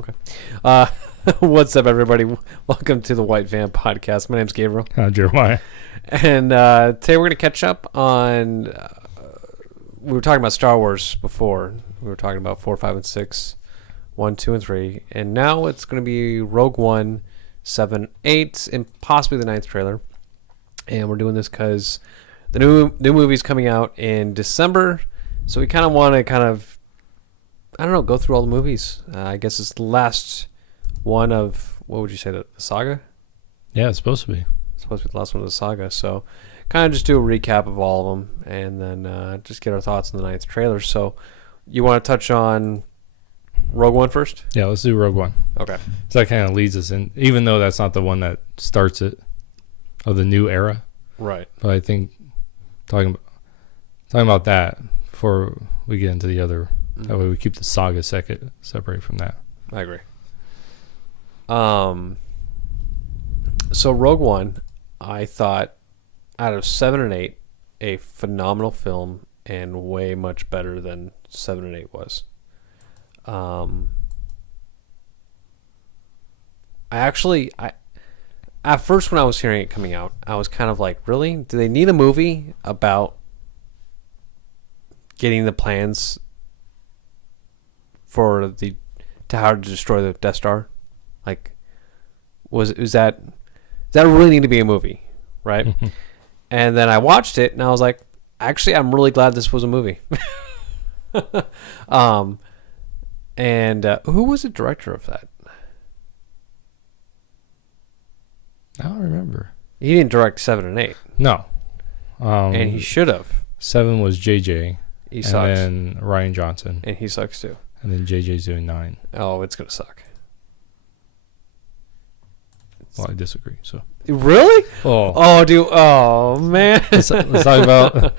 Okay. What's up, everybody? Welcome to the White Van Podcast. My name's Gabriel. Jeremiah. And today we're going to catch up on... we were talking about Star Wars before. We were talking about 4, 5, and 6, 1, 2, and 3. And now it's going to be Rogue One, 7, 8, and possibly the 9th trailer. And we're doing this because the new movie's coming out in December. So we kind of want to go through all the movies. I guess it's the last one of, what would you say, the saga? Yeah, it's supposed to be. It's supposed to be the last one of the saga. So kind of just do a recap of all of them and then just get our thoughts on the 9th trailer. So you want to touch on Rogue One first? Yeah, let's do Rogue One. Okay. So that kind of leads us in, even though that's not the one that starts it, of the new era. Right. But I think talking about that before we get into the other, that way we keep the saga separate from that. I agree. So Rogue One, I thought out of 7 and 8, a phenomenal film and way much better than 7 and 8 was. I at first when I was hearing it coming out, I was kind of like, really? Do they need a movie about getting the plans for how to destroy the Death Star? Like, is that really need to be a movie, right? And then I watched it and I was like, actually, I'm really glad this was a movie. And who was the director of that? I don't remember. He didn't direct 7 and 8. No. And he should have. 7 was JJ. He sucks. And then Ryan Johnson. And he sucks too. And then JJ's doing 9. Oh, it's going to suck. Well, I disagree. So really? Oh, dude. Oh, man. let's talk about.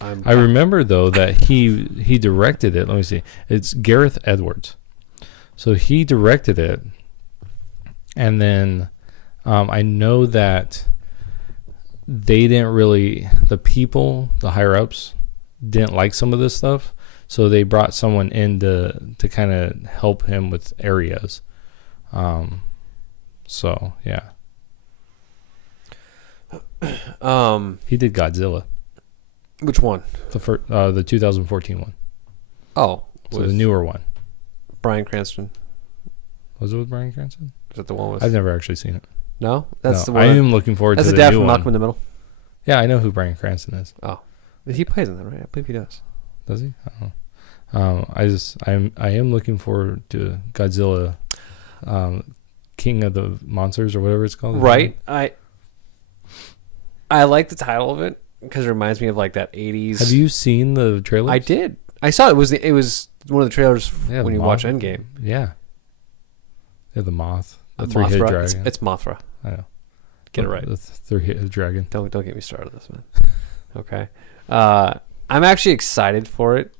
I remember though that he directed it. Let me see. It's Gareth Edwards. So he directed it, and then I know that they didn't really, the higher ups didn't like some of this stuff. So they brought someone in to kind of help him with areas. So yeah. He did Godzilla. Which one? The 2014 one. Oh, so the newer one. Bryan Cranston. Was it with Bryan Cranston? Is that the one with? I've never actually seen it. No, that's the one. I am looking forward to the new one. That's the dad from Malcolm in the Middle. Yeah, I know who Bryan Cranston is. Oh, he plays in that, right? I believe he does. Does he? I don't know. I am looking forward to Godzilla, King of the Monsters or whatever it's called. Right. I like the title of it because it reminds me of like that 80s. Have you seen the trailer? I did. I saw it. It was one of the trailers when you watch Endgame. Yeah. Yeah, the moth. The three-headed dragon. It's Mothra. I know. Get it right. The three-headed dragon. Don't get me started on this, man. Okay. I'm actually excited for it.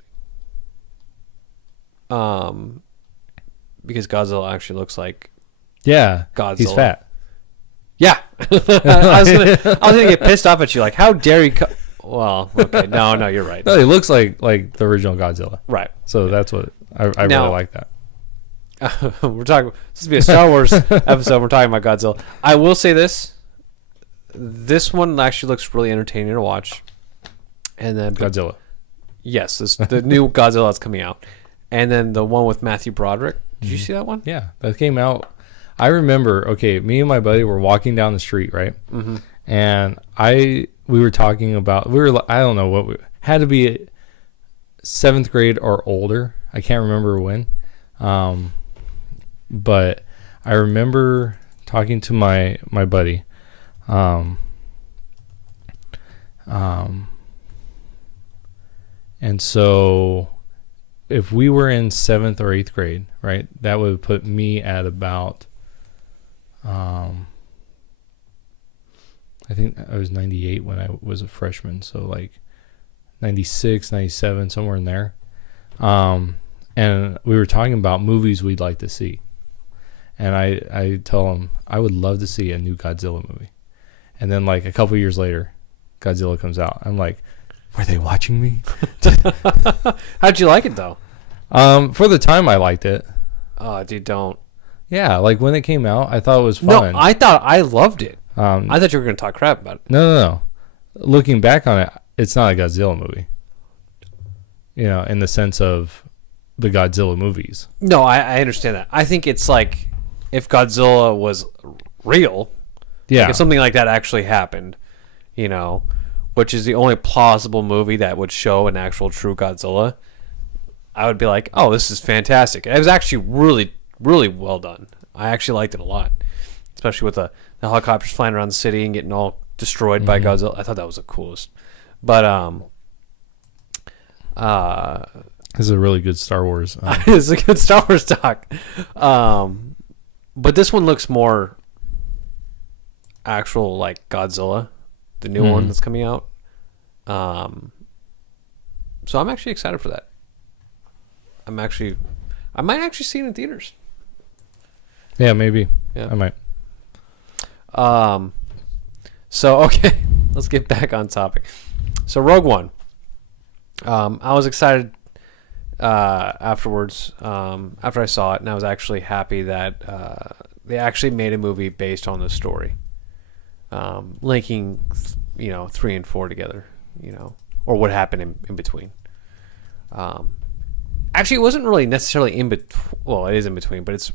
Because Godzilla actually looks like Godzilla. He's fat. Yeah. I was gonna get pissed off at you, like, how dare you well, okay. No, you're right. No, he looks like the original Godzilla. Right. So that's what I really like that. We're talking, this is be a Star Wars episode. We're talking about Godzilla. I will say this one actually looks really entertaining to watch. And then Godzilla. Yes, the new Godzilla that's coming out. And then the one with Matthew Broderick. Did you see that one? Yeah, that came out. I remember, me and my buddy were walking down the street, right? Mm-hmm. And we were talking about, I don't know what, had to be 7th grade or older. I can't remember when. But I remember talking to my buddy. And so if we were in 7th or 8th grade, right, that would put me at about, I think I was 98 when I was a freshman. So like 96, 97, somewhere in there. And we were talking about movies we'd like to see. And I tell him I would love to see a new Godzilla movie. And then like a couple years later, Godzilla comes out. I'm like, Were they watching me? How'd you like it though? For the time, I liked it. Oh, dude, don't. Yeah, like when it came out, I thought it was No, fun. I loved it. I I thought you were gonna talk crap about it. no. Looking back on it, it's not a Godzilla movie. You know, in the sense of the Godzilla movies. No, I understand that. I think it's like if Godzilla was real, Yeah. like if something like that actually happened, you know, which is the only plausible movie that would show an actual true Godzilla, I would be like, oh, this is fantastic. It was actually really, really well done. I actually liked it a lot, especially with the helicopters flying around the city and getting all destroyed by Godzilla. I thought that was the coolest. But This is a really good Star Wars. it's a good Star Wars talk. But this one looks more actual like Godzilla, the new one that's coming out. So I'm actually excited for that. I might actually see it in theaters. Yeah, maybe. Yeah. I might. So okay, let's get back on topic. So Rogue One. I was excited afterwards, after I saw it, and I was actually happy that they actually made a movie based on the story, linking, 3 and 4 together, or what happened in between. Actually, it wasn't really necessarily in between. Well, it is in between, but it's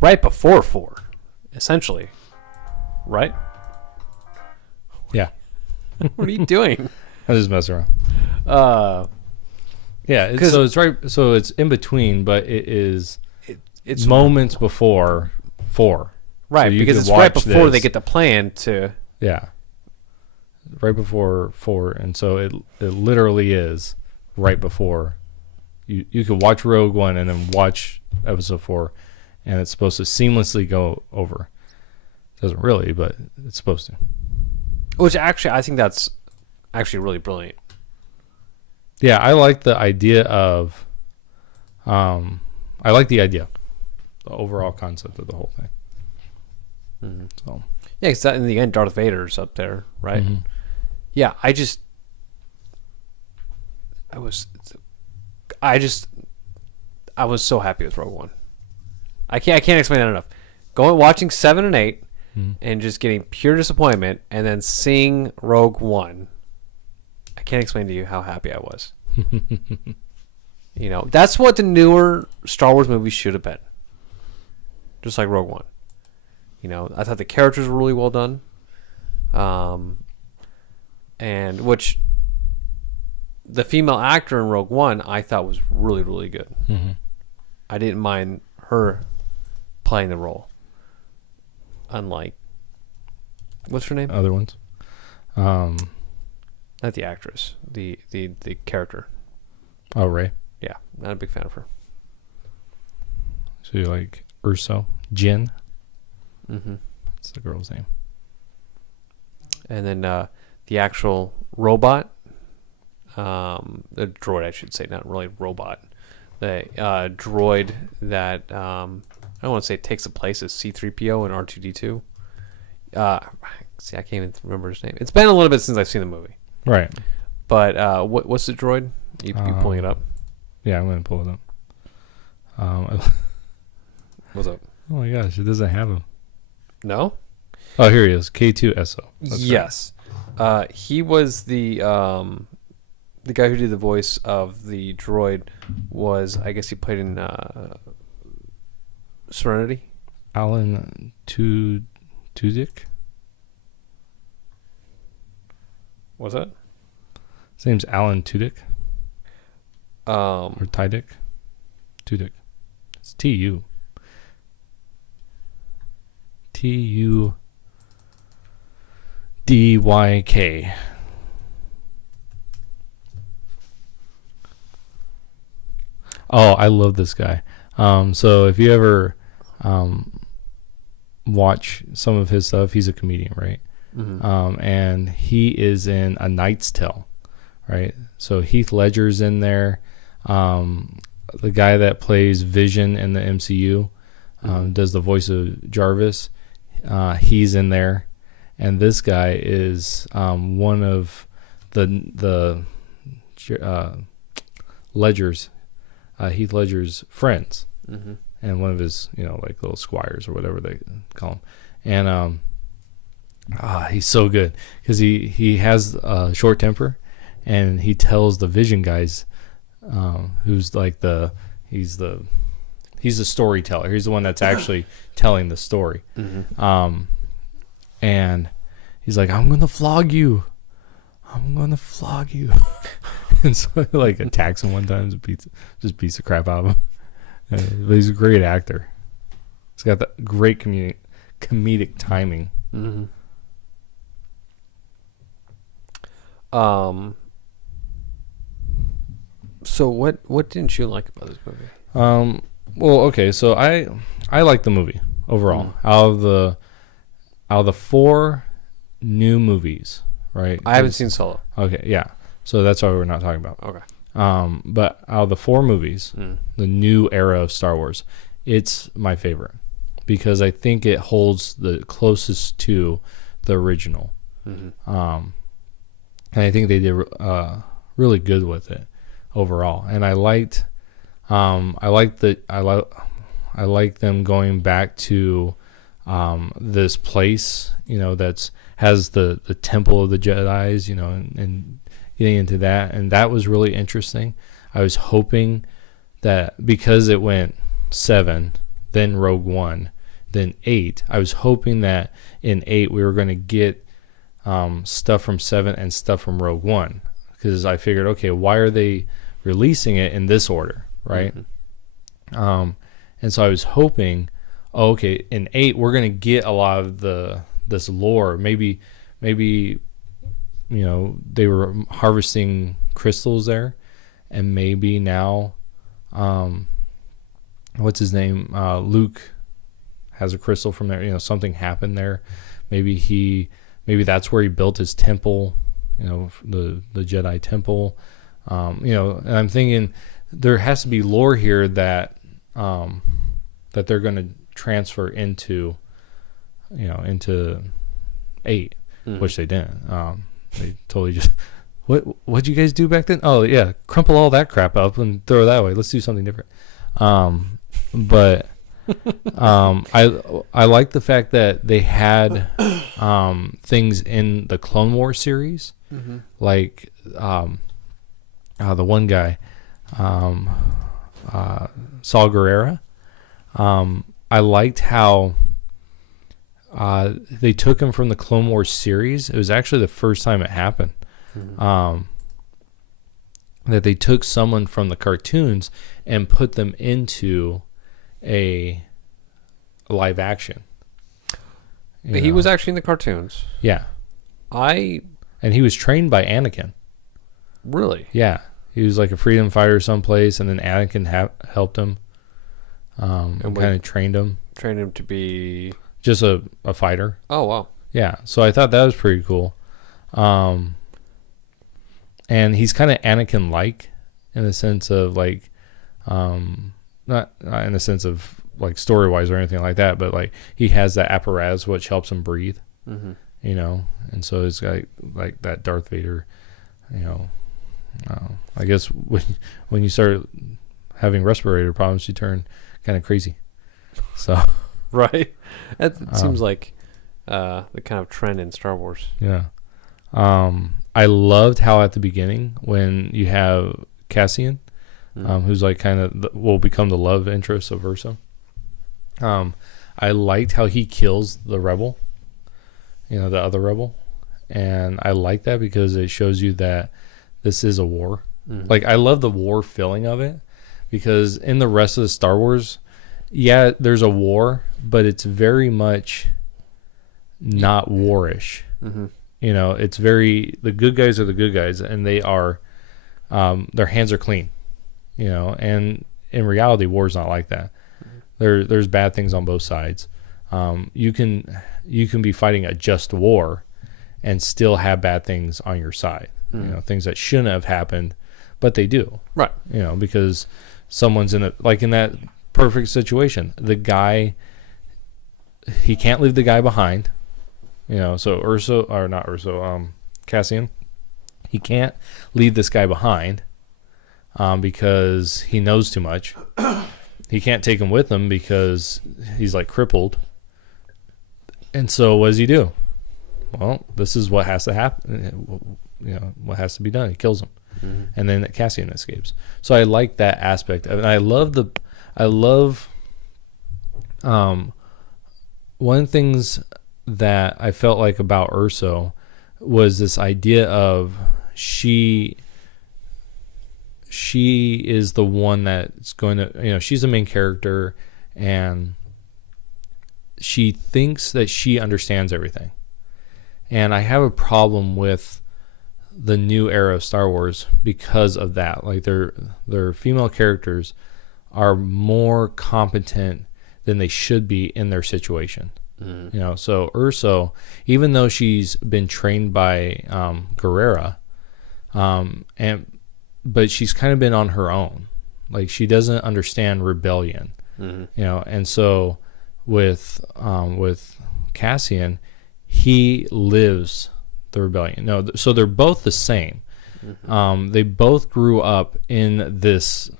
right before 4, essentially, right? Yeah. What are you doing? I just mess around. Yeah, it's right. So it's in between, but it's moments before 4. Right, so because it's right before they get the plan to. Yeah. Right before 4, and so it literally is right before. You could watch Rogue One and then watch Episode 4, and it's supposed to seamlessly go over. Doesn't really, but it's supposed to. Which actually, I think that's actually really brilliant. Yeah, I like the idea of. I like the idea, the overall concept of the whole thing. Mm-hmm. So. Yeah, because in the end, Darth Vader's up there, right? Mm-hmm. Yeah, I was so happy with Rogue One. I can't explain that enough. Watching 7 and 8, and just getting pure disappointment, and then seeing Rogue One. I can't explain to you how happy I was. That's what the newer Star Wars movies should have been. Just like Rogue One. I thought the characters were really well done. And which the female actor in Rogue One I thought was really, really good. Mm-hmm. I didn't mind her playing the role. Unlike, what's her name? Other ones. Not the actress, the character. Oh, Ray. Yeah, not a big fan of her. So you like Urso, Jin. Mm-hmm. That's the girl's name. And then the actual robot, the droid, I should say, not really robot. The droid that I don't want to say takes the place of C-3PO and R2-D2. See, I can't even remember his name. It's been a little bit since I've seen the movie. Right. But what's the droid? You pulling it up? Yeah, I'm going to pull it up. What's up? Oh my gosh, it doesn't have him. No? Oh, here he is. K2SO. That's yes. Right. He was the guy who did the voice of the droid was, I guess he played in Serenity. Alan Tudyk. What's that? His name's Alan Tudyk. Or Tydyk. Tudyk. It's T-U. T-U-D-Y-K. Oh, I love this guy. So if you ever watch some of his stuff, he's a comedian, right? Mm-hmm. And he is in A Knight's Tale, right? So Heath Ledger's in there. The guy that plays Vision in the MCU, does the voice of Jarvis. He's in there. And this guy is one of the Ledger's Heath Ledger's friends, and one of his like little squires or whatever they call him, and he's so good because he has a short temper, and he tells the Vision guys, who's like he's the storyteller. He's the one that's actually telling the story. And he's like, I'm going to flog you. And so he like attacks him one time and just beats the crap out of him. But he's a great actor. He's got that great comedic timing. So what didn't you like about this movie? Well, okay, so I like the movie overall. Out of the 4 new movies, right? I haven't seen Solo. Okay, yeah. So that's why we're not talking about. Okay. But out of the 4 movies, the new era of Star Wars, it's my favorite because I think it holds the closest to the original. And I think they did really good with it overall. And I liked them going back to this place, that's has the temple of the Jedis, and getting into that, and that was really interesting. I was hoping that because it went 7, then Rogue One, then 8, I was hoping that in 8 we were going to get stuff from 7 and stuff from Rogue One, because I figured, okay, why are they releasing it in this order, right? And so I was hoping, okay, in 8 we're going to get a lot of this lore. Maybe they were harvesting crystals there, and maybe now what's his name, Luke has a crystal from there. Something happened there. Maybe that's where he built his temple, the Jedi temple. And I'm thinking there has to be lore here that they're going to transfer into 8, which they didn't. They totally just, what'd you guys do back then? Oh yeah, crumple all that crap up and throw it that way. Let's do something different. But I like the fact that they had things in the Clone Wars series, like the one guy, Saul Guerrera. I liked how they took him from the Clone Wars series. It was actually the first time it happened. That they took someone from the cartoons and put them into a live action. He was actually in the cartoons. Yeah. And he was trained by Anakin. Really? Yeah. He was like a freedom fighter someplace, and then Anakin helped him. And kind of trained him. Trained him to be just a fighter. Oh wow. Yeah. So I thought that was pretty cool. And he's kind of Anakin-like in the sense of like, not in the sense of like story-wise or anything like that, but like he has that apparatus which helps him breathe, and so it's like that Darth Vader, I guess when you start having respirator problems, you turn kind of crazy. So right, that seems like the kind of trend in Star Wars. Yeah. I loved how at the beginning when you have Cassian, who's like kind of will become the love interest of Ursa. I liked how he kills the rebel, the other rebel, and I like that because it shows you that this is a war. Like I love the war feeling of it, because in the rest of the Star Wars, yeah, there's a war, but it's very much not warish. It's very, the good guys are the good guys, and they are, their hands are clean, and in reality, war is not like that. There's bad things on both sides. You can be fighting a just war and still have bad things on your side, things that shouldn't have happened, but they do. Right. Because someone's in that perfect situation. The guy, he can't leave the guy behind. So Cassian He can't leave this guy behind because he knows too much. He can't take him with him because he's like crippled. And so what does he do? Well, this is what has to happen. What has to be done. He kills him. Mm-hmm. And then Cassian escapes. So I like that aspect of it. And I love one of the things that I felt like about Urso was this idea of she is the one that's going to, she's the main character, and she thinks that she understands everything. And I have a problem with the new era of Star Wars because of that. Like their female characters are more competent than they should be in their situation. Mm. So Urso, even though she's been trained by Guerrera, but she's kind of been on her own. Like she doesn't understand rebellion. Mm-hmm. And so with Cassian, he lives the rebellion. No, so they're both the same. Mm-hmm. They both grew up in this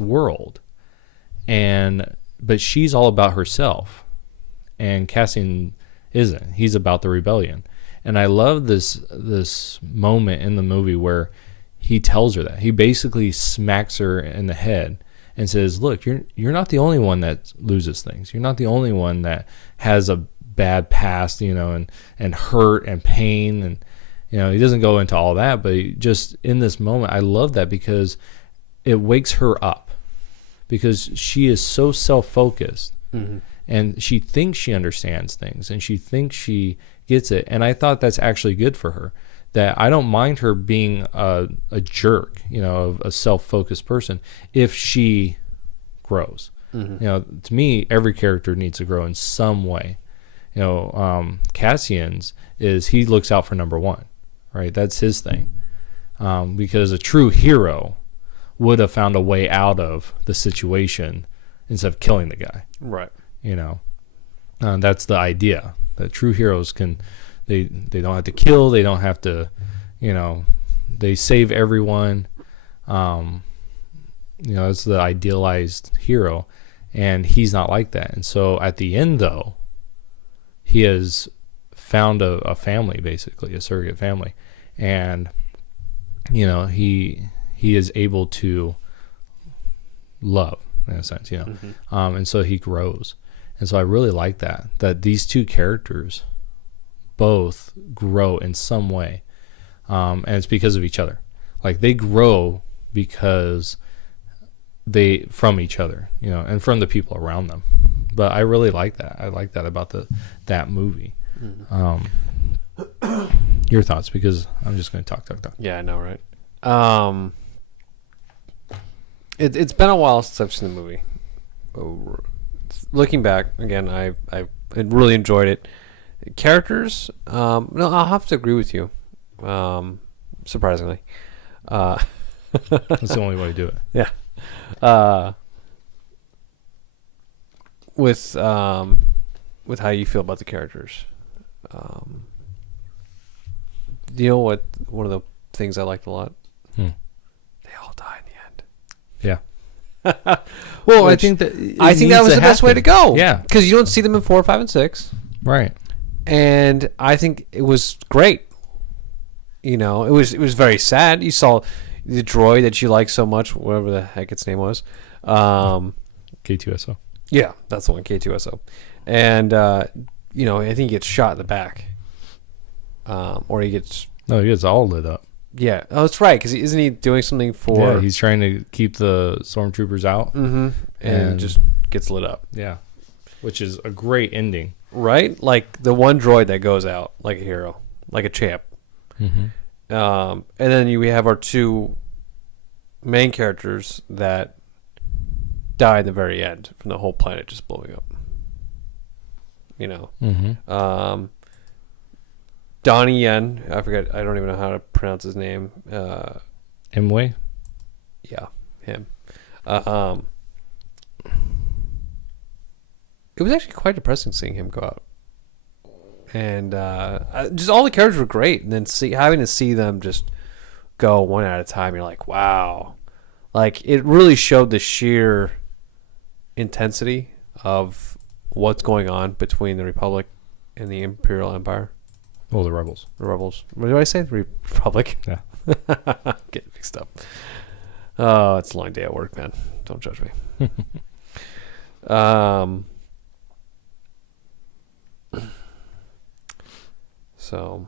world, but she's all about herself, and Cassian isn't. He's about the rebellion. And I love this moment in the movie where he tells her that. He basically smacks her in the head and says, "Look, you're not the only one that loses things. You're not the only one that has a bad past, and hurt and pain." And he doesn't go into all that, but just in this moment, I love that because it wakes her up, because she is so self-focused. Mm-hmm. And she thinks she understands things, and she thinks she gets it. And I thought that's actually good for her, that I don't mind her being a jerk, a self-focused person, if she grows. Mm-hmm. To me, every character needs to grow in some way. Cassian's is he looks out for number one, right? That's his thing. Because a true hero would have found a way out of the situation instead of killing the guy. Right. That's the idea, that true heroes they don't have to kill. They don't have to, they save everyone. It's the idealized hero, and he's not like that. And so at the end, though, he has found a family, basically a surrogate family, and he is able to love in a sense, mm-hmm. And so he grows. And so I really like that these two characters both grow in some way, and it's because of each other. Like they grow because from each other, and from the people around them. But I really like that. I like that about that movie. Mm-hmm. Your thoughts, because I'm just going to talk. Yeah, I know, right? It's been a while since I've seen the movie. Looking back again, I really enjoyed it. Characters, no, I'll have to agree with you. Surprisingly, that's the only way to do it. Yeah. With how you feel about the characters, do you know what one of the things I liked a lot? They all die in the end. Yeah. Well, I think that was the best way to go. Yeah, because you don't see them in 4, 5, and 6. Right. And I think it was great. It was very sad. You saw the droid that you like so much, whatever the heck its name was. K2SO. Yeah, that's the one, K2SO. And I think he gets shot in the back. Or he gets... No, he gets all lit up. Yeah. Oh, that's right, because isn't he doing something for... Yeah, he's trying to keep the stormtroopers out. Mm-hmm. And just gets lit up. Yeah. Which is a great ending. Right? Like the one droid that goes out like a hero, like a champ. Mm-hmm. And then we have our two main characters that die in the very end from the whole planet just blowing up. Mm-hmm. Donnie Yen, I forget, I don't even know how to pronounce his name. Imwe? Yeah, him. It was actually quite depressing seeing him go out. And just all the characters were great. And then having to see them just go one at a time, you're like, wow. Like, it really showed the sheer intensity of what's going on between the Republic and the Imperial Empire. Well, the rebels. The rebels. What did I say? The Republic? Yeah. Get mixed up. Oh, it's a long day at work, man. Don't judge me. So,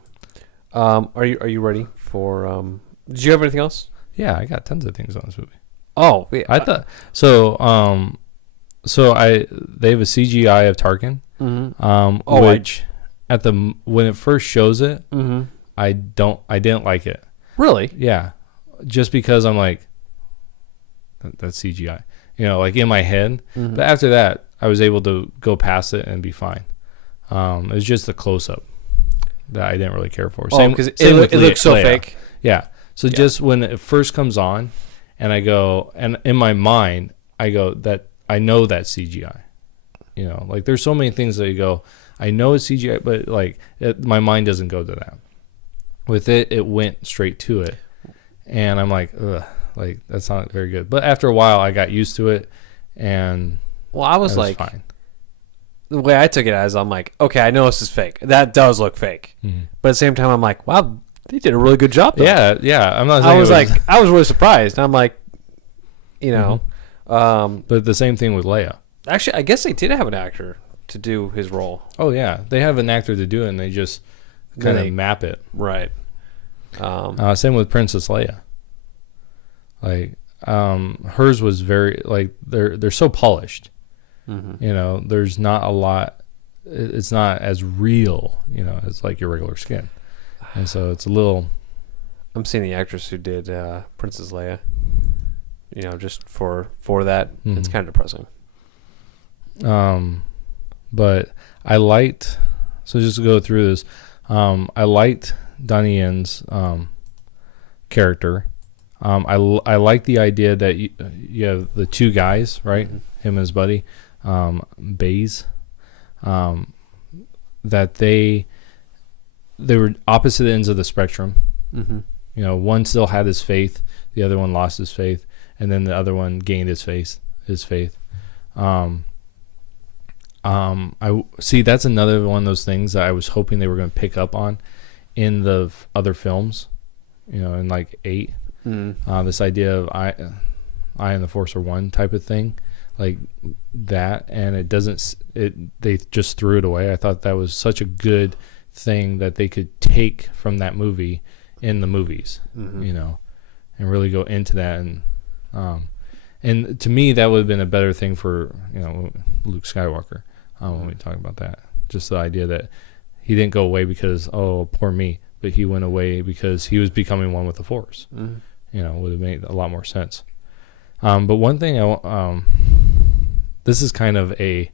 are you ready for? Did you have anything else? Yeah, I got tons of things on this movie. Oh, yeah. I thought so. They have a CGI of Tarkin. Mm-hmm. Which when it first shows it, mm-hmm. I didn't like it. Really? Yeah, just because I'm like, that's CGI. You know, like in my head. Mm-hmm. But after that, I was able to go past it and be fine. It was just the close up that I didn't really care for. Same because it looks so fake. Yeah. So just when it first comes on, and I go, and in my mind, I go that I know that's CGI. You know, like there's so many things that you go, I know it's CGI, but like my mind doesn't go to that. With it went straight to it, and I'm like, ugh, like that's not very good. But after a while, I got used to it, and I was like, fine. The way I took it as, I'm like, okay, I know this is fake. That does look fake, but at the same time, I'm like, wow, they did a really good job. Though. Yeah. I'm not saying I was really surprised. I'm like, you know, but the same thing with Leia. Actually, I guess they did have an actor to do his role. Oh yeah, they have an actor to do it, and they just kind of map it. Right. Same with Princess Leia. Like hers was very like they're so polished. Mm-hmm. You know, there's not a lot. It's not as real, you know, as like your regular skin, and so it's a little. I'm seeing the actress who did Princess Leia. You know, just for that, it's kind of depressing. But I liked. So just to go through this, I liked Donnie Yen's character. I like the idea that you have the two guys, right? Mm-hmm. Him and his buddy, Baze. That they were opposite ends of the spectrum. Mm-hmm. You know, one still had his faith, the other one lost his faith, and then the other one gained his faith. I see that's another one of those things that I was hoping they were going to pick up on in the other films, you know, in like 8. This idea of I and the Force are one type of thing, like that, and they just threw it away. I thought that was such a good thing that they could take from that movie in the movies, you know, and really go into that, and to me that would have been a better thing for, you know, Luke Skywalker when we talk about that. Just the idea that he didn't go away because, oh, poor me, but he went away because he was becoming one with the Force. You know, would have made a lot more sense. But one thing this is kind of a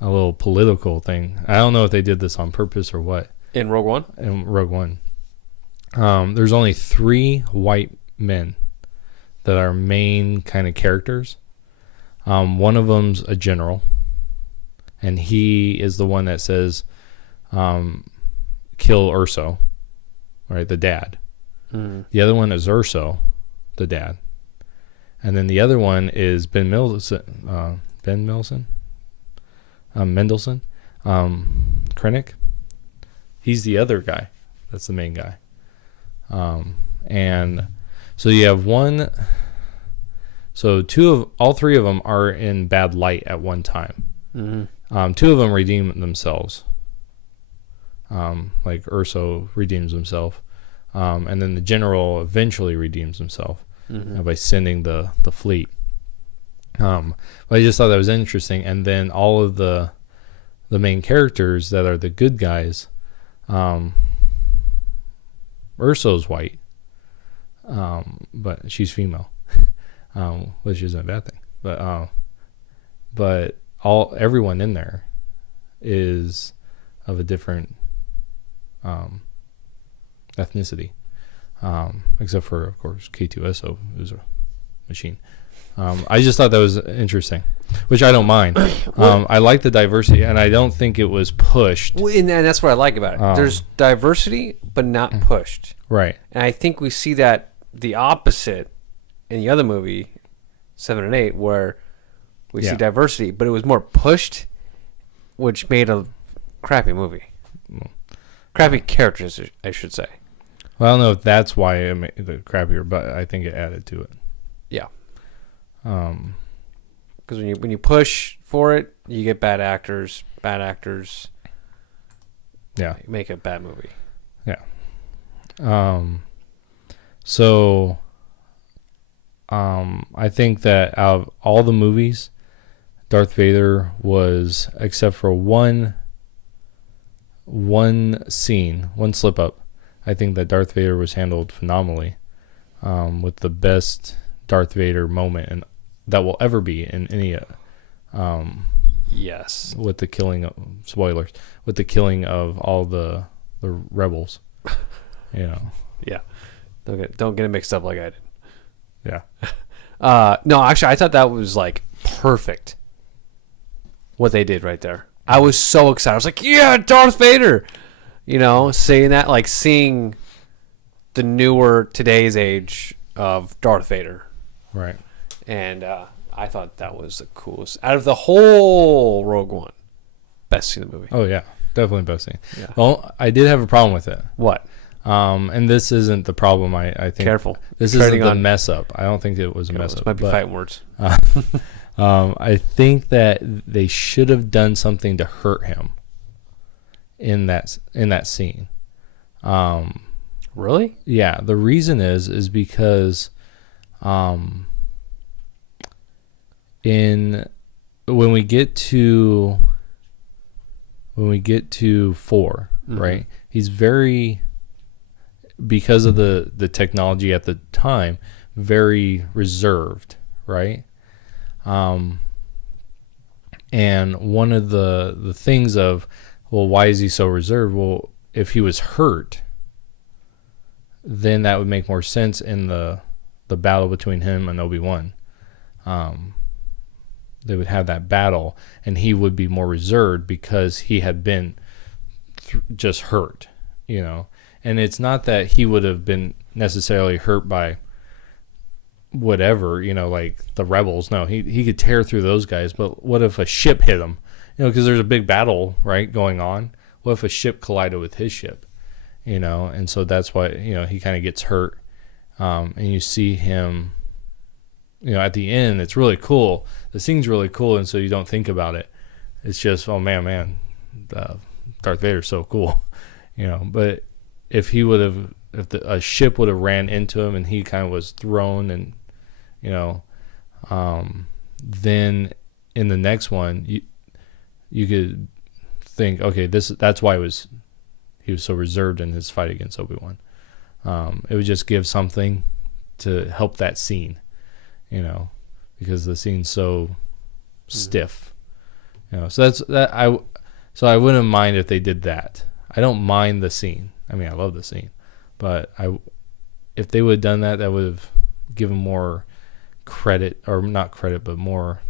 little political thing. I don't know if they did this on purpose or what. In Rogue One? In Rogue One. There's only 3 white men that are main kind of characters. One of them's a general, and he is the one that says, kill Urso, right, the dad. The other one is Urso, the dad. And then the other one is Mendelsohn, Krennic. He's the other guy. That's the main guy. And so you have one. So all 3 of them are in bad light at one time. 2 of them redeem themselves. Like Urso redeems himself. And then the general eventually redeems himself by sending the fleet. But I just thought that was interesting. And then all of the main characters that are the good guys, Urso's white, but she's female, which isn't a bad thing. But everyone in there is of a different ethnicity, except for, of course, K2SO, who's a machine. I just thought that was interesting, which I don't mind. I like the diversity, and I don't think it was pushed. Well, and that's what I like about it. There's diversity, but not pushed. Right. And I think we see that the opposite in the other movie, 7 and 8, where we see diversity, but it was more pushed, which made a crappy movie. Crappy characters, I should say. Well, I don't know if that's why it made it crappier, but I think it added to it. Yeah. Because when you push for it, you get bad actors. Bad actors. Yeah. Make a bad movie. Yeah. So, I think that out of all the movies, Darth Vader was, except for one scene, one slip up, I think that Darth Vader was handled phenomenally, with the best Darth Vader moment and that will ever be in any. Yes. With the killing of, spoilers, with the killing of all the rebels, Yeah. Don't get it mixed up like I did. Yeah. No, actually, I thought that was like perfect. What they did right there. I was so excited. I was like, yeah, Darth Vader. Saying that, like seeing the newer today's age of Darth Vader. Right. And I thought that was the coolest. Out of the whole Rogue One, best scene in the movie. Oh, yeah. Definitely best scene. Yeah. Well, I did have a problem with it. What? And this isn't the problem, I think. Careful. This isn't the mess up. I don't think it was a mess up. This might be fighting words. I think that they should have done something to hurt him in that scene. Really? Yeah. The reason is because when we get to 4, right? He's very, because of the technology at the time, very reserved, right? And one of the things of, well, why is he so reserved? Well, if he was hurt, then that would make more sense in the battle between him and Obi-Wan. They would have that battle, and he would be more reserved because he had been just hurt, And it's not that he would have been necessarily hurt by whatever, like the rebels. No, he could tear through those guys. But what if a ship hit him? Because there's a big battle, right, going on. What if a ship collided with his ship? And so that's why, he kind of gets hurt. And you see him, at the end, it's really cool. The scene's really cool, and so you don't think about it. It's just, oh, man, Darth Vader's so cool, But if a ship would have ran into him and he kind of was thrown and, then in the next one, you could think, okay, that's why he was so reserved in his fight against Obi-Wan. It would just give something to help that scene, because the scene's so stiff, So that's that. So I wouldn't mind if they did that. I don't mind the scene. I mean, I love the scene, but if they would have done that, that would have given more credit, or not credit, but more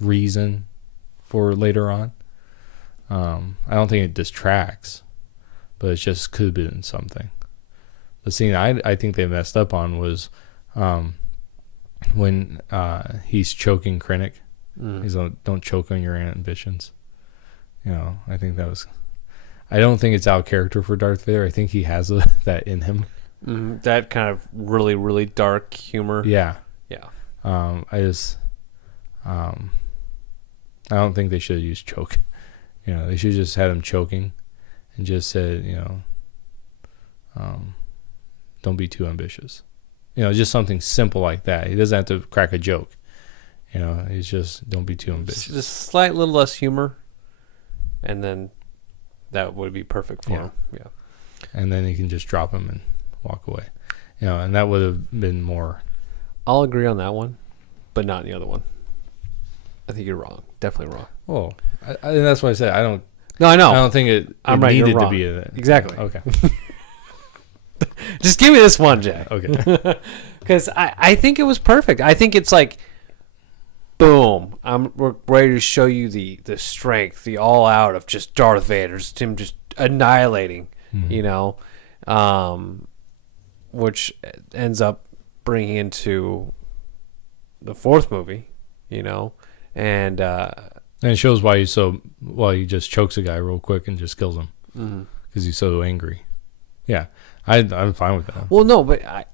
reason for later on. I don't think it distracts, but it just could have been something. The scene I think they messed up on was when he's choking Krennic. He's like, don't choke on your ambitions. I think that was... I don't think it's out of character for Darth Vader. I think he has that in him. That kind of really, really dark humor. Yeah. Yeah. I don't think they should have used choke. They should have just had him choking and just said, don't be too ambitious. Just something simple like that. He doesn't have to crack a joke. He's just, don't be too ambitious. Just a slight little less humor, and then that would be perfect for him. Yeah. And then he can just drop him and walk away. And that would have been more. I'll agree on that one, but not in the other one. I think you're wrong. Definitely wrong. Well, I that's why I said I don't. No, I know. I don't think it right, needed to be exactly. Okay. Just give me this one, Jack. Okay. Because I think it was perfect. I think it's like, boom. We're ready to show you the strength, the all out of just Darth Vader, just him just annihilating. which ends up bringing into the fourth movie, and it shows why he just chokes a guy real quick and just kills him because he's so angry. Yeah, I'm fine with that. Well, no, but how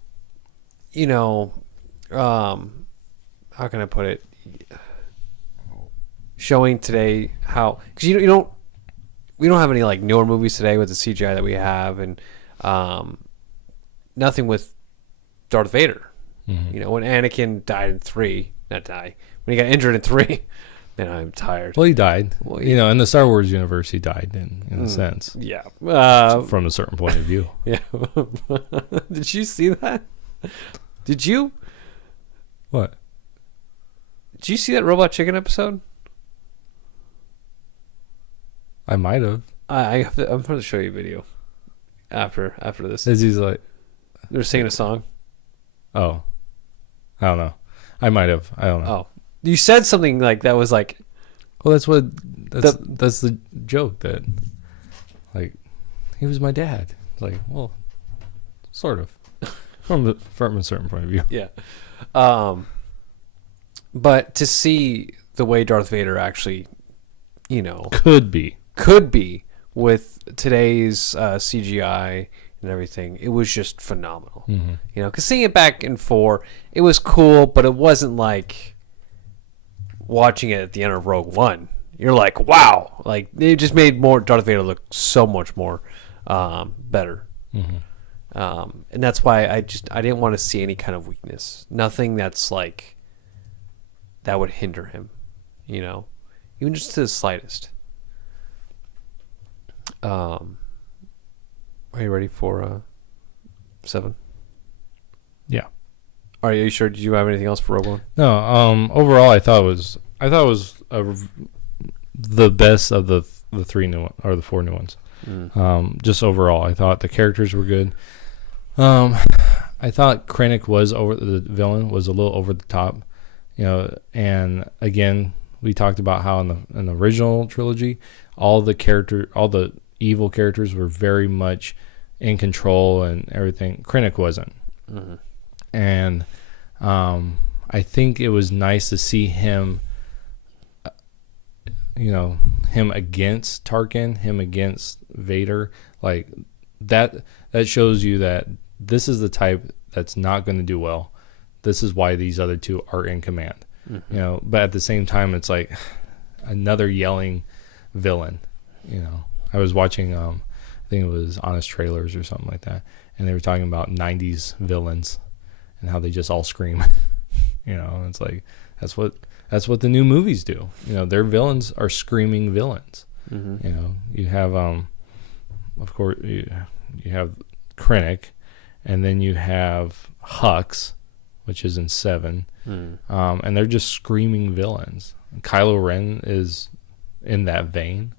can I put it? Showing today how, because we don't have any like newer movies today with the CGI that we have, and nothing with Darth Vader. When Anakin died in 3, not die, when he got injured in 3, man, I'm tired. Well, he died. Well, in the Star Wars universe, he died in a sense. Yeah. From a certain point of view. Yeah. Did you see that? Did you? What? Did you see that Robot Chicken episode? I might have. I'm going to show you a video after this. Is he's like... They're singing a song. Oh. I don't know. I might have. I don't know. Oh. You said something like that was like... Well, that's the joke that... Like, he was my dad. Like, well, sort of. From a certain point of view. Yeah. But to see the way Darth Vader actually, could be with today's CGI and everything, it was just phenomenal. Because seeing it back in 4, it was cool, but it wasn't like watching it at the end of Rogue One. You're like, wow, like it just made Darth Vader look so much more better. And that's why I didn't want to see any kind of weakness, nothing that's like that would hinder him, even just to the slightest. Are you ready for 7? Yeah. Are you sure? Did you have anything else for Rogue One? No. Overall, I thought it was the best of the 3 new one, or the 4 new ones. Just overall, I thought the characters were good. I thought Krennic the villain was a little over the top, and again, we talked about how in the original trilogy, all the evil characters were very much in control and everything. Krennic wasn't. And I think it was nice to see him, him against Tarkin, him against Vader. Like that shows you that this is the type that's not going to do well. This is why these other two are in command. But at the same time, it's like another yelling villain. I was watching, I think it was Honest Trailers or something like that, and they were talking about 90s villains and how they just all scream. It's like that's what the new movies do. Their villains are screaming villains. You have of course you have Krennic, and then you have Hux, which is in 7, and they're just screaming villains. Kylo Ren is in that vein.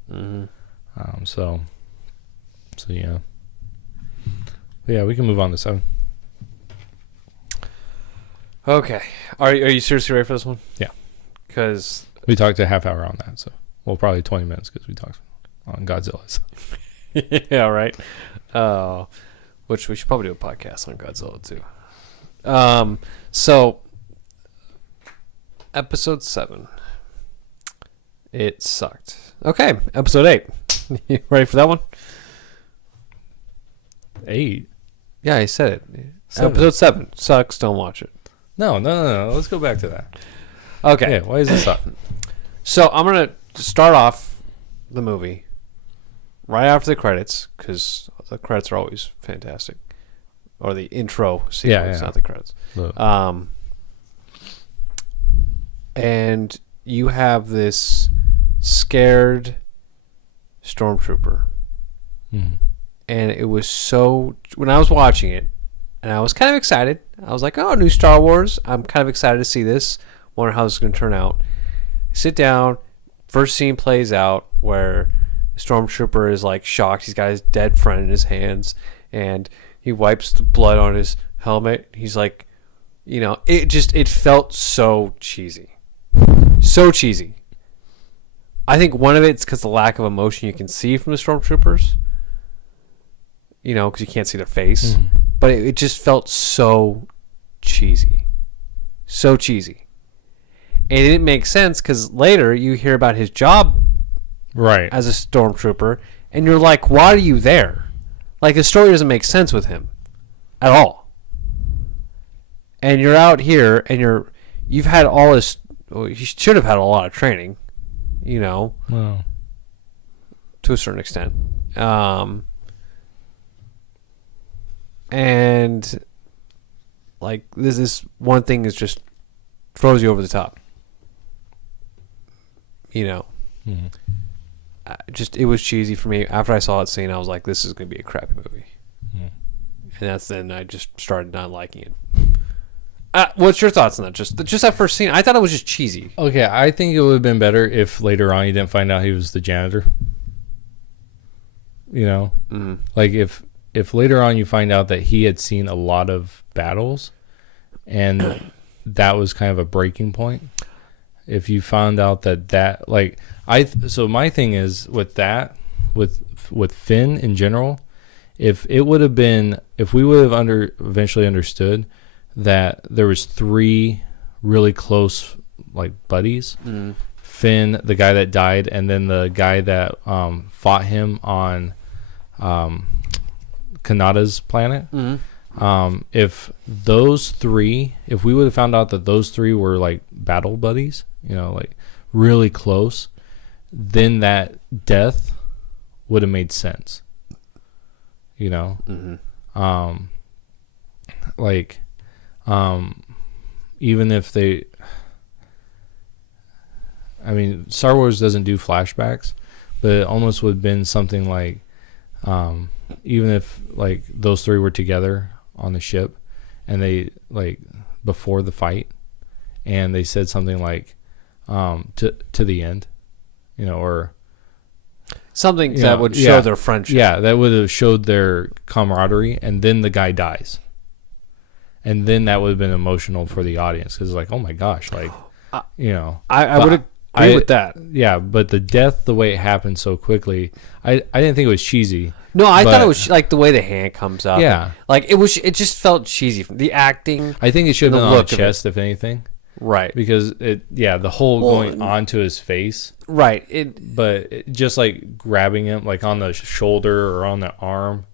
So yeah. But yeah, we can move on to 7. Okay. Are you seriously ready for this one? Yeah. Because we talked a half hour on that, so probably 20 minutes because we talked on Godzilla. So. Yeah, right. Which we should probably do a podcast on Godzilla too. So episode 7. It sucked. Okay, episode 8. You ready for that one? 8? Yeah, I said it. 7. Episode 7 sucks. Don't watch it. No. Let's go back to that. Okay. Yeah, why is this suck? So I'm gonna start off the movie right after the credits, because the credits are always fantastic, or the intro sequence, not the credits. And you have this scared stormtrooper, and it was so, when I was watching it, and I was kind of excited. I was like, oh, new Star Wars. I'm kind of excited to see this. Wonder how this is going to turn out. Sit down. First scene plays out where the stormtrooper is like shocked. He's got his dead friend in his hands, and he wipes the blood on his helmet. He's like, it felt so cheesy. So cheesy. I think one of it's because the lack of emotion you can see from the stormtroopers. Because you can't see their face. but it just felt so cheesy. So cheesy. And it didn't make sense because later you hear about his job Right. as a stormtrooper, and you're like, why are you there? Like, the story doesn't make sense with him at all. And you're out here, and you've had all this. Well, you should have had a lot of training, Well, to a certain extent. And like this one thing is just throws you over the top. mhm. Just it was cheesy for me. After I saw that scene, I was like, "This is going to be a crappy movie," Mhm. and that's then I just started not liking it. What's your thoughts on that? Just that first scene, I thought it was just cheesy. Okay, I think it would have been better if later on you didn't find out he was the janitor. Like if later on you find out that he had seen a lot of battles, and that was kind of a breaking point. If you found out that like so my thing is with that with Finn in general, if we would have eventually understood that there was 3 really close like buddies, Finn, the guy that died, and then the guy that fought him on Kanata's planet. If we would have found out that those 3 were like battle buddies, like really close, then that death would have made sense. Even if they, I mean, Star Wars doesn't do flashbacks, but it almost would have been something like, even if like those 3 were together on the ship, and they like before the fight, and they said something like, to the end, or something that would show their friendship. Yeah, that would have showed their camaraderie, and then the guy dies. And then that would have been emotional for the audience because it's like, oh my gosh, like, I would agree with that. Yeah, but the death, the way it happened so quickly, I didn't think it was cheesy. No, I thought it was like the way the hand comes up. Yeah, like it just felt cheesy. The acting. I think it should have been on the chest, if anything. Right. Because the whole going onto his face. Right. Just like grabbing him, like on the shoulder or on the arm.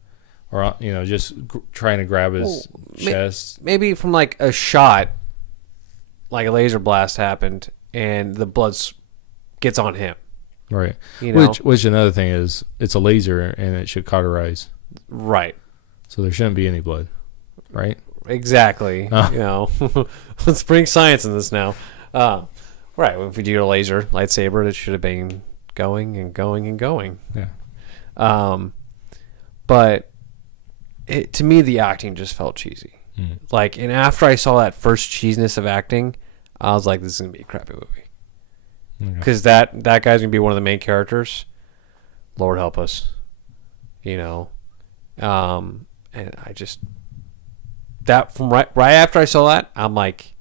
Or, just trying to grab his chest. Maybe from like a shot, like a laser blast happened, and the blood gets on him. Right. Which another thing is, it's a laser, and it should cauterize. Right. So there shouldn't be any blood. Right? Exactly. Let's bring science in this now. Right. If we do a laser lightsaber, it should have been going and going and going. Yeah. But... to me, the acting just felt cheesy. Like, and after I saw that first cheesiness of acting, I was like, this is going to be a crappy movie. Because that guy's going to be one of the main characters. Lord help us. And I just... That, from right after I saw that, I'm like,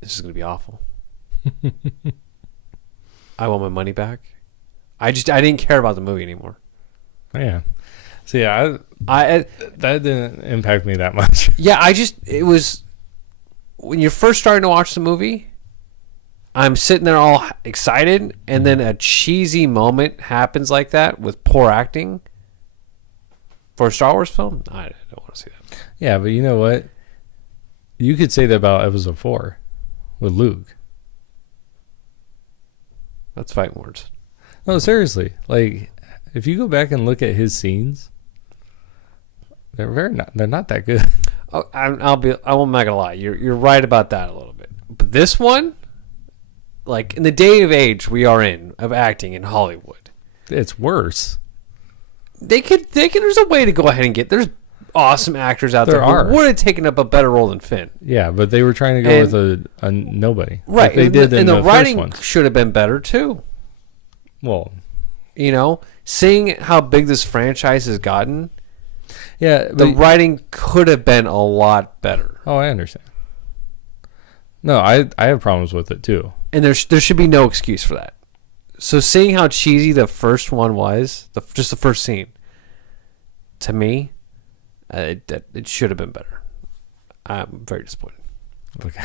this is going to be awful. I want my money back. I didn't care about the movie anymore. Yeah. So yeah, that didn't impact me that much. Yeah, it was when you're first starting to watch the movie, I'm sitting there all excited, and then a cheesy moment happens like that with poor acting for a Star Wars film. I don't want to see that. Yeah, but you know what? You could say that about Episode 4 with Luke. That's fighting words. No, seriously. Like, if you go back and look at his scenes, they're not that good. Oh, I'm not gonna lie. You're right about that a little bit. But this one, like in the day of age we are in of acting in Hollywood, it's worse. They could. There's a way to go ahead and there's awesome actors out there who would have taken up a better role than Finn. Yeah, but they were trying to go with a nobody. Right. Like they did in the writing first ones. Should have been better too. Well, seeing how big this franchise has gotten. Yeah, the writing could have been a lot better. Oh, I understand. No, I have problems with it too. And there should be no excuse for that. So seeing how cheesy the first one was, just the first scene, to me, It should have been better. I'm very disappointed. Okay.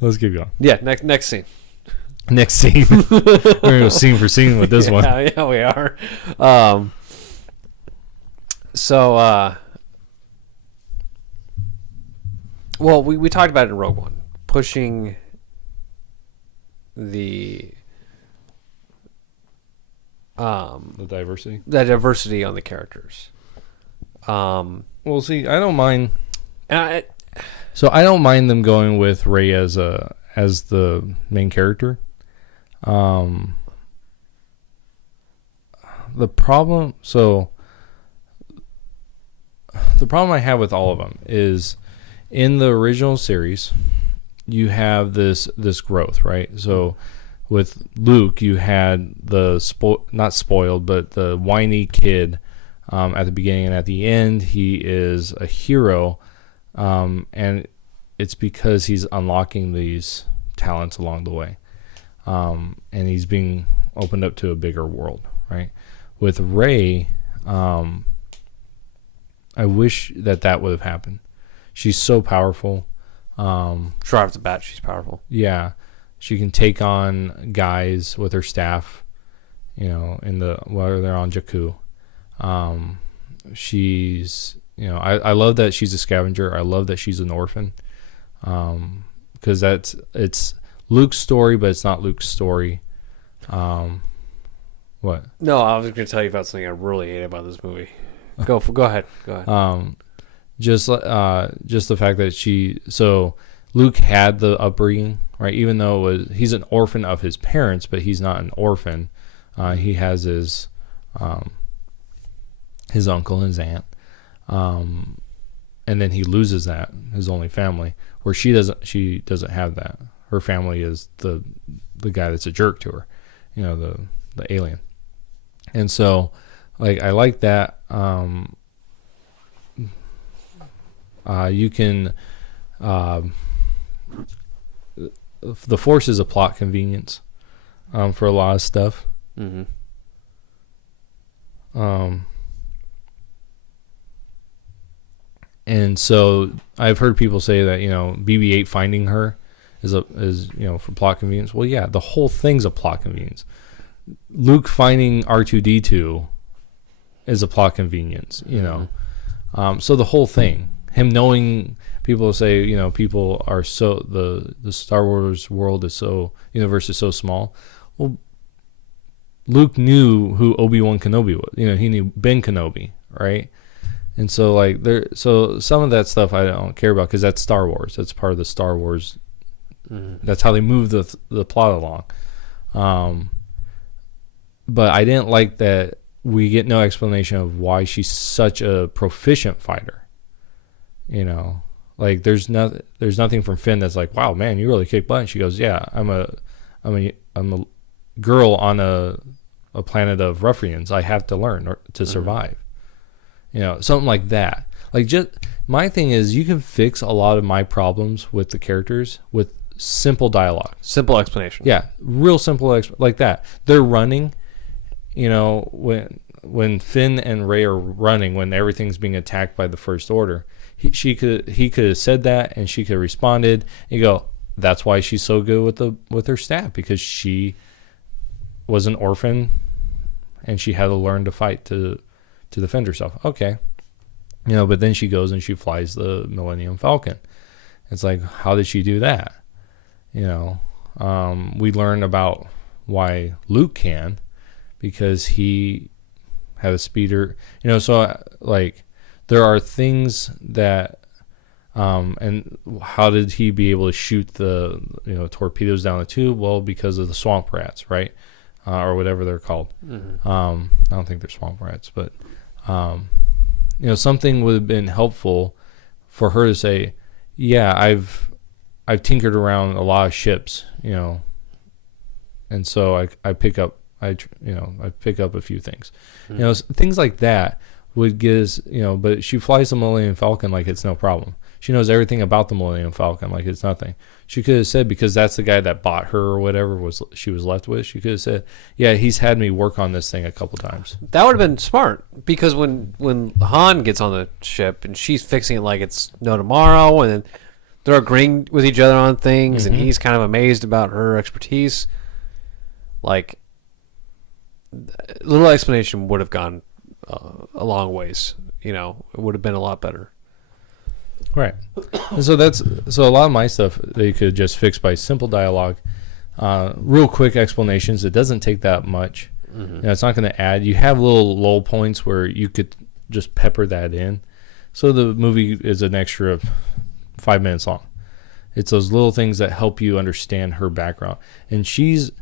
Let's keep going. Yeah, next scene. Next scene. We're gonna go scene for scene with this one. Yeah, we are. Well, we talked about it in Rogue One, pushing the diversity on the characters. Well, see, I don't mind. I don't mind them going with Rey as the main character. The problem I have with all of them is in the original series, you have this growth, right? So with Luke, you had the not spoiled, but the whiny kid at the beginning and at the end. He is a hero, and it's because he's unlocking these talents along the way, and he's being opened up to a bigger world, right? With Rey, I wish that would have happened. She's so powerful. Right off the bat, she's powerful. Yeah, she can take on guys with her staff. While they're on Jakku. She's, I love that she's a scavenger. I love that she's an orphan. Because it's Luke's story, but it's not Luke's story. What? No, I was going to tell you about something I really hate about this movie. Go ahead. Just the fact that Luke had the upbringing, right? Even though he's an orphan of his parents, but he's not an orphan. He has his uncle and his aunt, and then he loses that, his only family. Where she doesn't have that. Her family is the guy that's a jerk to her, the alien. And so, I like that. You can, the Force is a plot convenience, for a lot of stuff. Mm-hmm. And so I've heard people say that, BB-8 finding her is for plot convenience. Well, yeah, the whole thing's a plot convenience. Luke finding R2-D2 is a plot convenience, so the whole thing, him knowing, people say, people are so, the Star Wars universe is so small. Well, Luke knew who Obi-Wan Kenobi was. He knew Ben Kenobi, right? And so so some of that stuff I don't care about because that's Star Wars. That's part of the Star Wars. Mm-hmm. That's how they move the plot along. But I didn't like that we get no explanation of why she's such a proficient fighter. There's nothing from Finn that's like, wow, man, you really kick butt. And she goes, yeah, I'm a girl on a planet of ruffians. I have to learn to survive. Something like that. Just my thing is, you can fix a lot of my problems with the characters with simple dialogue, simple explanation. Yeah, real simple like that. They're running. When Finn and Rey are running, when everything's being attacked by the First Order, he could have said that, and she could have responded. You go, that's why she's so good with her staff, because she was an orphan, and she had to learn to fight to defend herself. Okay, but then she goes and she flies the Millennium Falcon. It's like, how did she do that? We learn about why Luke can, because he had a speeder. So there are things that, and how did he be able to shoot the torpedoes down the tube? Well, because of the swamp rats, right? Or whatever they're called. Mm-hmm. I don't think they're swamp rats, but something would have been helpful for her to say, yeah, I've tinkered around a lot of ships, and so I pick up a few things. Mm-hmm. Things like that would get us, but she flies the Millennium Falcon like it's no problem. She knows everything about the Millennium Falcon like it's nothing. She could have said, because that's the guy that bought her or whatever she was left with, she could have said, yeah, he's had me work on this thing a couple times. That would have been smart, because when Han gets on the ship and she's fixing it like it's no tomorrow, and then they're agreeing with each other on things, and he's kind of amazed about her expertise, like, a little explanation would have gone a long ways. You know, it would have been a lot better. Right. And so a lot of my stuff they could just fix by simple dialogue, real quick explanations. It doesn't take that much. You know, it's not going to add. You have little lull points where you could just pepper that in. So the movie is an extra 5 minutes long. It's those little things that help you understand her background. And she's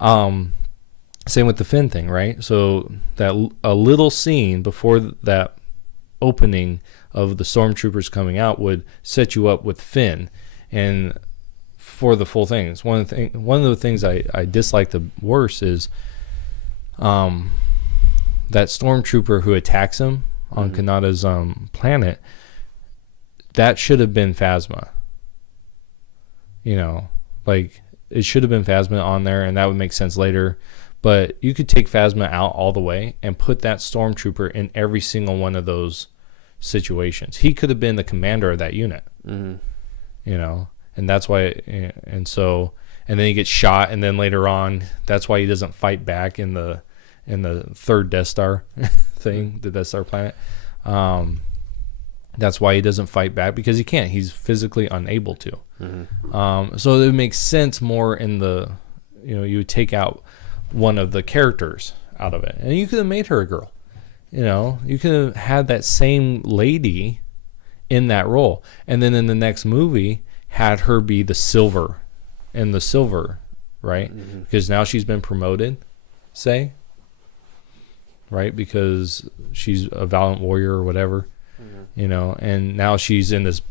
same with the Finn thing, right? So that a little scene before that opening of the stormtroopers coming out would set you up with Finn, and for the full things. One of the things I dislike the worst is that stormtrooper who attacks him on Kanata's planet. That should have been Phasma. You know, like, it should have been Phasma on there, and that would make sense later. But you could take Phasma out all the way and put that stormtrooper in every single one of those situations. He could have been the commander of that unit. You know, and that's why. And then he gets shot, and then later on, that's why he doesn't fight back in the third Death Star thing, the Death Star planet. That's why he doesn't fight back, because he can't. He's physically unable to. So it makes sense more in the, you know, you would take out one of the characters out of it, and you could have made her a girl. You know, you could have had that same lady in that role, and then in the next movie had her be the silver, right? Because now she's been promoted, say, right? Because she's a valiant warrior or whatever, you know, and now she's in this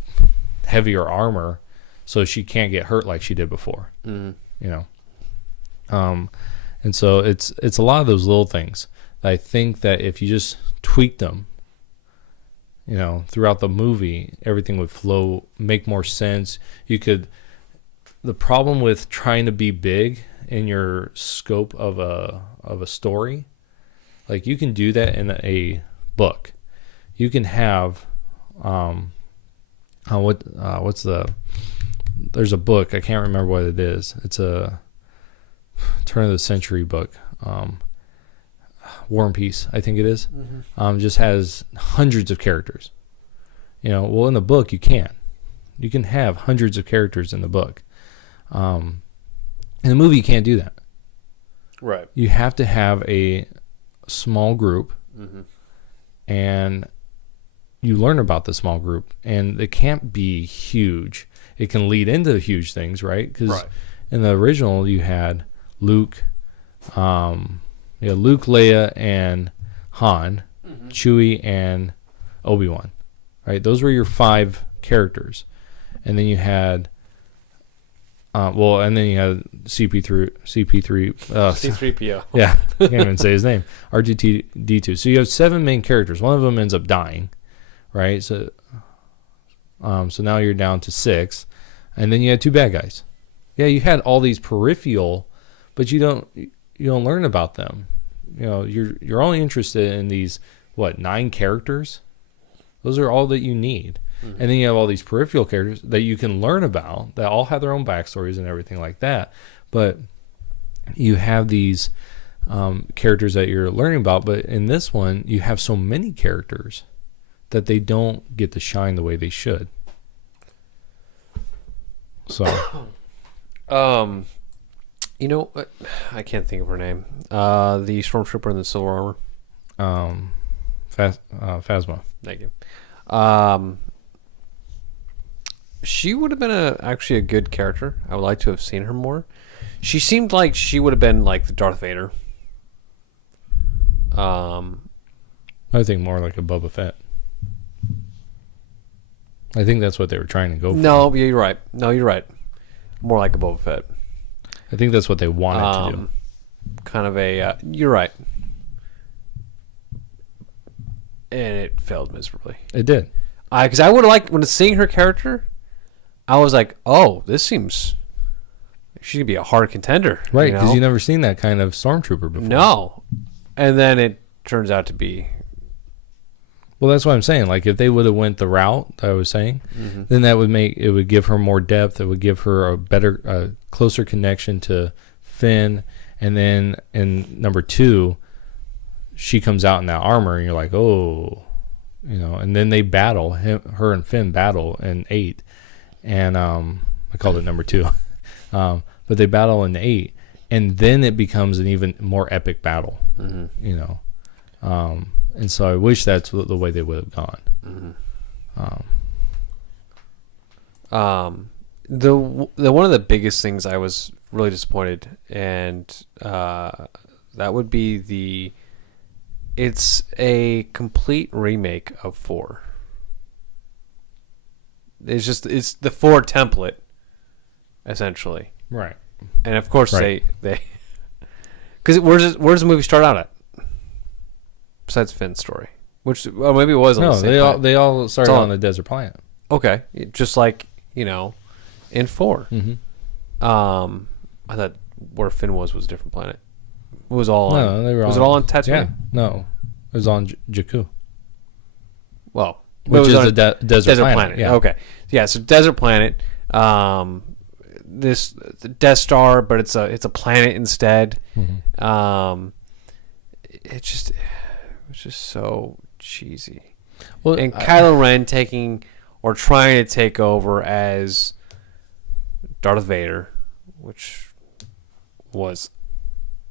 heavier armor, so she can't get hurt like she did before, you know. And so it's a lot of those little things that I think that if you just tweak them, you know, throughout the movie, everything would flow, make more sense. The problem with trying to be big in your scope of a story, like, you can do that in a book. You can have there's a book, I can't remember what it is. It's a turn of the century book, War and Peace, I think it is. Just has hundreds of characters. You know, well, in the book you can have hundreds of characters in the book. In the movie you can't do that. Right. You have to have a small group, and you learn about the small group, and it can't be huge. It can lead into huge things, right? Because in the original you had Luke, Leia, and Han, Chewie, and Obi-Wan, right? Those were your 5 characters, and then you had, and then you had C3PO. Yeah, I can't even say his name. R2D2. So you have 7 main characters. One of them ends up dying, right? So now you're down to 6, and then you had 2 bad guys. Yeah, you had all these peripheral, but you don't learn about them. You know, you're only interested in these 9 characters. Those are all that you need. And then you have all these peripheral characters that you can learn about that all have their own backstories and everything like that. But you have these characters that you're learning about. But in this one, you have so many characters that they don't get to shine the way they should. So, you know, I can't think of her name. The stormtrooper in the silver armor. Phasma. Thank you. She would have been actually a good character. I would like to have seen her more. She seemed like she would have been like the Darth Vader. I think more like a Boba Fett. I think that's what they were trying to go for. No, you're right. More like a Boba Fett. I think that's what they wanted to do. Kind of a... you're right. And it failed miserably. It did. Because I would have liked when seeing her character, I was like, oh, this seems she could be a hard contender, Right, because you never seen that kind of stormtrooper before. No, and then it turns out to be. Well, that's what I'm saying. Like, if they would have went the route I was saying, then that would give her more depth. It would give her a better, closer connection to Finn. And then in number 2, she comes out in that armor, and you're like, oh, And then they battle. Her and Finn battle in 8, and I called it number 2, but they battle in 8, and then it becomes an even more epic battle. And so I wish that's the way they would have gone. The one of the biggest things I was really disappointed, and that would be it's a complete remake of 4. It's the 4 template, essentially. Right. And of course Right. they because where's the movie start out at? Besides Finn's story, which maybe it was on the same planet. they all started on the desert planet. Okay, just like in 4. I thought where Finn was a different planet. It was all on. They were was it all on Tatooine? Yeah, no, it was on Jakku. Well, which is the desert planet. Yeah. Okay, yeah. So desert planet. This the Death Star, but it's a planet instead. It was just so cheesy. Well, And Kylo Ren trying to take over as Darth Vader, which was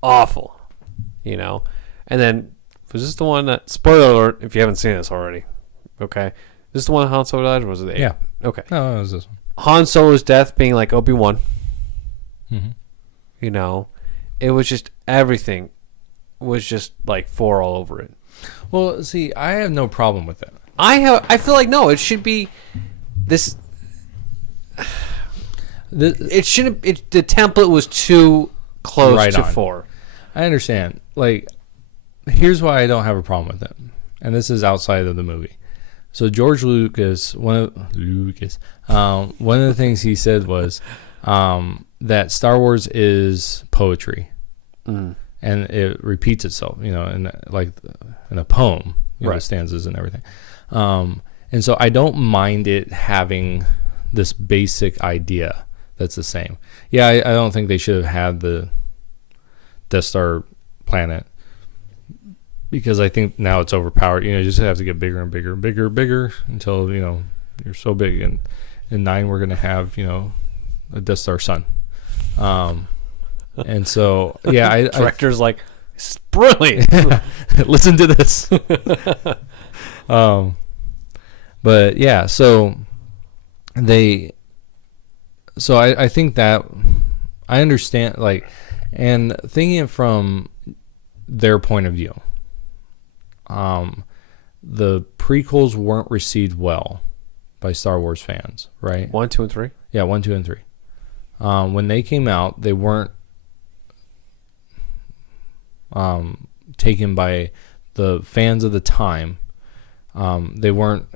awful, And then, was this the one that, spoiler alert, if you haven't seen this already, okay? Is this the one Han Solo died, or was it the 8? Yeah. Okay. No, it was this one. Han Solo's death being like Obi-Wan, Mm-hmm. It was just, everything was just like 4 all over it. Well, see, I have no problem with that. I feel like, no, it should be this. It shouldn't. The template was too close Right to on. 4. I understand. Like, here's why I don't have a problem with it, and this is outside of the movie. So George Lucas, one of the things he said was that Star Wars is poetry, and it repeats itself, in a poem, Right. the stanzas and everything. And so I don't mind it having this basic idea that's the same. Yeah, I don't think they should have had the Death Star planet, because I think now it's overpowered. You just have to get bigger and bigger and bigger and bigger until you're so big. And in 9 we're gonna have a Death Star sun. And so yeah, Director's like, it's brilliant. listen to this. But yeah, so I think that I understand, and thinking it from their point of view, the prequels weren't received well by Star Wars fans, right? 1, 2, and 3. Yeah, 1, 2, and 3. When they came out, they weren't taken by the fans of the time. They weren't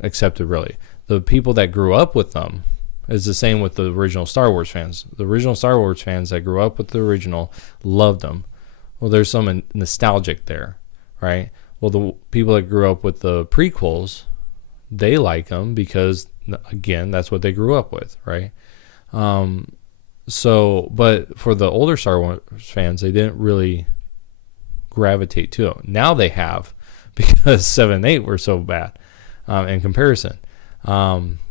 accepted, really. The people that grew up with them is the same with the original Star Wars fans. The original Star Wars fans that grew up with the original loved them. Well, there's some nostalgic there, right? Well, the people that grew up with the prequels, they like them because, again, that's what they grew up with, right? But for the older Star Wars fans, they didn't really gravitate to it. Now they have, because 7 and 8 were so bad in comparison.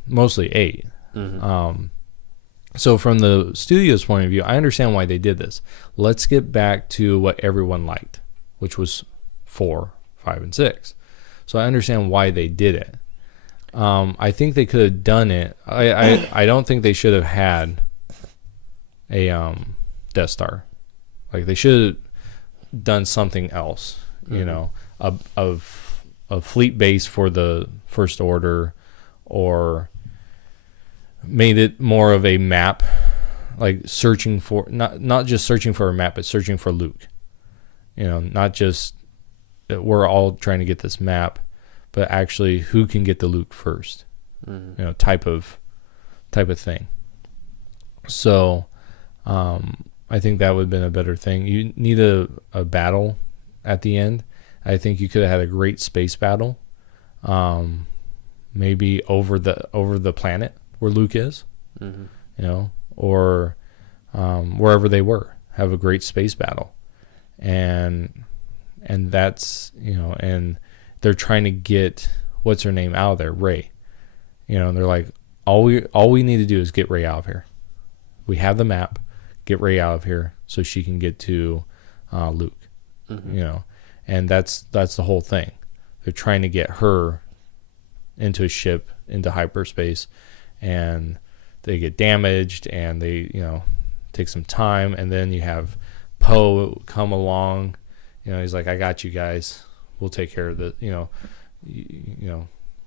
Mostly 8. So from the studio's point of view, I understand why they did this. Let's get back to what everyone liked, which was 4, 5, and 6. So I understand why they did it. I think they could have done it. I don't think they should have had a Death Star. They should have done something else. A fleet base for the First Order, or made it more of a map, searching for not just searching for a map, but searching for Luke. Not just we're all trying to get this map, but actually who can get to Luke first, type of thing. So I think that would have been a better thing. You need a battle at the end. I think you could have had a great space battle, maybe over the planet where Luke is, or wherever they were. Have a great space battle, and that's and they're trying to get what's her name out of there, Rey. And they're like, all we need to do is get Rey out of here. We have the map. Get Rey out of here so she can get to Luke. And that's the whole thing. They're trying to get her into a ship, into hyperspace, and they get damaged, and they take some time, and then you have Poe come along. He's like, I got you guys. We'll take care of the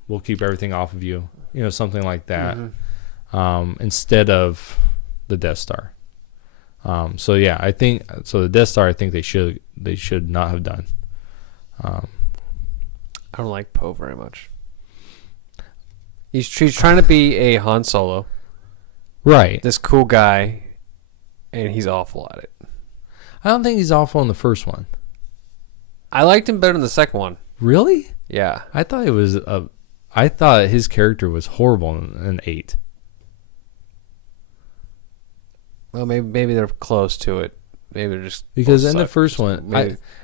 we'll keep everything off of you. Something like that. Instead of the Death Star. So yeah, I think so. The Death Star, I think they should not have done. I don't like Poe very much. He's trying to be a Han Solo, right? This cool guy, and he's awful at it. I don't think he's awful in the first one. I liked him better in the second one. Really? Yeah. I thought his character was horrible in 8. Well, maybe they're close to it. Maybe they're just because in the first one,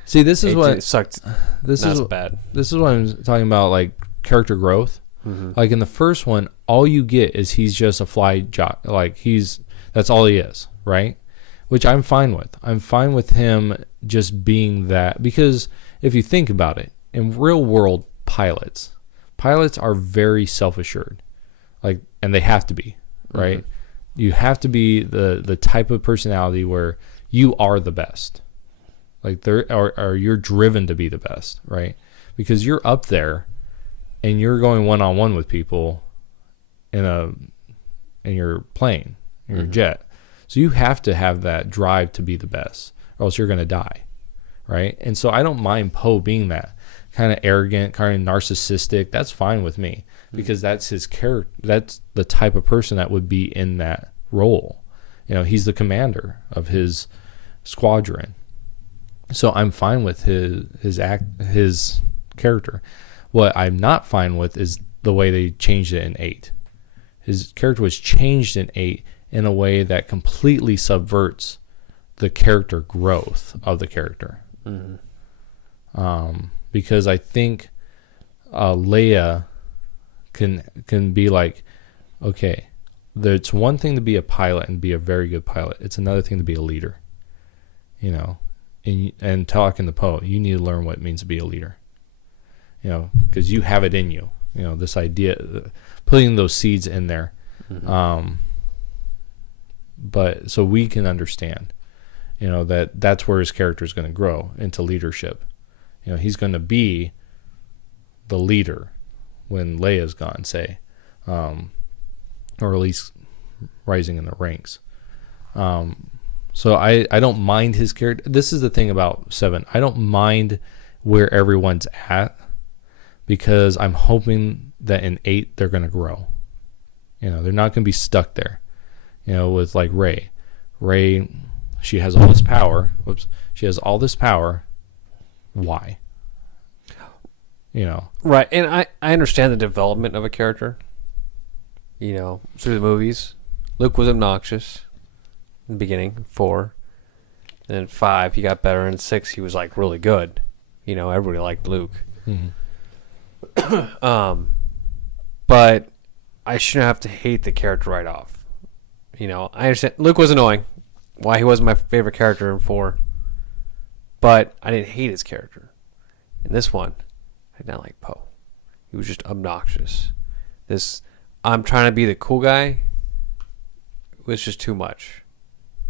this is what sucked. This is bad. This is what I'm talking about, like character growth. Like in the first one, all you get is he's just a fly jock. Like that's all he is, right? Which I'm fine with. I'm fine with him just being that, because if you think about it, in real world pilots are very self-assured, and they have to be, right? You have to be the type of personality where you are the best, or you're driven to be the best, right? Because you're up there and you're going one-on-one with people in your plane, in your jet. So you have to have that drive to be the best, or else you're going to die, right? And so I don't mind Poe being that kind of arrogant, kind of narcissistic. That's fine with me, because that's his character. That's the type of person that would be in that role. He's the commander of his squadron. So I'm fine with his character. What I'm not fine with is the way they changed it in 8. His character was changed in 8 in a way that completely subverts the character growth of the character. Because I think Leia can be like, okay, it's one thing to be a pilot and be a very good pilot. It's another thing to be a leader. And talking to Poe, you need to learn what it means to be a leader. Because you have it in you. This idea, putting those seeds in there. But so we can understand, that's where his character is going to grow into leadership. He's going to be the leader when Leia's gone, say, or at least rising in the ranks. So I don't mind his character. This is the thing about 7. I don't mind where everyone's at, because I'm hoping that in 8 they're going to grow. They're not going to be stuck there. With like Rey. Rey, she has all this power. She has all this power. Why? Right. And I understand the development of a character, through the movies. Luke was obnoxious in the beginning, 4. And then 5, he got better. And 6, he was like really good. Everybody liked Luke. But I shouldn't have to hate the character right off. I understand Luke was annoying. Why he wasn't my favorite character in 4. But I didn't hate his character. In this one, I did not like Poe. He was just obnoxious. I'm trying to be the cool guy was just too much.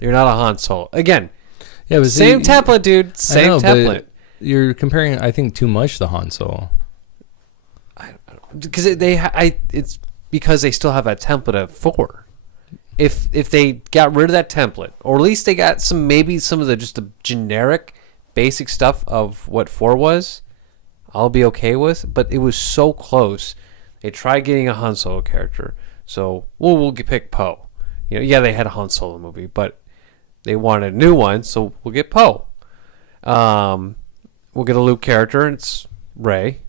You're not a Han Solo. Again, yeah, but same template, dude. Same template. You're comparing, I think, too much to Han Solo. Because it's because they still have that template of 4. If they got rid of that template, or at least they got some of the generic basic stuff of what 4 was, I'll be okay with. But it was so close. They tried getting a Han Solo character, so we'll pick Poe. Yeah, they had a Han Solo movie, but they wanted a new one, so we'll get Poe. We'll get a Luke character, and it's Rey,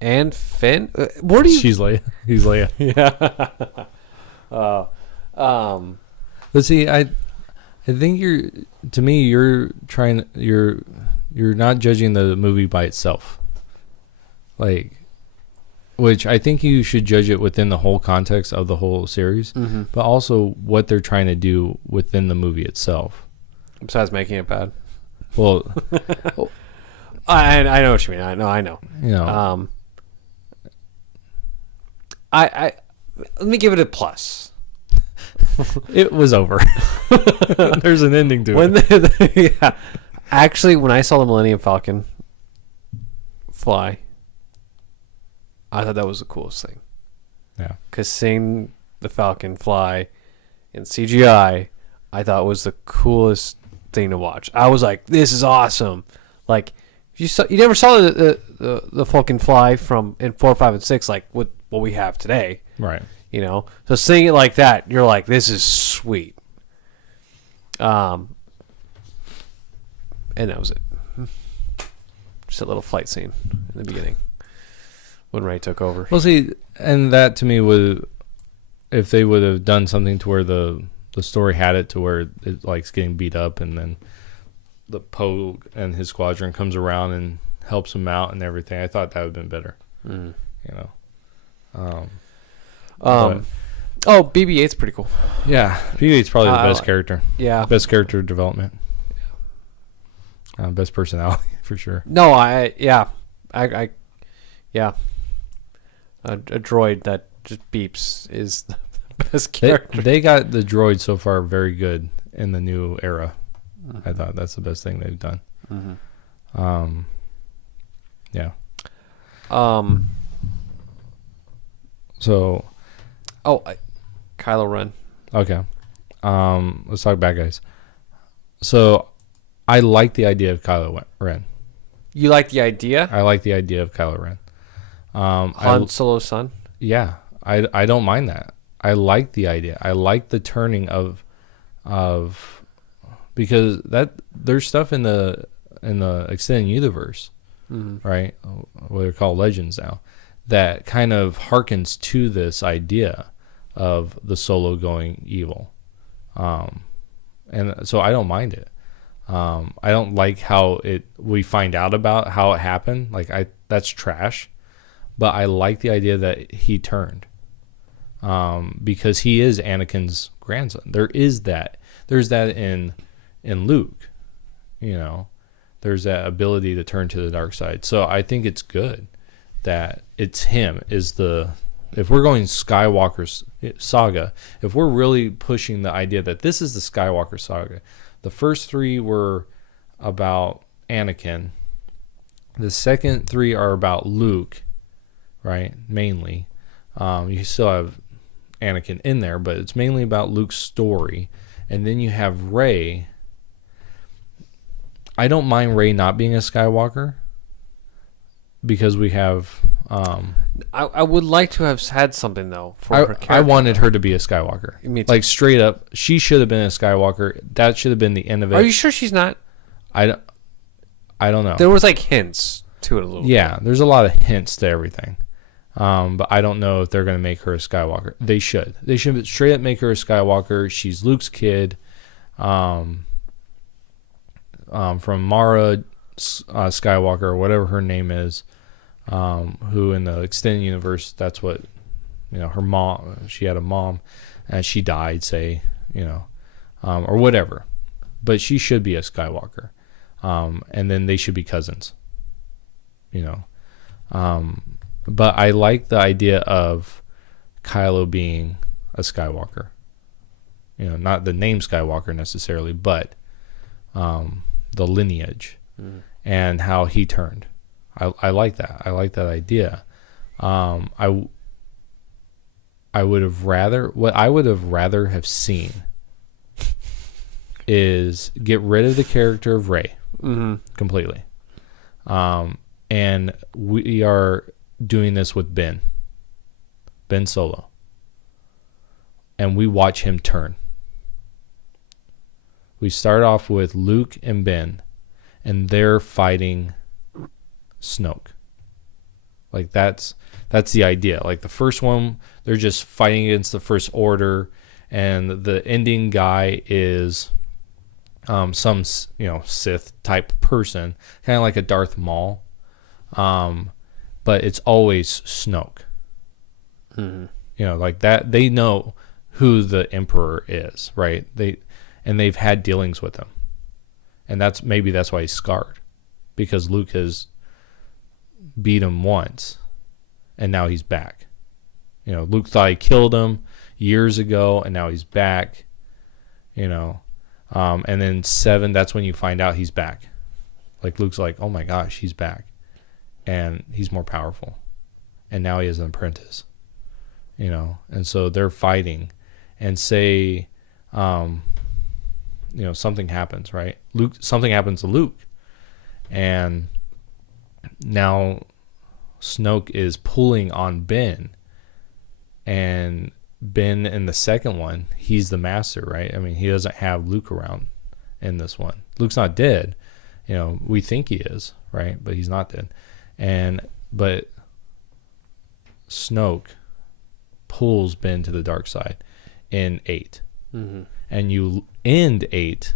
and Finn. Where do you? She's Leia. He's Leia. Yeah. But see, I think you're not judging the movie by itself. Like, which I think you should judge it within the whole context of the whole series, but also what they're trying to do within the movie itself. Besides making it bad. Well, I know what you mean. I know. I let me give it a plus. It was over. There's an ending to it. Yeah. Actually, when I saw the Millennium Falcon fly, I thought that was the coolest thing. Yeah. Because seeing the Falcon fly in CGI, I thought was the coolest thing to watch. I was like, "This is awesome!" Like, you never saw the Falcon fly in 4, 5, and 6 like with what we have today, right? So seeing it like that, you're like, "This is sweet." And that was it. Just a little flight scene in the beginning when Rey took over. Well, see, and that to me would, if they would have done something to where the story had it to where it likes getting beat up, and then the Poe and his squadron comes around and helps him out and everything. I thought that would have been better. BB-8's pretty cool. Yeah, BB-8's probably the best character. Yeah, best character development. Best personality for sure. No, a droid that just beeps is the best character. They got the droid so far very good in the new era. I thought that's the best thing they've done. Yeah. So. Kylo Ren. Okay. Let's talk bad guys. So, I like the idea of Kylo Ren. You like the idea? I like the idea of Kylo Ren. Han Solo's son? Yeah. I don't mind that. I like the idea. I like the turning of because there's stuff in the extended universe, right? What they're called Legends now, that kind of harkens to this idea of the Solo going evil, and so I don't mind it. I don't like how we find out about how it happened. Like that's trash, but I like the idea that he turned, because he is Anakin's grandson. There's that in Luke, there's that ability to turn to the dark side. So I think it's good that it's him if we're going Skywalker saga, if we're really pushing the idea that this is the Skywalker saga. The first 3 were about Anakin. The second 3 are about Luke, right? Mainly. You still have Anakin in there, but it's mainly about Luke's story. And then you have Rey. I don't mind Rey not being a Skywalker because we have... I would like to have had something, though, for her character. I wanted her to be a Skywalker. Me too. Like, straight up, she should have been a Skywalker. That should have been the end of it. Are you sure she's not? I don't know. There was, hints to it a little bit. Yeah, there's a lot of hints to everything. But I don't know if they're going to make her a Skywalker. They should. They should straight up make her a Skywalker. She's Luke's kid. From Mara Skywalker, or whatever her name is. Who in the extended universe, that's what, her mom, she had a mom and she died, or whatever, but she should be a Skywalker. And then they should be cousins, but I like the idea of Kylo being a Skywalker, not the name Skywalker necessarily, but, the lineage and how he turned. I like that. I like that idea. What I would have rather have seen is get rid of the character of Rey completely. And we are doing this with Ben Solo. And we watch him turn. We start off with Luke and Ben, and they're fighting Snoke. Like that's the idea. Like the first one, they're just fighting against the First Order, and the ending guy is some Sith type person, kind of like a Darth Maul, but it's always Snoke. Mm-hmm. Like that. They know who the Emperor is, right? They've had dealings with him, and that's why he's scarred, because Luke has beat him once, and now he's back. Luke thought he killed him years ago, and now he's back. And then 7, that's when you find out he's back. Like Luke's like, oh my gosh, he's back, and he's more powerful, and now he has an apprentice. And so they're fighting, and say, something happens, right? Something happens to Luke, and now Snoke is pulling on Ben, and Ben in the second one, he's the master, right? I mean, he doesn't have Luke around in this one. Luke's not dead. We think he is, right? But he's not dead. But Snoke pulls Ben to the dark side in 8. Mm-hmm. And you end 8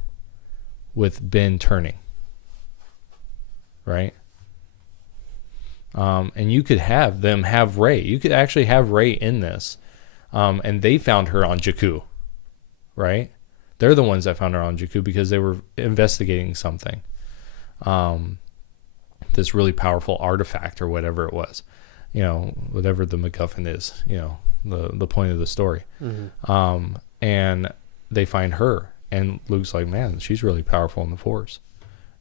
with Ben turning, right? And you could have them have Rey. You could actually have Rey in this. And they found her on Jakku, right? They're the ones that found her on Jakku because they were investigating something. This really powerful artifact or whatever it was. Whatever the MacGuffin is, the point of the story. Mm-hmm. And they find her, and Luke's like, man, she's really powerful in the Force,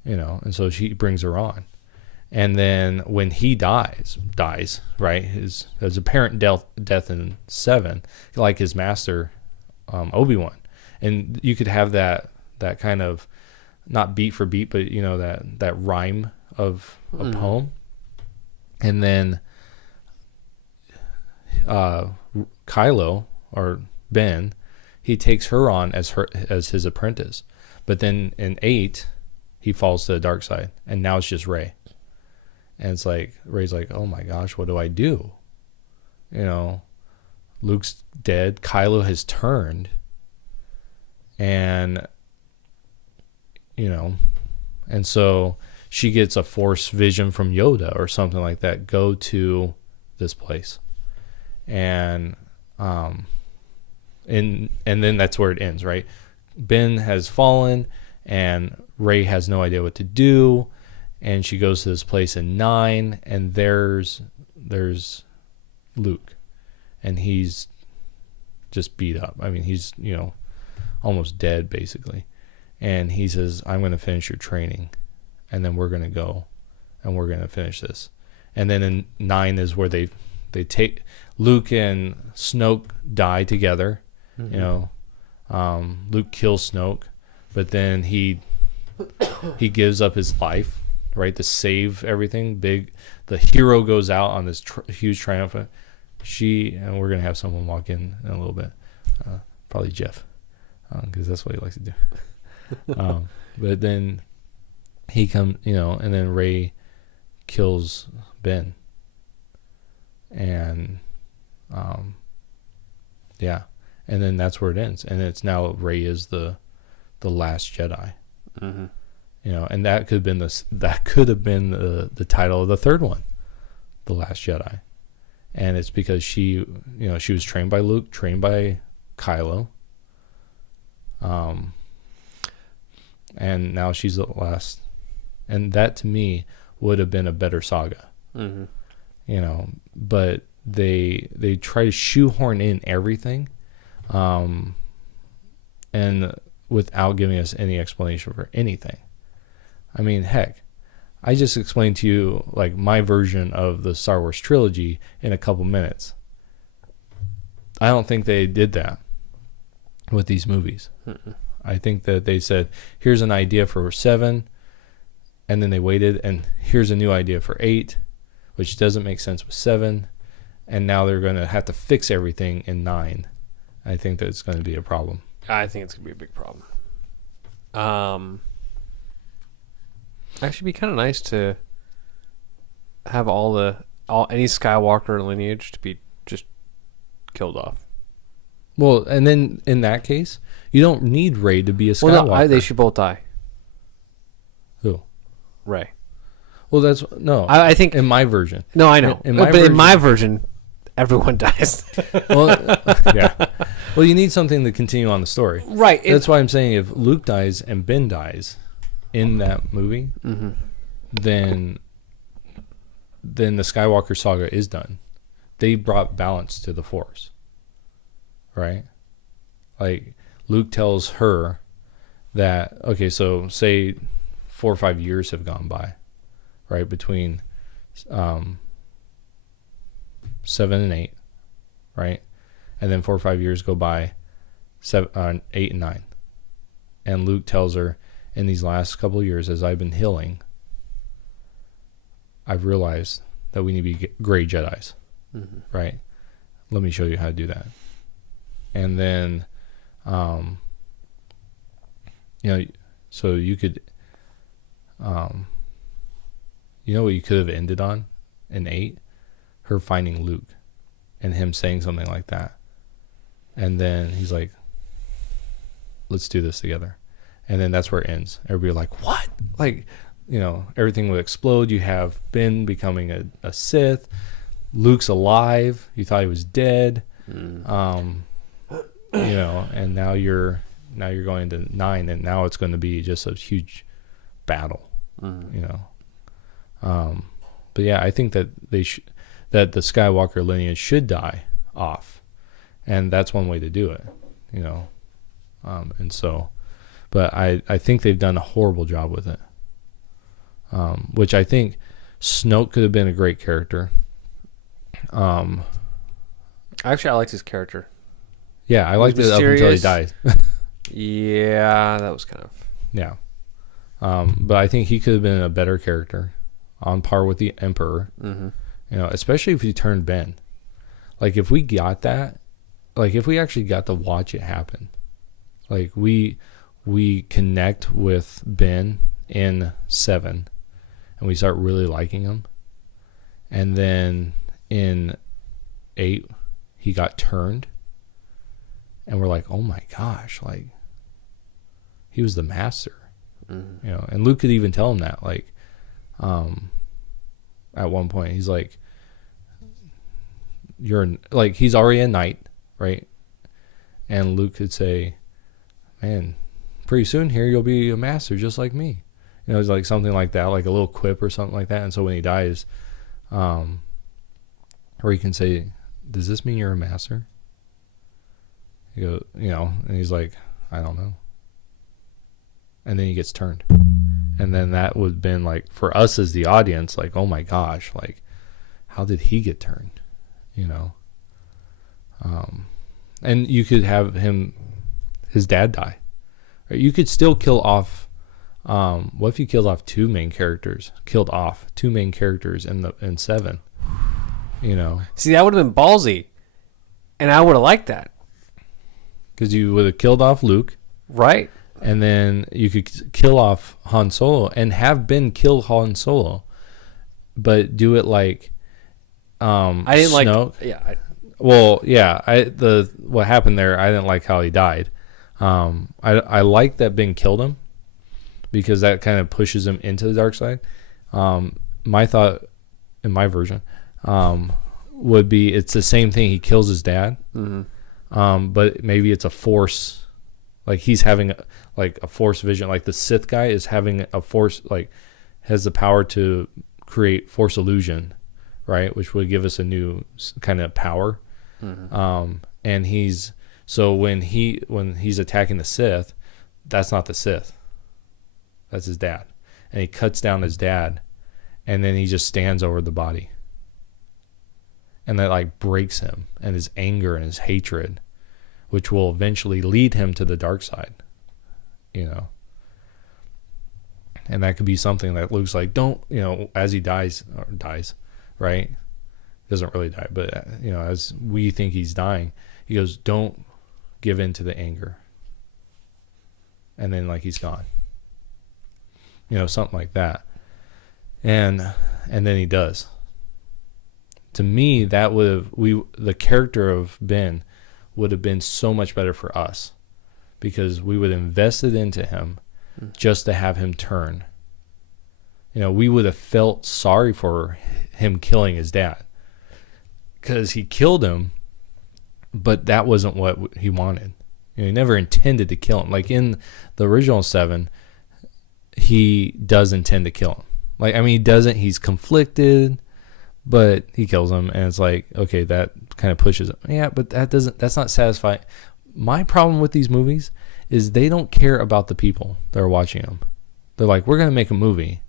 and so she brings her on. And then when he dies, right, his apparent death in 7, like his master, Obi-Wan. And you could have that kind of, not beat for beat, but that rhyme of a poem. And then Kylo, or Ben, he takes her on as his apprentice. But then in 8, he falls to the dark side, and now it's just Rey. And it's like, Rey's like, oh my gosh, what do I do? Luke's dead. Kylo has turned. And, and so she gets a Force vision from Yoda or something like that. Go to this place. And then that's where it ends, right? Ben has fallen, and Rey has no idea what to do. And she goes to this place in 9, and there's Luke, and he's just beat up. I mean, he's almost dead basically. And he says, I'm going to finish your training, and then we're going to go, and we're going to finish this. And then in 9 is where they take Luke and Snoke die together. Mm-hmm. Luke kills Snoke, but then he gives up his life, right, to save everything. The hero goes out on this huge triumphant. And we're gonna have someone walk in a little bit, probably Jeff, because that's what he likes to do. But then he comes, and then Rey kills Ben, and and then that's where it ends. And it's now Rey is the last Jedi. Mm-hmm. And that could have been the title of the third one, The Last Jedi. And it's because she was trained by Luke, trained by Kylo. And now she's the last. And that to me would have been a better saga. Mm-hmm. But they try to shoehorn in everything, and without giving us any explanation for anything. I mean, heck, I just explained to you like my version of the Star Wars trilogy in a couple minutes. I don't think they did that with these movies. Mm-mm. I think that they said, here's an idea for 7. and then they waited, and here's a new idea for 8, which doesn't make sense with 7, and now they're going to have to fix everything in 9. I think that's going to be a problem. I think it's going to be a big problem. Actually, be kind of nice to have any Skywalker lineage to be just killed off. Well, and then in that case, you don't need Rey to be a Skywalker. Well, no, they should both die. Who? Rey. Well, that's no. I think in my version. No, I know. In my version, everyone dies. Well, yeah. Well, you need something to continue on the story. Right. That's why I'm saying if Luke dies and Ben dies in that movie, then the Skywalker saga is done. They brought balance to the Force. Right? Like, Luke tells her that, okay, so say 4 or 5 years have gone by, right, between 7 and 8, right? And then 4 or 5 years go by, 8 and 9. And Luke tells her, in these last couple of years, as I've been healing, I've realized that we need to be gray Jedis, right? Let me show you how to do that. And then, so you could, you know what you could have ended on in 8? Her finding Luke and him saying something like that. And then he's like, let's do this together. And then that's where it ends. Everybody like, what? Like, everything would explode. You have Ben becoming a Sith. Luke's alive. You thought he was dead. And now you're going to 9, and now it's going to be just a huge battle. But yeah, I think that that the Skywalker lineage should die off, and that's one way to do it. And so, but I think they've done a horrible job with it. Which I think Snoke could have been a great character. Actually, I liked his character. Yeah, I liked it up until he died. Yeah, that was kind of... Yeah. But I think he could have been a better character, on par with the Emperor. Especially if he turned Ben. Like, if we got that, like, if we actually got to watch it happen, like, we connect with Ben in 7, and we start really liking him, and then in 8, he got turned, and we're like, oh my gosh, like, he was the master. And Luke could even tell him that, like, at one point he's like, he's already a knight, right? And Luke could say, man, pretty soon here you'll be a master just like me. It's like something like that, like a little quip or something like that. And so when he dies, or he can say, does this mean you're a master? He goes, and he's like, I don't know. And then he gets turned. And then that would have been like, for us as the audience, like, oh my gosh, like, how did he get turned? And you could have his dad die. Right? You could still kill off, what if you killed off two main characters in 7? See, that would have been ballsy. And I would have liked that. Because you would have killed off Luke. Right. And then you could kill off Han Solo and have Ben kill Han Solo. But do it like I didn't Snoke. What happened there, I didn't like how he died. I like that Ben killed him because that kind of pushes him into the dark side. My thought in my version would be it's the same thing. He kills his dad, but maybe it's a force, like he's having a force vision, like the Sith guy is having a force, like has the power to create force illusion, right? Which would give us a new kind of power. And he's when he's attacking the Sith, that's not the Sith, that's his dad, and he cuts down his dad, and then he just stands over the body, and that like breaks him and his anger and his hatred, which will eventually lead him to the dark side, And that could be something that Luke's like, don't, as he dies, right? Doesn't really die, but, as we think he's dying, he goes, don't give in to the anger. And then, like, he's gone. Something like that. And then he does. To me, that the character of Ben would have been so much better for us because we would have invested into him just to have him turn. We would have felt sorry for him killing his dad because he killed him, but that wasn't what he wanted. He never intended to kill him. Like in the original 7, he does intend to kill him. He doesn't. He's conflicted, but he kills him, and it's like, okay, that kind of pushes him. Yeah, but that's not satisfying. My problem with these movies is they don't care about the people that are watching them. They're like, we're going to make a movie,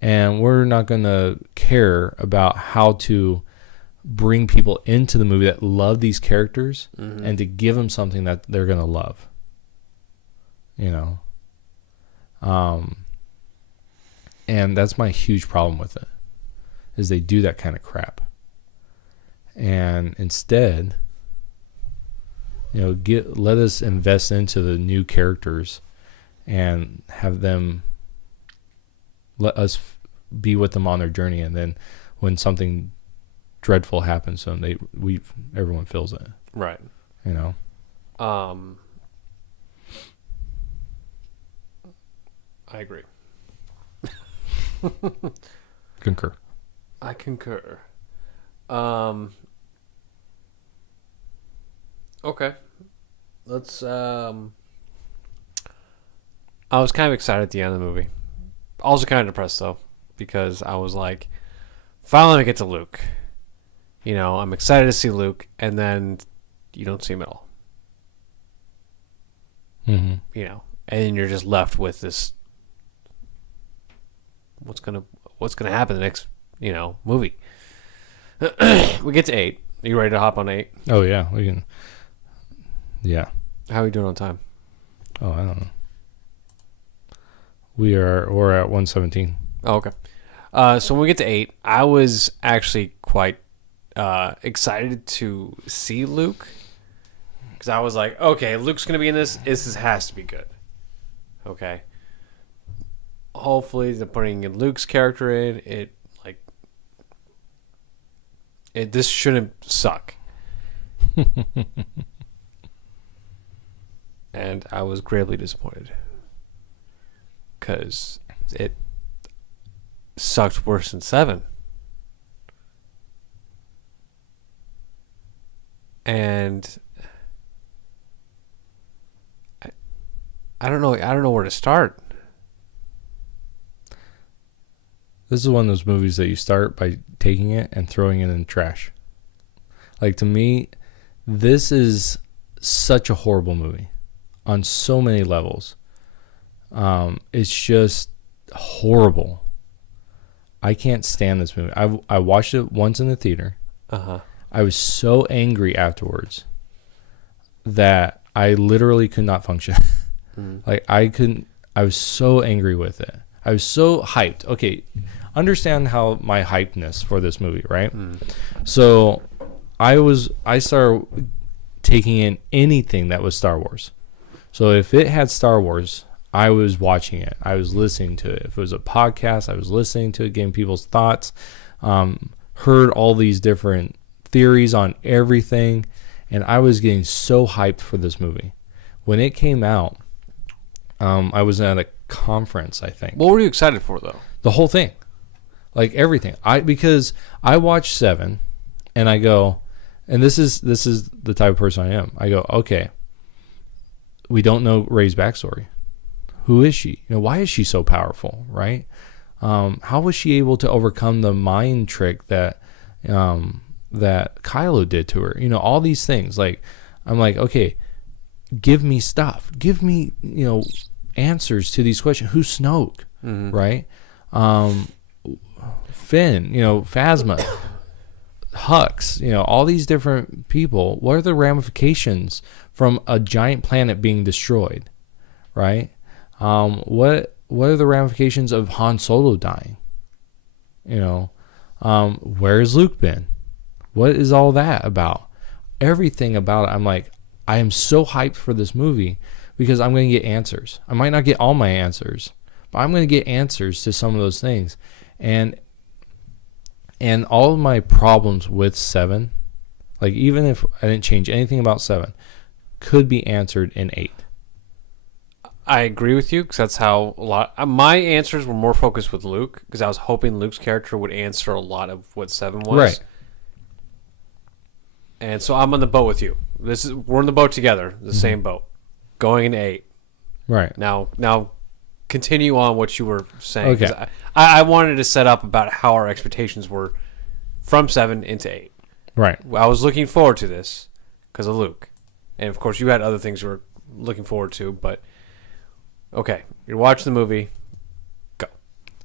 and we're not going to care about how to bring people into the movie that love these characters and to give them something that they're going to love. And that's my huge problem with it, is they do that kind of crap. And instead, let us invest into the new characters and have them let us be with them on their journey. And then when something dreadful happens to them, everyone feels it. Right. I agree. Concur. I concur. Okay. Let's I was kind of excited at the end of the movie. Also kind of depressed though, because I was like, finally I get to Luke. I'm excited to see Luke, and then you don't see him at all. Mm-hmm. And you're just left with this. What's gonna happen in the next movie? We get to 8. Are you ready to hop on 8? Oh yeah, we can. Yeah. How are we doing on time? Oh, I don't know. We're at 117. Oh, okay. So when we get to 8, I was actually quite excited to see Luke, because I was like, okay, Luke's gonna be in this. This has to be good. Okay. Hopefully, they're putting in Luke's character in it. This shouldn't suck. And I was gravely disappointed, because it sucked worse than 7. And I don't know where to start. This is one of those movies that you start by taking it and throwing it in the trash. Like, to me, this is such a horrible movie on so many levels. It's just horrible. I can't stand this movie. I watched it once in the theater. I was so angry afterwards that I literally could not function. Like, I was so angry with it. I was so hyped. Okay, understand how my hypeness for this movie, right? So I started taking in anything that was Star Wars. So if it had Star Wars, I was watching it. I was listening to it. If it was a podcast, I was listening to it, getting people's thoughts, heard all these different theories on everything, and I was getting so hyped for this movie. When it came out, I was at a conference, I think. What were you excited for, though? The whole thing. Like, everything. Because I watched 7, and I go, and this is the type of person I am. I go, okay, we don't know Rey's backstory. Who is she? Why is she so powerful, right? How was she able to overcome the mind trick that Kylo did to her? All these things. Like, I'm like, okay, give me stuff. Give me, answers to these questions. Who's Snoke, right? Finn, Phasma, Hux, all these different people. What are the ramifications from a giant planet being destroyed, right? What what are the ramifications of Han Solo dying? You know, where has Luke been? What is all that about? Everything about it. I'm like, I am so hyped for this movie because I'm going to get answers. I might not get all my answers, but I'm going to get answers to some of those things. And all of my problems with 7, like even if I didn't change anything about 7, could be answered in 8. I agree with you because that's how a lot. My answers were more focused with Luke because I was hoping Luke's character would answer a lot of what 7 was. Right. And so I'm on the boat with you. We're in the boat together, the same boat, going into 8. Right. Now, continue on what you were saying. Okay. 'Cause I wanted to set up about how our expectations were from 7 into 8. Right. I was looking forward to this because of Luke, and of course you had other things you were looking forward to. But okay, you're watching the movie. Go.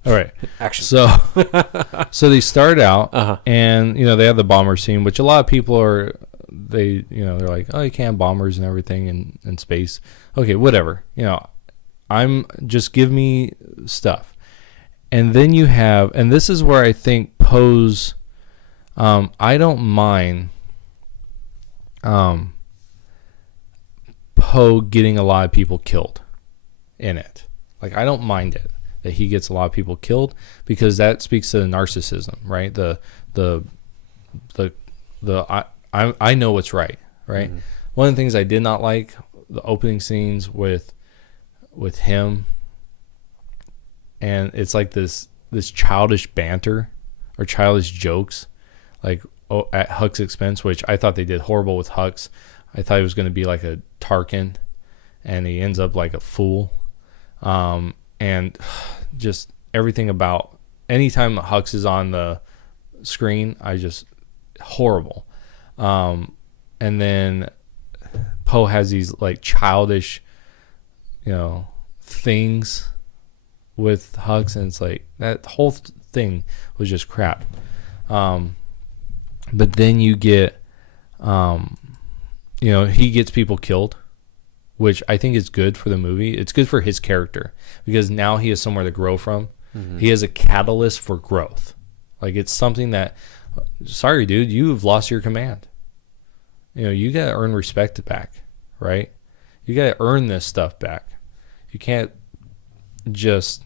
All right. Action. So they start out, Uh-huh. and they have the bomber scene, which a lot of people they're like, oh, you can't have bombers and everything in space. Okay, whatever. I'm just give me stuff, and then you have, and this is where I think Poe's. I don't mind Poe getting a lot of people killed in it. Like, I don't mind it that he gets a lot of people killed because that speaks to the narcissism, right? I know what's right? Mm-hmm. One of the things I did not like, the opening scenes with him, and it's like this childish banter or childish jokes, like at Huck's expense, which I thought they did horrible with Hux. I thought he was going to be like a Tarkin, and he ends up like a fool. And just everything about anytime Hux is on the screen, horrible. And then Poe has these like childish, things with Hux, and it's like that whole thing was just crap. But then you get, he gets people killed, which I think is good for the movie. It's good for his character because now he has somewhere to grow from. Mm-hmm. He has a catalyst for growth. Like, it's something that, sorry, dude, you've lost your command. You got to earn respect back, right? You got to earn this stuff back. You can't just,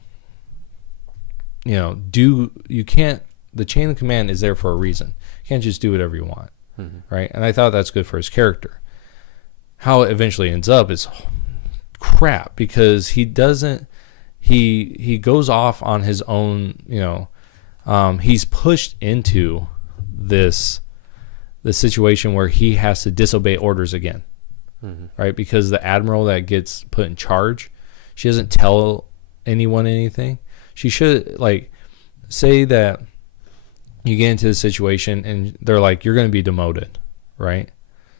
the chain of command is there for a reason. You can't just do whatever you want, right? And I thought that's good for his character. How it eventually ends up is crap because he doesn't, he goes off on his own, he's pushed into the situation where he has to disobey orders again, right? Because the admiral that gets put in charge, she doesn't tell anyone anything. She should, like, say that you get into the situation and they're like, you're going to be demoted, right?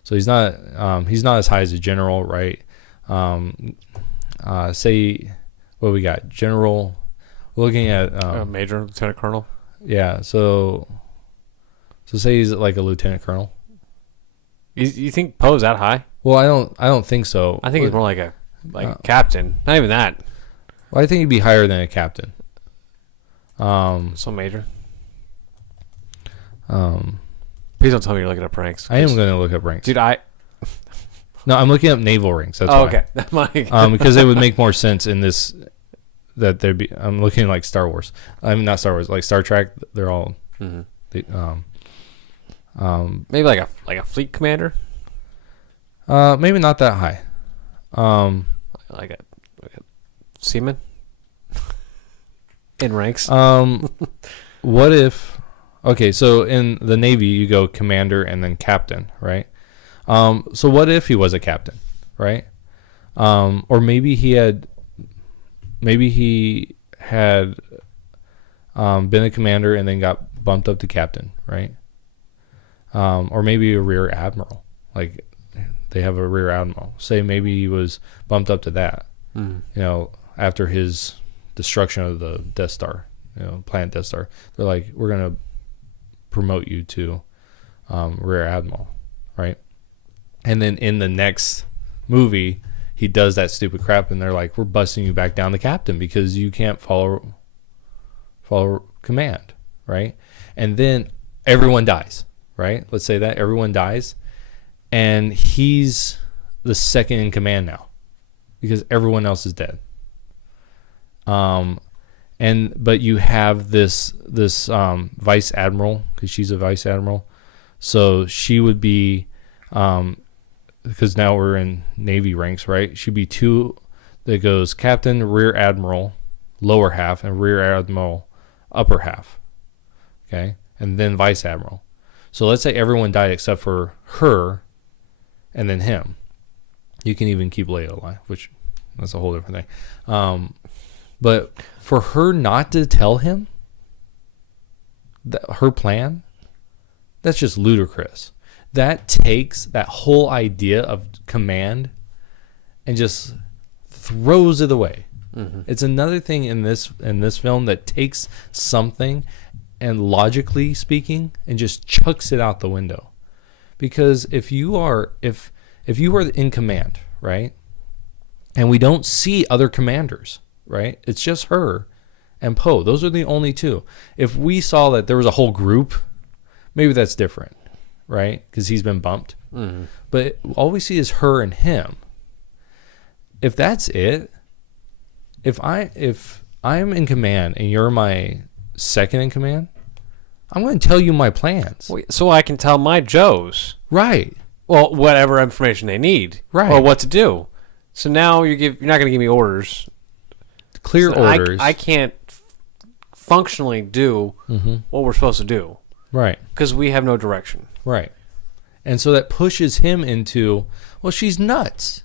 So he's not as high as a general, right? Say, what we got? General, we're looking at Major, Lieutenant Colonel. Yeah, so say he's like a lieutenant colonel. You think Poe's that high? Well, I don't think so. I think he's more like a captain. Not even that. Well, I think he'd be higher than a captain. So Major. Please don't tell me you're looking up ranks. I am going to look up ranks, dude. No, I'm looking up naval ranks. That's why. Okay. Because it would make more sense in this that there'd be. I'm looking like Star Wars. I mean, not Star Wars, like Star Trek. They're all. Mm-hmm. Maybe like a fleet commander. Maybe not that high. Like a seaman in ranks. What if? Okay, so in the Navy you go commander and then captain, right? So what if he was a captain, right? Or maybe he had been a commander and then got bumped up to captain, right? Or maybe a rear admiral, like they have a rear admiral. Say maybe he was bumped up to that, after his destruction of the Death Star, planet Death Star. They're like, we're gonna promote you to rear admiral, right? And then in the next movie, he does that stupid crap, and they're like, we're busting you back down to captain because you can't follow command, right? And then everyone dies, right? Let's say that everyone dies, and he's the second in command now because everyone else is dead. But you have this vice admiral, because she's a vice admiral, so she would be, because now we're in Navy ranks, right? She'd be 2 that goes captain, rear admiral, lower half, and rear admiral, upper half. Okay, and then vice admiral. So let's say everyone died except for her, and then him. You can even keep Leia alive, which that's a whole different thing. But for her not to tell him her plan, that's just ludicrous. That takes that whole idea of command and just throws it away. Mm-hmm. It's another thing in this film that takes something and logically speaking and just chucks it out the window. Because if you are in command, right, and we don't see other commanders, right, it's just her and Poe. Those are the only 2. If we saw that there was a whole group, maybe that's different, right, because he's been bumped. Mm-hmm. But all we see is her and him. If that's it, if I'm in command and you're my second in command, I'm going to tell you my plans. So I can tell my Joes. Right. Well, whatever information they need. Right. Or what to do. So now you're not going to give me orders. Clear orders. I can't functionally do what we're supposed to do. Right. Because we have no direction. Right. And so that pushes him into, well, she's nuts.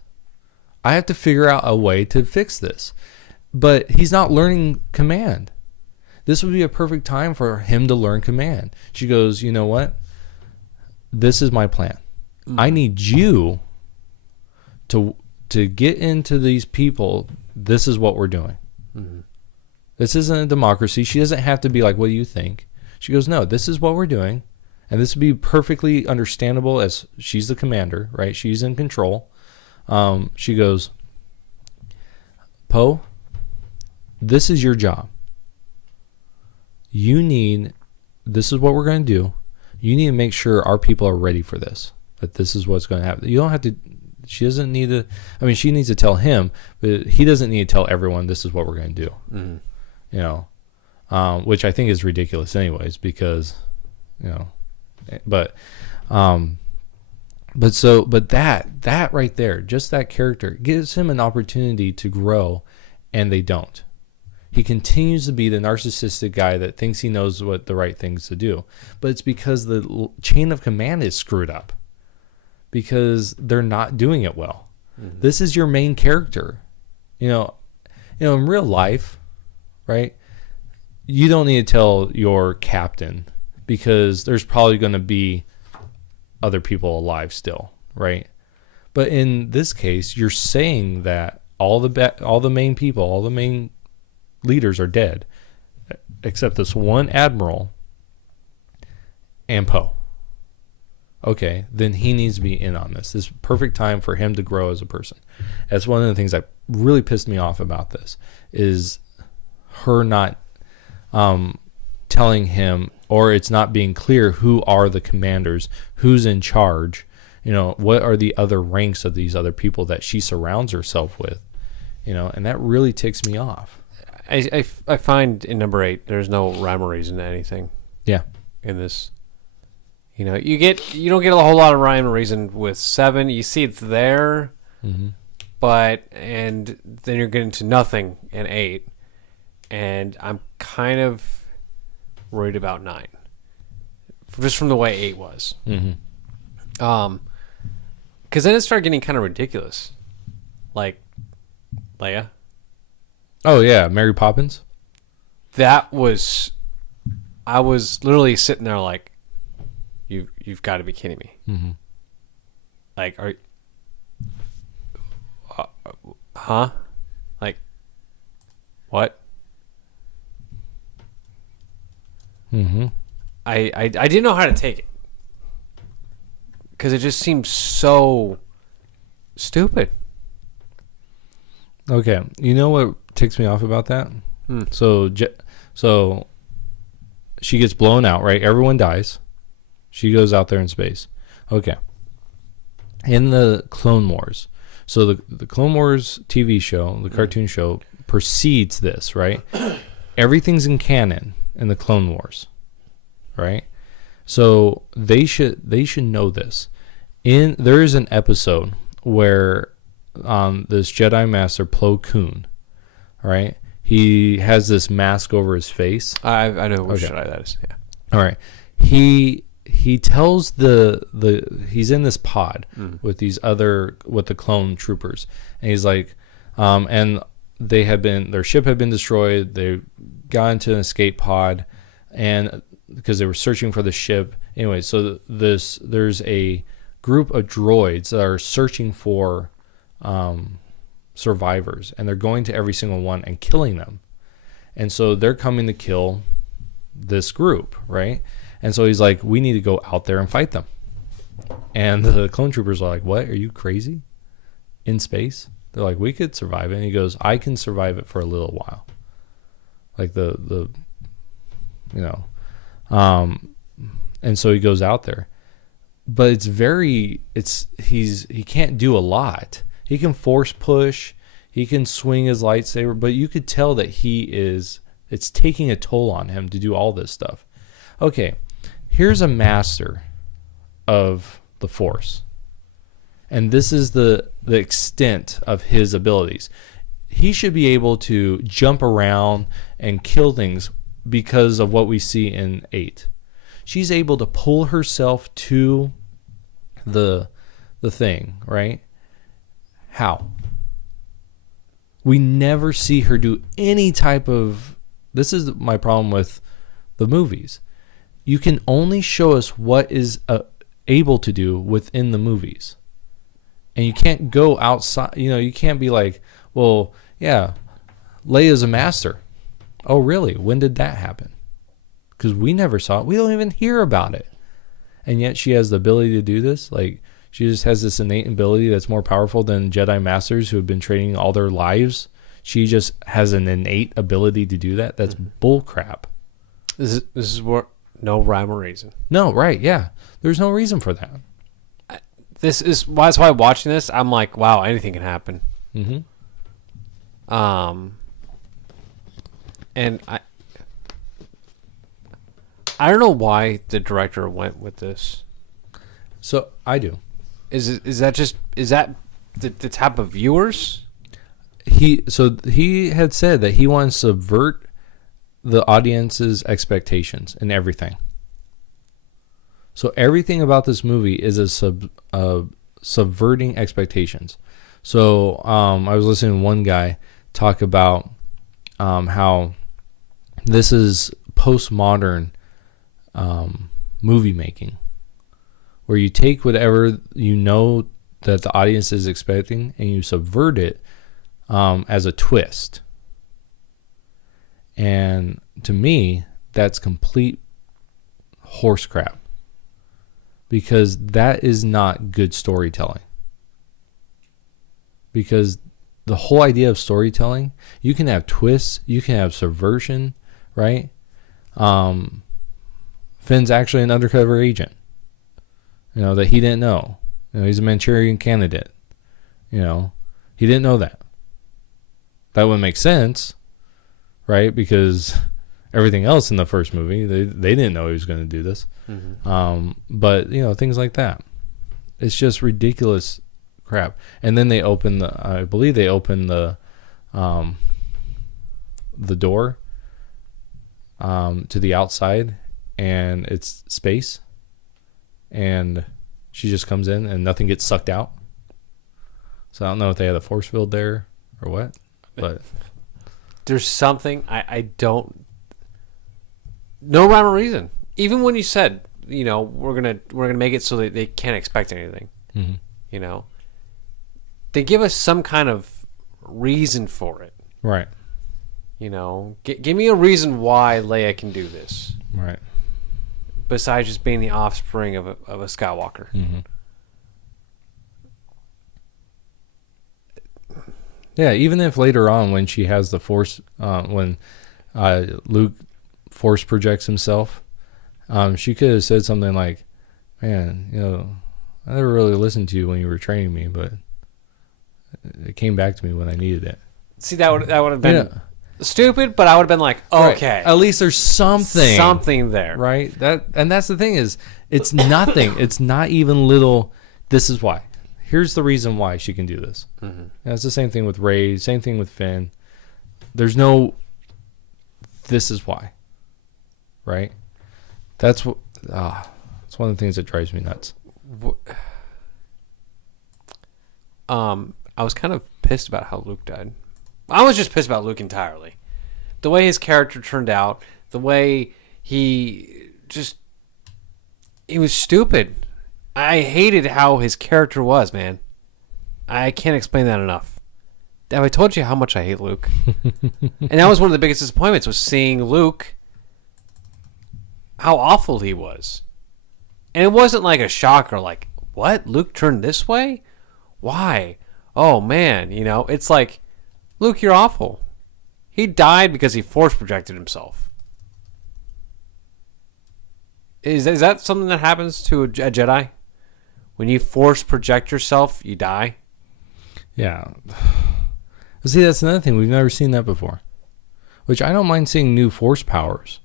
I have to figure out a way to fix this. But he's not learning command. This would be a perfect time for him to learn command. She goes, you know what? This is my plan. I need you to get into these people. This is what we're doing. Mm-hmm. This isn't a democracy. She doesn't have to be like, what do you think? She goes, no, this is what we're doing. And this would be perfectly understandable as she's the commander, right? She's in control. She goes, Poe, this is your job. This is what we're going to do. You need to make sure our people are ready for this, that this is what's going to happen. You don't have to, she doesn't need to, she needs to tell him, but he doesn't need to tell everyone this is what we're going to do. Mm-hmm. Which I think is ridiculous anyways, because, but that right there, just that character gives him an opportunity to grow, and they don't. He continues to be the narcissistic guy that thinks he knows what the right things to do. But it's because the chain of command is screwed up. Because they're not doing it well. Mm-hmm. This is your main character. In real life, right? You don't need to tell your captain because there's probably going to be other people alive still, right? But in this case, you're saying that all the main people, all the main leaders are dead, except this one admiral and Poe. Okay, then he needs to be in on this. This is perfect time for him to grow as a person. That's one of the things that really pissed me off about this, is her not telling him, or it's not being clear who are the commanders, who's in charge, what are the other ranks of these other people that she surrounds herself with, and that really ticks me off. I find in number 8 there's no rhyme or reason to anything. Yeah. In this, you don't get a whole lot of rhyme or reason with 7. You see it's there, mm-hmm. And then you're getting to nothing in 8, and I'm kind of worried about 9, just from the way 8 was. Mm-hmm. Because then it started getting kind of ridiculous, like Leia. Oh yeah, Mary Poppins. I was literally sitting there like, you've got to be kidding me. Mm-hmm. Like, huh? Like, what? Mm-hmm. I didn't know how to take it because it just seemed so stupid. Okay, you know what ticks me off about that? So she gets blown out, right? Everyone dies. She goes out there in space. Okay. In the Clone Wars, so the Clone Wars TV show, the cartoon show, precedes this, right? Everything's in canon in the Clone Wars, right? So they should know this. There is an episode where this Jedi Master Plo Koon, right? He has this mask over his face. I know which Jedi that is. Yeah. All right. He tells he's in this pod with the clone troopers, and he's like, and their ship had been destroyed. They got into an escape pod, and because they were searching for the ship. Anyway, so there's a group of droids that are searching for survivors, and they're going to every single one and killing them. And so they're coming to kill this group, right? And so he's like, we need to go out there and fight them. And the clone troopers are like, what? Are you crazy? In space? They're like, we could survive it. And he goes, I can survive it for a little while. Like and so he goes out there. But he can't do a lot. He can force push, he can swing his lightsaber, but you could tell that it's taking a toll on him to do all this stuff. Okay, here's a master of the Force. And this is the extent of his abilities. He should be able to jump around and kill things because of what we see in 8. She's able to pull herself to the thing, right? How? We never see her do any type of... This is my problem with the movies. You can only show us what is able to do within the movies. And you can't go outside. You can't be like, well, yeah, Leia's a master. Oh, really? When did that happen? Because we never saw it. We don't even hear about it. And yet she has the ability to do this. Like, she just has this innate ability that's more powerful than Jedi Masters who have been training all their lives. She just has an innate ability to do that. That's bull crap. This is what... No rhyme or reason. No, right, yeah. There's no reason for that. That's why watching this, I'm like, wow, anything can happen. Mm-hmm. And I don't know why the director went with this. So I do. Is that the type of viewers? He had said that he wants to subvert the audience's expectations and everything. So everything about this movie is subverting expectations. So I was listening to one guy talk about how this is postmodern movie making, where you take whatever you know that the audience is expecting and you subvert it as a twist. And to me, that's complete horse crap, because that is not good storytelling. Because the whole idea of storytelling, you can have twists, you can have subversion, right? Finn's actually an undercover agent, that he didn't know. He's a Manchurian candidate. He didn't know that. That would make sense, right? Because everything else in the first movie, they didn't know he was going to do this. Mm-hmm. But things like that. It's just ridiculous crap. And then I believe they open the door to the outside, and it's space, and she just comes in and nothing gets sucked out. So I don't know if they had a force field there or what, but there's something I don't. No rhyme or reason. Even when you said, we're gonna make it so that they can't expect anything. Mm-hmm. They give us some kind of reason for it. Right. Give me a reason why Leia can do this. Right. Besides just being the offspring of a Skywalker. Mm-hmm. Yeah, even if later on when she has the force, when Luke force projects himself, she could have said something like, "Man, I never really listened to you when you were training me, but it came back to me when I needed it." See, that would have been stupid, but I would have been like, okay, Right. At least there's something there, right? That's the thing is, it's nothing. It's not even little. This is why. Here's the reason why she can do this. Mm-hmm. And it's the same thing with Rey. Same thing with Finn. There's no. This is why. Right. That's what. It's one of the things that drives me nuts. I was kind of pissed about how Luke died. I was just pissed about Luke entirely. The way his character turned out, the way he was stupid. I hated how his character was, man. I can't explain that enough. Have I told you how much I hate Luke? And that was one of the biggest disappointments, was seeing Luke, how awful he was. And it wasn't like a shocker, like, what? Luke turned this way? Why? Oh, man, it's like, Luke, you're awful. He died because he force projected himself. Is that something that happens to a Jedi? When you force project yourself, you die? Yeah. See, that's another thing. We've never seen that before. Which I don't mind seeing new force powers.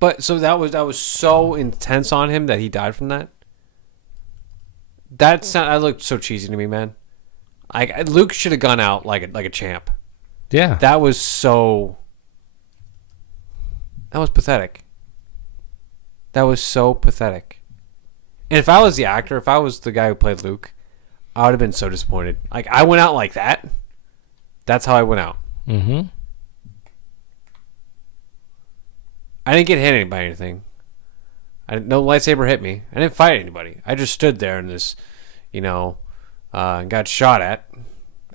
But so that was so intense on him that he died from that? That looked so cheesy to me, man. Luke should have gone out like a champ. Yeah. That was pathetic. That was so pathetic. And if I was the actor, if I was the guy who played Luke, I would have been so disappointed. Like, I went out like that. That's how I went out. Mm-hmm. I didn't get hit by anything. No lightsaber hit me. I didn't fight anybody. I just stood there in this, and got shot at,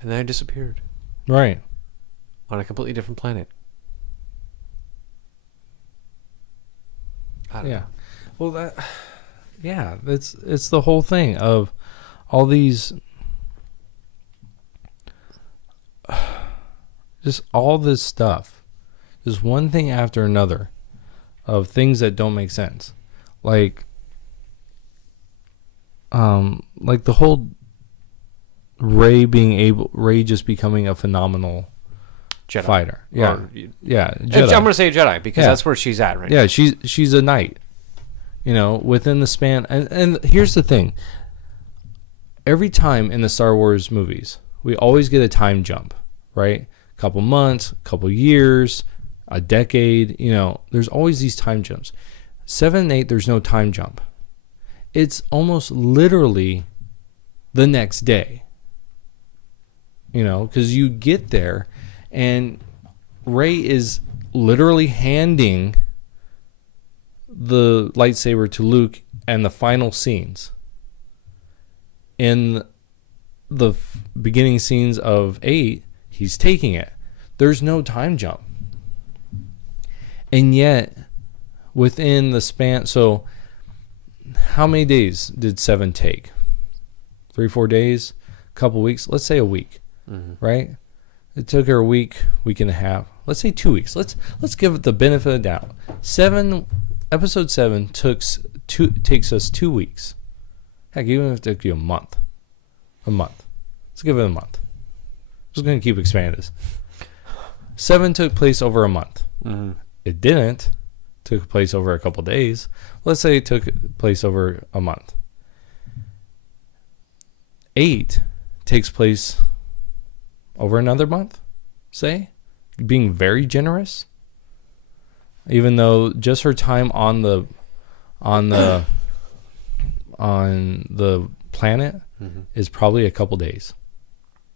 and then I disappeared. Right. On a completely different planet. I don't know. Well, it's the whole thing of all these, just all this stuff, just one thing after another of things that don't make sense. Like the whole Rey just becoming a phenomenal Jedi fighter. Yeah. Jedi. I'm going to say Jedi because that's where she's at right now. Yeah, she's a knight. Within the span. And here's the thing. Every time in the Star Wars movies, we always get a time jump, right? A couple months, a couple years, a decade. There's always these time jumps. 7 and 8, there's no time jump. It's almost literally the next day. Because you get there and Rey is literally handing the lightsaber to Luke and the final scenes. In the beginning scenes of 8, he's taking it. There's no time jump. And yet, within the span, so how many days did 7 take? 3-4 days? A couple weeks? Let's say a week, right? It took her a week and a half. Let's say 2 weeks. Let's give it the benefit of the doubt. Episode 7 takes us 2 weeks. Heck, even if it took you a month. Let's give it a month. I'm just going to keep expanding this. 7 took place over a month. Mm-hmm. It didn't. Took place over a couple days. Let's say it took place over a month. 8 takes place over another month, say, being very generous. Even though just her time on the planet is probably a couple days,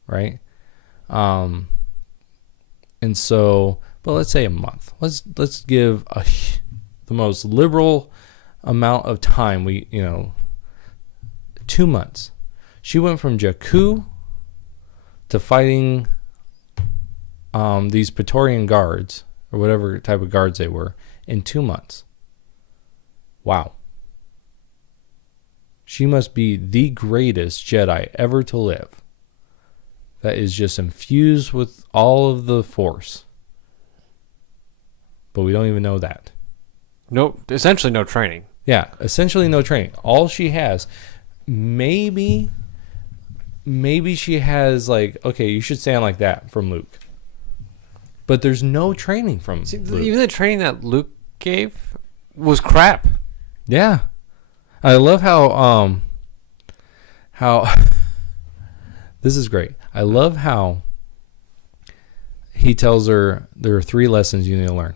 right? And so, but let's say a month. Let's give the most liberal amount of time. 2 months. She went from Jakku to fighting these Praetorian guards, or whatever type of guards they were, in 2 months. Wow. She must be the greatest Jedi ever to live that is just infused with all of the Force. But we don't even know that. Essentially no training. Yeah, essentially no training. All she has, maybe she has like, okay, you should stand like that from Luke. But there's no training from Luke. Even the training that Luke gave was crap. Yeah. I love how this is great. I love how he tells her there are 3 lessons you need to learn.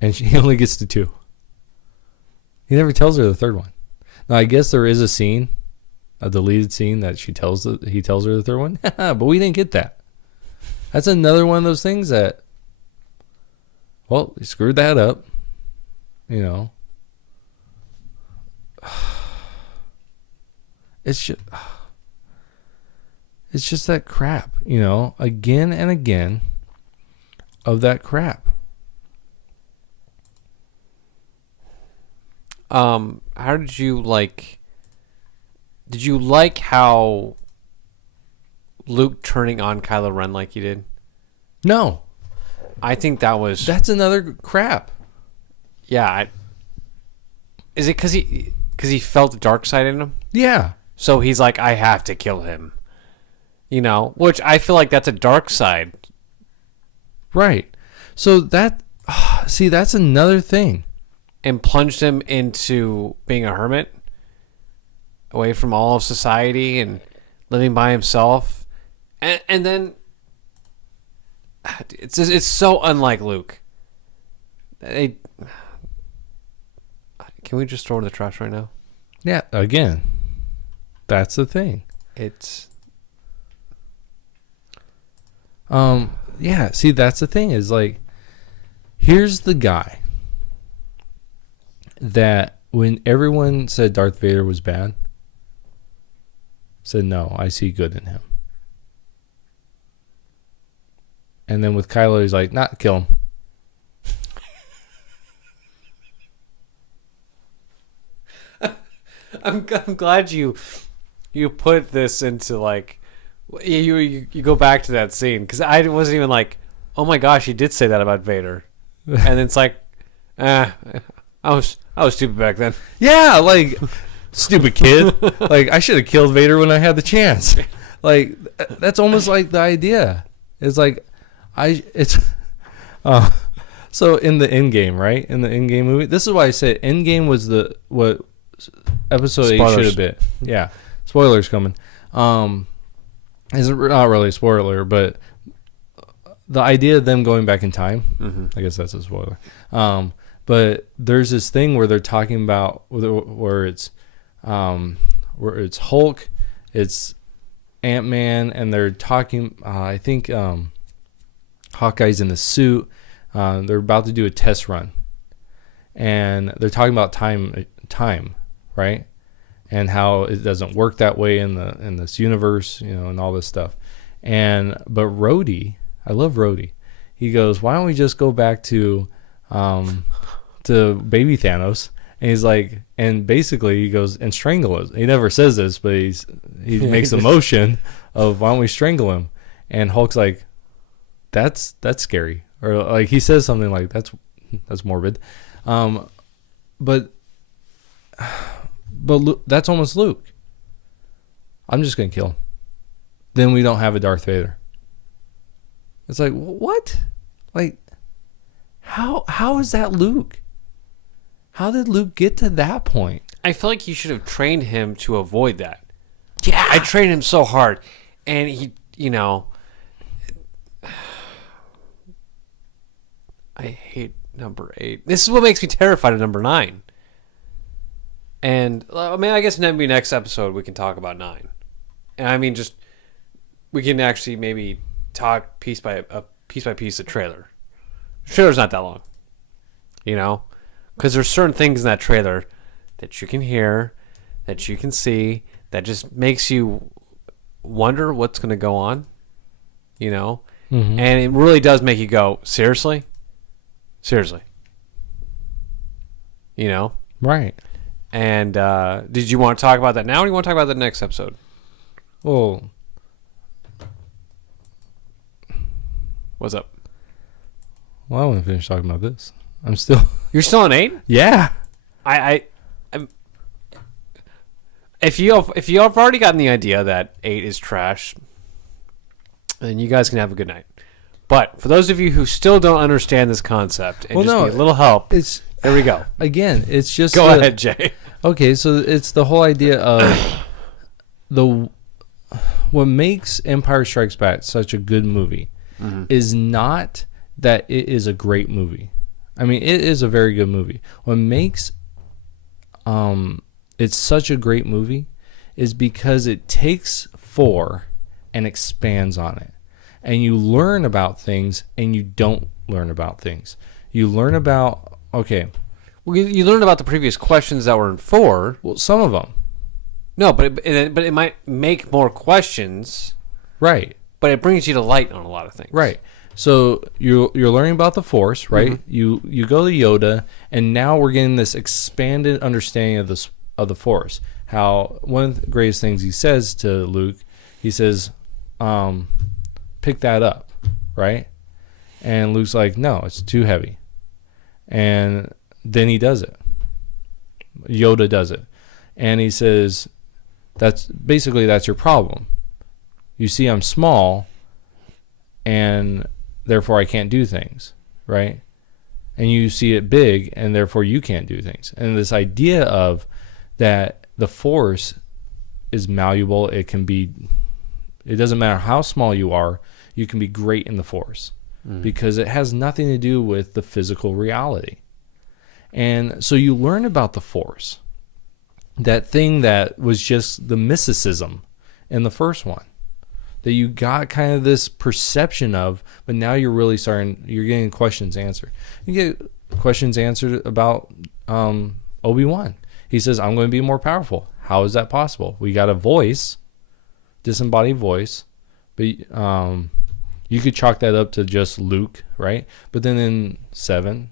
And he only gets to 2. He never tells her the 3rd one. Now, I guess there is a scene, a deleted scene that he tells her the 3rd one, but we didn't get that. That's another one of those things that, well, he screwed that up, you know. It's just that crap, you know, again and again of that crap. How did you like? Did you like how Luke turning on Kylo Ren like he did? No, I think that's another crap. Yeah. Is it because he felt the dark side in him? Yeah. So he's like, I have to kill him. You know, which I feel like that's a dark side. Right. So that's another thing. And plunged him into being a hermit, away from all of society and living by himself. And then it's so unlike Luke. Can we just throw it in the trash right now? Yeah, again, that's the thing. It's yeah, see, that's the thing is like, here's the guy that when everyone said Darth Vader was bad, said, no, I see good in him. And then with Kylo, he's like, nah, kill him. I'm glad you put this into like you go back to that scene, because I wasn't even like, oh my gosh, he did say that about Vader, and it's like, I was stupid back then. Yeah, like, stupid kid. Like, I should have killed Vader when I had the chance. Like, that's almost like the idea. It's like, so in the Endgame, right? In the Endgame movie, this is why I said Endgame was what episode 8 should have been. Yeah, spoilers coming. It's not really a spoiler, but the idea of them going back in time, I guess that's a spoiler. But there's this thing where they're talking about where it's Hulk, it's Ant-Man, and they're talking. I think Hawkeye's in the suit. They're about to do a test run, and they're talking about time, right? And how it doesn't work that way in this universe, you know, and all this stuff. But Rhodey, I love Rhodey. He goes, why don't we just go back to baby Thanos? And he's like, and basically he goes and strangle us. He never says this, but he makes a motion of, why don't we strangle him? And Hulk's like, that's scary, or like he says something like, that's morbid. But that's almost Luke. I'm just gonna kill him. Then we don't have a Darth Vader. It's like, what? Like, how is that Luke? How did Luke get to that point? I feel like you should have trained him to avoid that. Yeah, I trained him so hard, and he, you know, I hate number 8. This is what makes me terrified of number 9. And I mean, I guess maybe next episode we can talk about 9. And I mean, just we can actually maybe talk piece by piece the trailer. The trailer's not that long, you know, because there's certain things in that trailer that you can hear, that you can see, that just makes you wonder what's going to go on, you know. And it really does make you go, seriously, you know, right? And did you want to talk about that now, or do you want to talk about the next episode? Well, What's up? Well, I want to finish talking about this. I'm still. You're still on 8? Yeah. I'm if you have already gotten the idea that 8 is trash, then you guys can have a good night. But for those of you who still don't understand this concept and need a little help, there we go. Again, it's just go ahead, Jay. Okay, so it's the whole idea of what makes Empire Strikes Back such a good movie is not that it is a great movie. I mean, it is a very good movie. What makes it's such a great movie is because it takes 4 and expands on it. And you learn about things and you don't learn about things. You learn about, okay. Well, you learned about the previous questions that were in 4. Well, some of them. No, but it might make more questions. Right. But it brings you to light on a lot of things. Right. So you're learning about the Force, right? Mm-hmm. You go to Yoda, and now we're getting this expanded understanding of the Force. How one of the greatest things he says to Luke, he says, pick that up, right? And Luke's like, no, it's too heavy. And then he does it. Yoda does it. And he says, that's your problem. You see, I'm small, and therefore I can't do things, right? And you see it big, and therefore you can't do things. And this idea of that the Force is malleable, it doesn't matter how small you are, you can be great in the Force because it has nothing to do with the physical reality. And so you learn about the Force, that thing that was just the mysticism in the first one, that you got kind of this perception of, but now you're getting questions answered. You get questions answered about Obi-Wan. He says, I'm going to be more powerful. How is that possible? We got a voice, disembodied voice, but you could chalk that up to just Luke, right? But then in 7,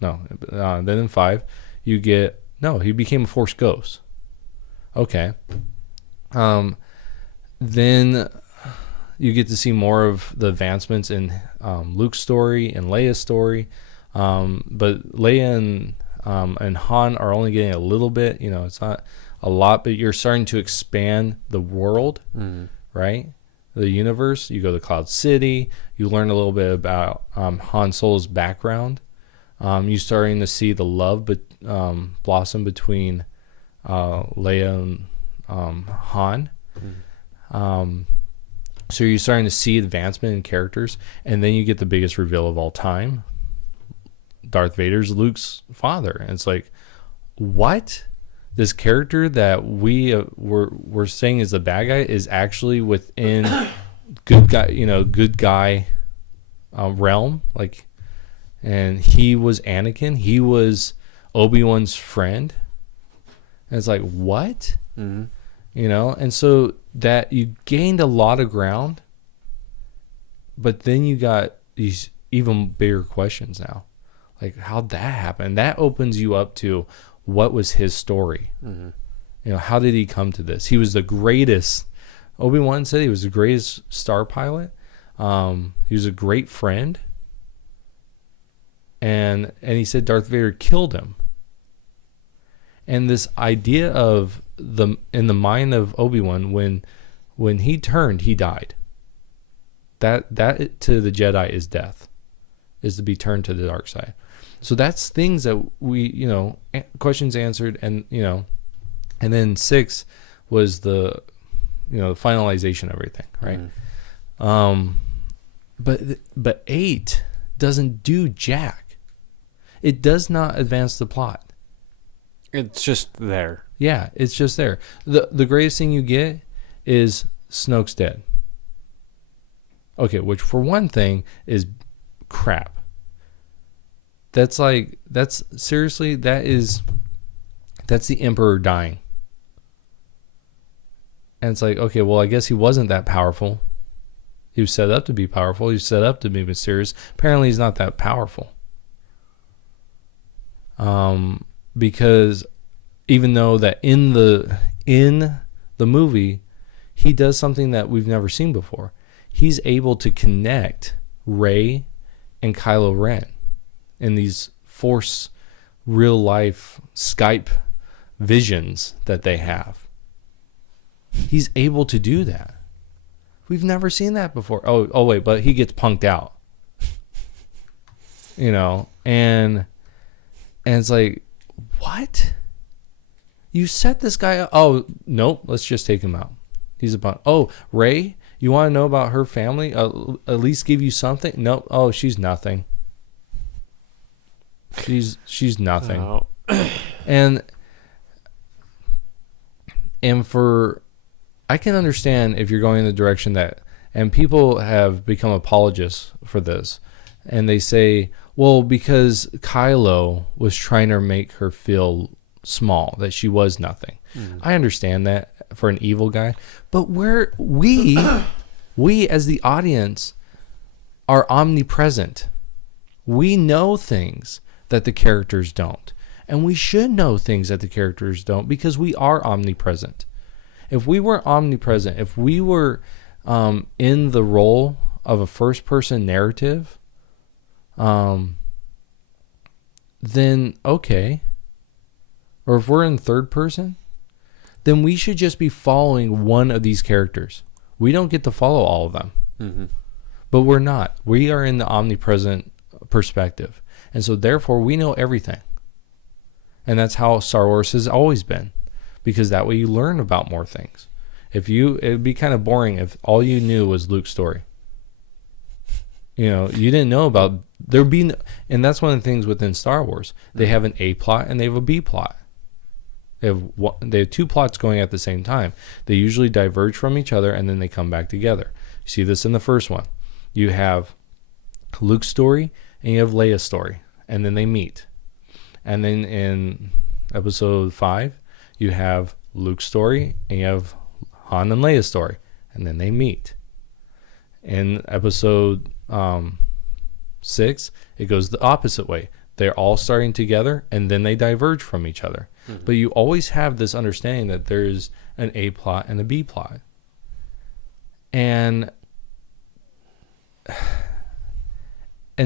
then in 5, you get, he became a Force ghost. Okay. Then you get to see more of the advancements in Luke's story and Leia's story. But Leia and Han are only getting a little bit. It's not a lot, but you're starting to expand the world, right? The universe. You go to Cloud City. You learn a little bit about Han Solo's background. You're starting to see the love blossom between Leia and Han. So you're starting to see advancement in characters, and then you get the biggest reveal of all time. Darth Vader's Luke's father. And it's like, what? This character that we're saying is the bad guy is actually within good guy realm. Like, and he was Anakin. He was Obi-Wan's friend. And it's like, what? Mm-hmm. And so that you gained a lot of ground, but then you got these even bigger questions now. Like, how'd that happen? That opens you up to what was his story. Mm-hmm. How did he come to this? He was the greatest. Obi-Wan said he was the greatest star pilot. He was a great friend. And he said Darth Vader killed him. And this idea of in the mind of Obi-Wan, when he turned, he died. That to the Jedi is death, is to be turned to the dark side. So that's things that we, questions answered, and and then 6 was the finalization of everything, right? But 8 doesn't do jack. It does not advance the plot. It's just there. Yeah, it's just there. The greatest thing you get is Snoke's dead. Okay, which for one thing is crap. That's the Emperor dying. And it's like, okay, well, I guess he wasn't that powerful. He was set up to be powerful. He was set up to be mysterious. Apparently he's not that powerful. Because even though that in the movie, he does something that we've never seen before. He's able to connect Rey and Kylo Ren in these Force real life Skype visions that they have. He's able to do that. We've never seen that before. Oh wait, but he gets punked out. You know, and it's like, what? You set this guy up. Oh, nope, let's just take him out. He's a punk. Oh, Rey, you want to know about her family? At least give you something? Nope. Oh, she's nothing. She's nothing. Oh. And for, I can understand if you're going in the direction that, and people have become apologists for this, and they say, well, because Kylo was trying to make her feel small, that she was nothing. I understand that for an evil guy, but we as the audience are omnipresent. We know things that the characters don't, and we should know things that the characters don't, because we are omnipresent. If we were omnipresent, if we were in the role of a first-person narrative, then okay. Or if we're in third person, then we should just be following one of these characters. We don't get to follow all of them. Mm-hmm. But we're not. We are in the omnipresent perspective. And so therefore we know everything. And that's how Star Wars has always been. Because that way you learn about more things. It'd be kind of boring if all you knew was Luke's story. You know, you didn't know about, and that's one of the things within Star Wars. They have an A plot and they have a B plot. They have two plots going at the same time. They usually diverge from each other and then they come back together. You see this in the first one. You have Luke's story and you have Leia's story, and then they meet. And then in episode 5, you have Luke's story and you have Han and Leia's story, and then they meet. In episode 6, it goes the opposite way. They're all starting together and then they diverge from each other. Mm-hmm. But you always have this understanding that there's an A plot and a B plot. And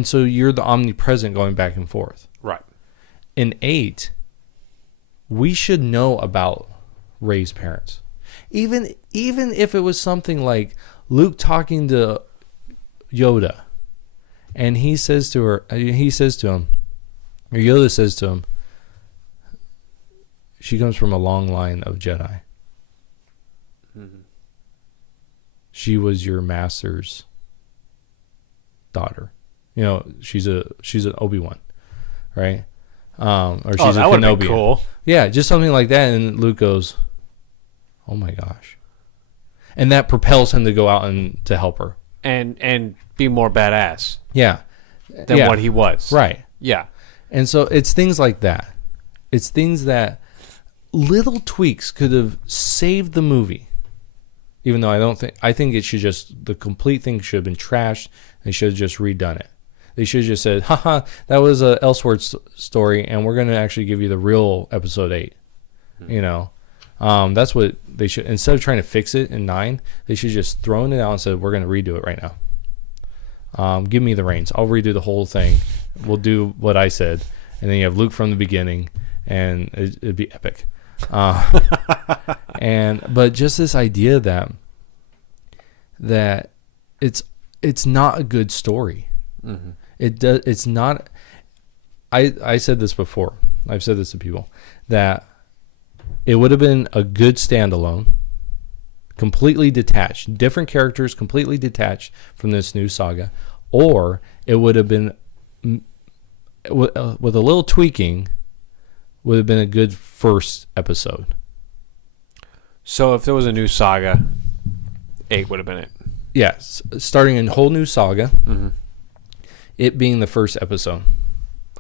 so you're the omnipresent going back and forth. Right. In 8, we should know about Rey's parents. Even if it was something like Luke talking to Yoda, and Yoda says to him, she comes from a long line of Jedi. Mm-hmm. She was your master's daughter. You know, she's an Obi-Wan, right? Or she's a that would Kenobi. be cool. Yeah, just something like that, and Luke goes, "Oh my gosh," and that propels him to go out and to help her and be more badass. Yeah, than what he was. Right. Yeah. And so it's things like that. It's things that little tweaks could have saved the movie. Even though I think it should the complete thing should have been trashed. They should have just redone it. They should have just said, haha, that was a Elseworlds story, and we're going to actually give you the real episode 8. Mm-hmm. You know, that's what they should, instead of trying to fix it in 9, they should just thrown it out and said, we're going to redo it right now. Give me the reins. I'll redo the whole thing. We'll do what I said. And then you have Luke from the beginning, and it'd be epic. But just this idea that it's not a good story. Mm-hmm. It's not. I said this before. I've said this to people that it would have been a good standalone, completely detached, different characters, completely detached from this new saga, or it would have been with a little tweaking, would have been a good first episode. So if there was a new saga, 8 would have been it. Yes, starting a whole new saga. Mm-hmm. It being the first episode.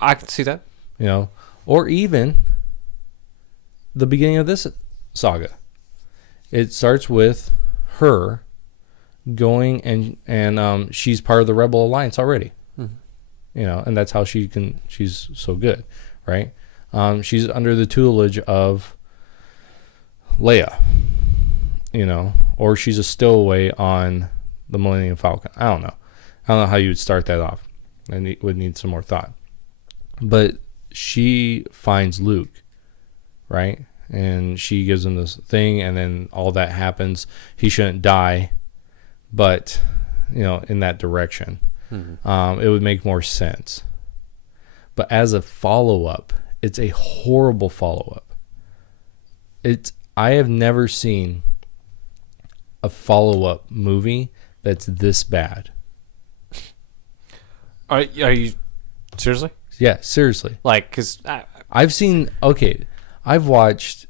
I can see that. You know, or even the beginning of this saga. It starts with her going and she's part of the Rebel Alliance already. Mm-hmm. You know, and that's how she's so good, right? She's under the tutelage of Leia, you know, or she's a stowaway on the Millennium Falcon. I don't know. I don't know how you would start that off. Would need some more thought. But she finds Luke, right? And she gives him this thing, and then all that happens. He shouldn't die, but, in that direction. Mm-hmm. It would make more sense. But as a follow-up, it's a horrible follow-up. I have never seen a follow-up movie that's this bad. Are you seriously? Yeah, seriously. Like, because I've watched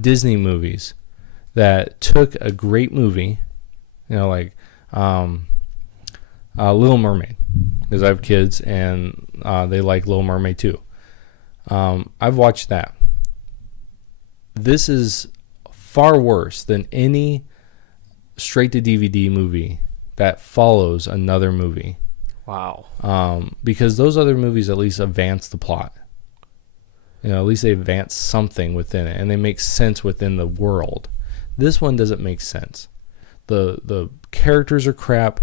Disney movies that took a great movie, like Little Mermaid, because I have kids and they like Little Mermaid too. I've watched that. This is far worse than any straight to DVD movie that follows another movie. Wow. Because those other movies at least advance the plot. At least they advance something within it, and they make sense within the world. This one doesn't make sense. The characters are crap.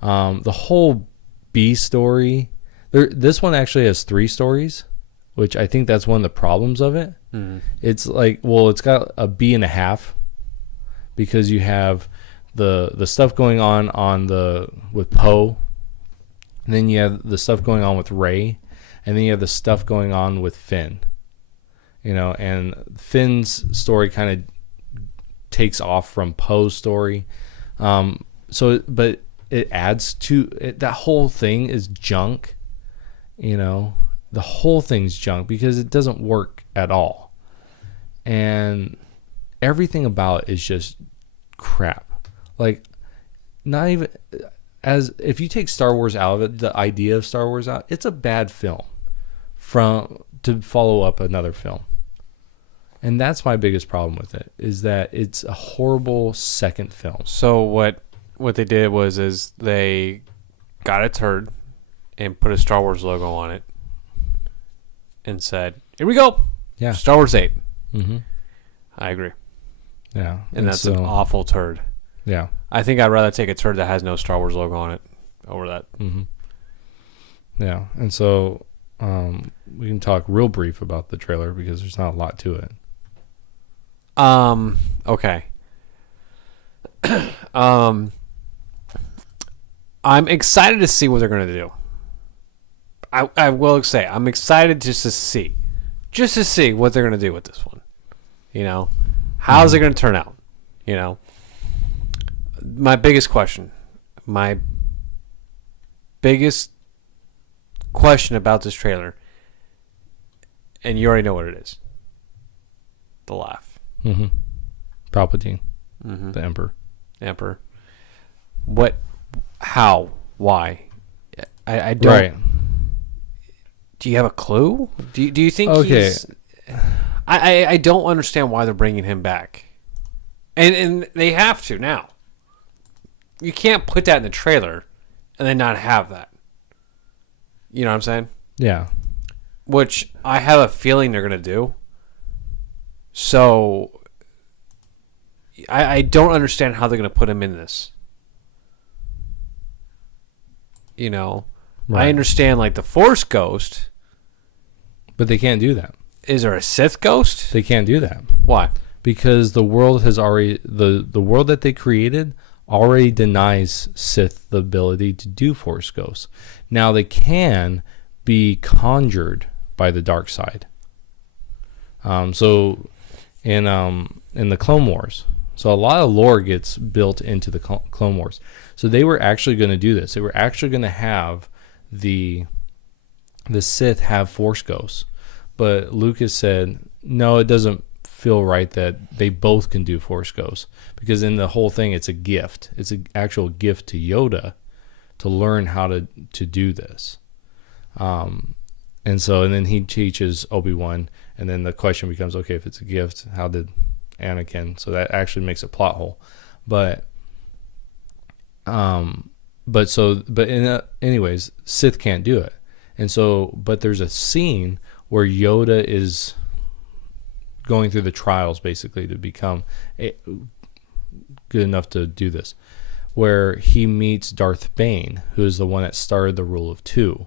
The whole B story. This one actually has 3 stories, which I think that's one of the problems of it. Mm-hmm. It's like, it's got a B.5 because you have the stuff going on with Poe, and then you have the stuff going on with Rey, and then you have the stuff going on with Finn. And Finn's story kind of takes off from Poe's story. But it adds to it. That whole thing is junk. The whole thing's junk because it doesn't work at all. And everything about it is just crap. Like, not even if you take Star Wars out of it, the idea of Star Wars out, it's a bad film to follow up another film. And that's my biggest problem with it, is that it's a horrible second film. So what they did is they got a turd and put a Star Wars logo on it and said, "Here we go. Yeah. Star Wars 8." Mm-hmm. I agree. Yeah. And that's an awful turd. Yeah. I think I'd rather take a turd that has no Star Wars logo on it over that. Mm-hmm. Yeah. And so we can talk real brief about the trailer because there's not a lot to it. Okay. I'm excited to see what they're going to do. I will say, I'm excited just to see what they're going to do with this one. How's it going to turn out? My biggest question about this trailer, and you already know what it is. The laugh. Mm-hmm. Palpatine. Mm-hmm. The Emperor. What? How? Why? I don't. Right. Do you have a clue? Do you think he's... I don't understand why they're bringing him back. And they have to now. You can't put that in the trailer and then not have that. You know what I'm saying? Yeah. Which I have a feeling they're going to do. So I don't understand how they're going to put him in this. Right. I understand like the Force Ghost. But they can't do that. Is there a Sith Ghost? They can't do that. Why? Because the world has already... The world that they created already denies Sith the ability to do Force Ghosts. Now they can be conjured by the dark side. So in the Clone Wars, so a lot of lore gets built into the Clone Wars. So they were actually going to do this. They were actually going to have the Sith have Force Ghosts, but Lucas said no, it doesn't feel right that they both can do Force Ghosts, because in the whole thing it's a gift. It's an actual gift to Yoda to learn how to do this. And then he teaches Obi-Wan, and then the question becomes, okay, if it's a gift, how did Anakin? So that actually makes a plot hole. Anyways, Sith can't do it. And so, but there's a scene where Yoda is going through the trials basically to become good enough to do this. where he meets Darth Bane, who is the one that started the rule of two.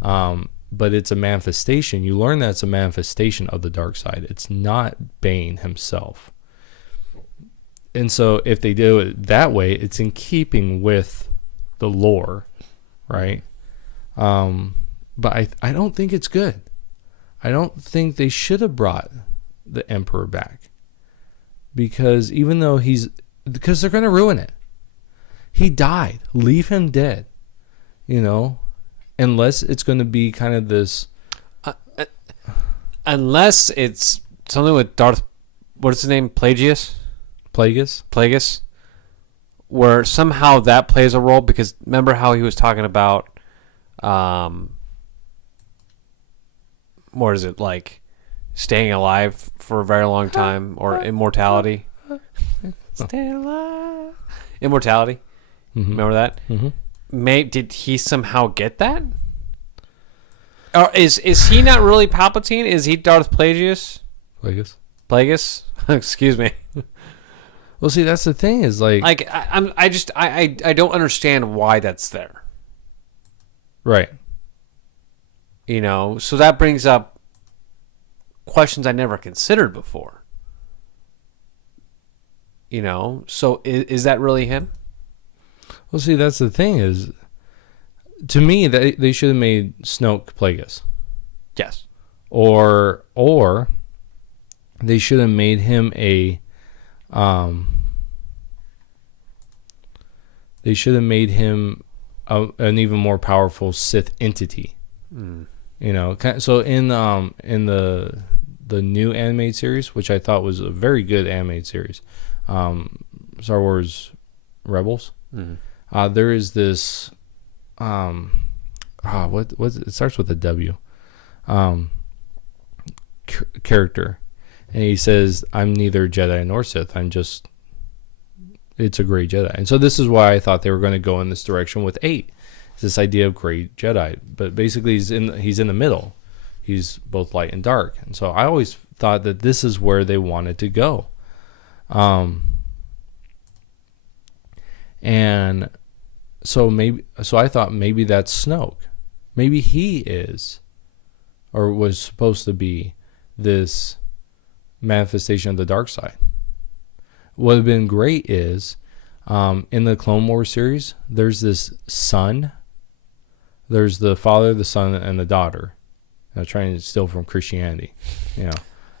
But it's a manifestation. You learn that it's a manifestation of the dark side. It's not Bane himself. And so if they do it that way, it's in keeping with the lore, right? But I don't think it's good. I don't think they should have brought the Emperor back. Because even though because they're going to ruin it. He died. Leave him dead. Unless it's going to be kind of this... unless it's something with Darth... What's his name? Plagueis? Where somehow that plays a role, because remember how he was talking about... what is it, like staying alive for a very long time, or immortality? Stay alive. Immortality. Mm-hmm. Remember that? Mm-hmm. Did he somehow get that? Or is he not really Palpatine? Is he Darth Plagueis? Plagueis? Excuse me. Well, see, that's the thing is I don't understand why that's there. Right. So that brings up questions I never considered before. So is that really him? Well, see, that's the thing is, to me, they should have made Snoke Plagueis. Yes. Or they should have made him they should have made him an even more powerful Sith entity. Mm. So in the new animated series, which I thought was a very good animated series, Star Wars Rebels. Mm-hmm. There is this, it starts with a W, character, and he says, "I'm neither Jedi nor Sith. It's a gray Jedi." And so this is why I thought they were going to go in this direction with 8. It's this idea of gray Jedi, but basically he's in the middle. He's both light and dark, and so I always thought that this is where they wanted to go. And so I thought maybe that's Snoke. Maybe he is, or was supposed to be, this manifestation of the dark side. What would have been great is, in the Clone Wars series, there's this son. There's the father, the son, and the daughter. Trying to steal from Christianity,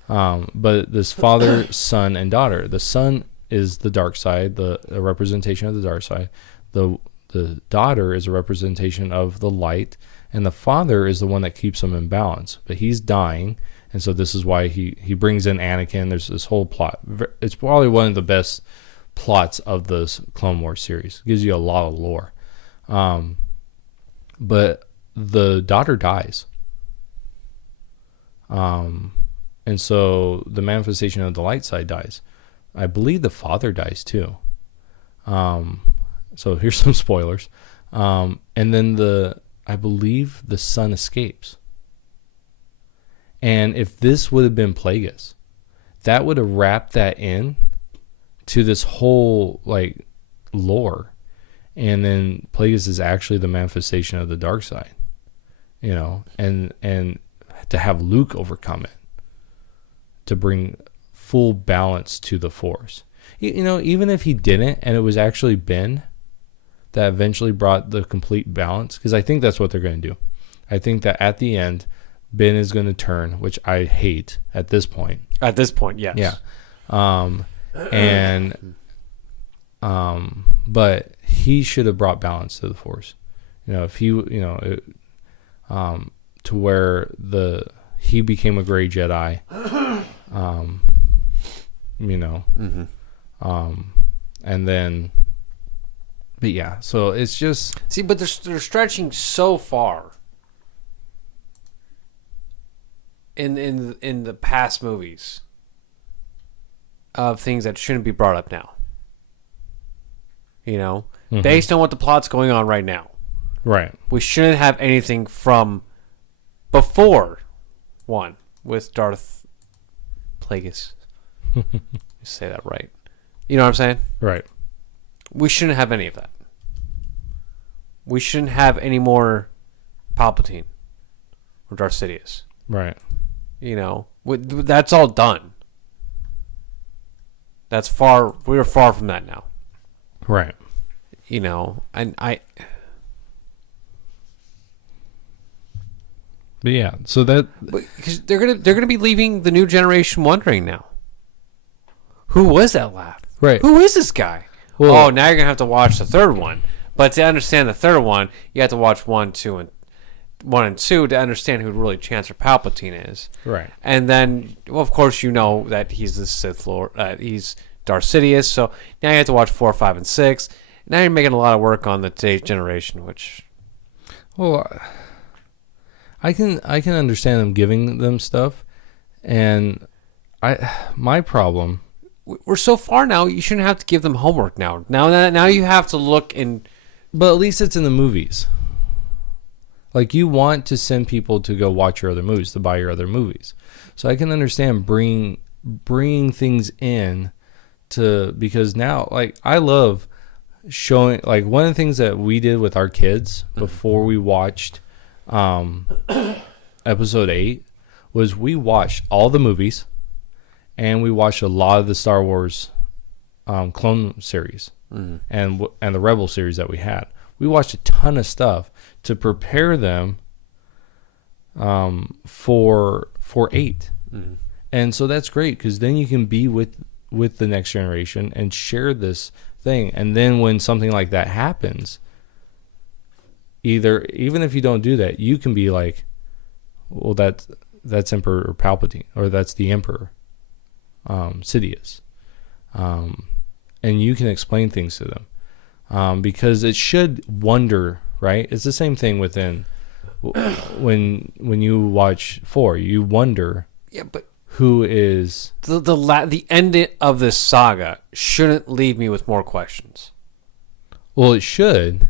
but this father, son, and daughter. The son is the dark side, the representation of the dark side. The daughter is a representation of the light, and the father is the one that keeps him in balance. But he's dying, and so this is why he brings in Anakin. There's this whole plot. It's probably one of the best plots of this Clone Wars series. It gives you a lot of lore. But the daughter dies. And so the manifestation of the light side dies. I believe the father dies too. So here's some spoilers. And then I believe the son escapes. And if this would have been Plagueis, that would have wrapped that in to this whole lore. And then Plagueis is actually the manifestation of the dark side, and to have Luke overcome it, to bring full balance to the Force. Even if he didn't, and it was actually Ben that eventually brought the complete balance, because I think that's what they're going to do. I think that at the end, Ben is going to turn, which I hate at this point. At this point, yes. Yeah. But he should have brought balance to the Force. If he, to where he became a gray Jedi, mm-hmm. And then, but yeah, so it's just but they're stretching so far in the past movies of things that shouldn't be brought up now. Mm-hmm. Based on what the plot's going on right now. Right. We shouldn't have anything from before one with Darth Plagueis. Say that right. You know what I'm saying? Right. We shouldn't have any of that. We shouldn't have any more Palpatine or Darth Sidious. Right. You know, that's all done. That's far. We're far from that now. Right. You know, and But yeah, so that because they're gonna be leaving the new generation wondering now. Who was that laugh? Right. Who is this guy? Well, Now you're gonna have to watch the third one. But to understand the third one, you have to watch 1, 2, and 2 to understand who really Chancellor Palpatine is. Right. And then, well, of course, you know that he's the Sith Lord. He's Darth Sidious. So now you have to watch 4, 5, and 6. Now you're making a lot of work on the today's generation, which. Well, I can understand them giving them stuff, and my problem. We're so far now. You shouldn't have to give them homework now. Now you have to look and. But at least it's in the movies. Like, you want to send people to go watch your other movies, to buy your other movies. So I can understand bringing things in because now, like, I love showing, like, one of the things that we did with our kids before we watched episode 8 was we watched all the movies and we watched a lot of the Star Wars clone series. And the Rebel series that we had. We watched a ton of stuff to prepare them for 8. And so that's great because then you can be with the next generation and share this thing. And then when something like that happens, even if you don't do that, you can be like, well, that's Emperor Palpatine, or that's the Emperor Sidious. And you can explain things to them because it should wonder, right? It's the same thing within when you watch 4, you wonder, Yeah, but who is the end of this saga shouldn't leave me with more questions. Well, it should.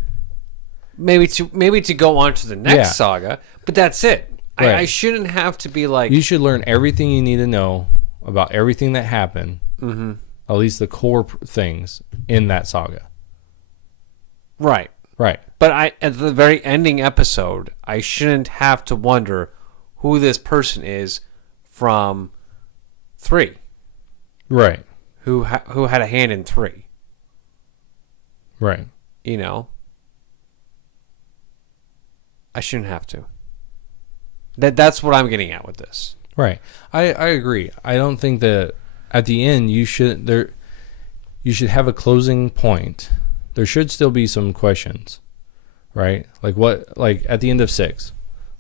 Maybe to go on to the next saga, but that's it. Right. I shouldn't have to be like. You should learn everything you need to know about everything that happened. Mm-hmm. At least the core things in that saga. Right. Right. But at the very ending episode, I shouldn't have to wonder who this person is from 3. Right. Who had a hand in 3. Right. You know? I shouldn't have to. That's what I'm getting at with this. Right. I agree. I don't think that at the end you should have a closing point. There should still be some questions. Right? Like at the end of 6,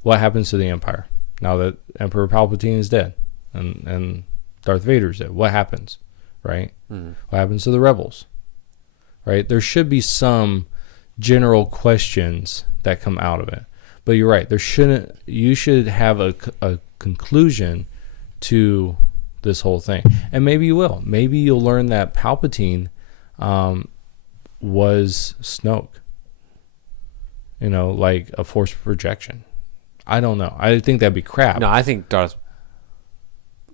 what happens to the Empire? Now that Emperor Palpatine is dead and Darth Vader's dead, what happens? Right? Mm. What happens to the rebels? Right? There should be some general questions that come out of it. But you're right. You should have a conclusion to this whole thing. And maybe you will. Maybe you'll learn that Palpatine was Snoke. You know, like a force projection. I don't know. I think that'd be crap. No, I think Darth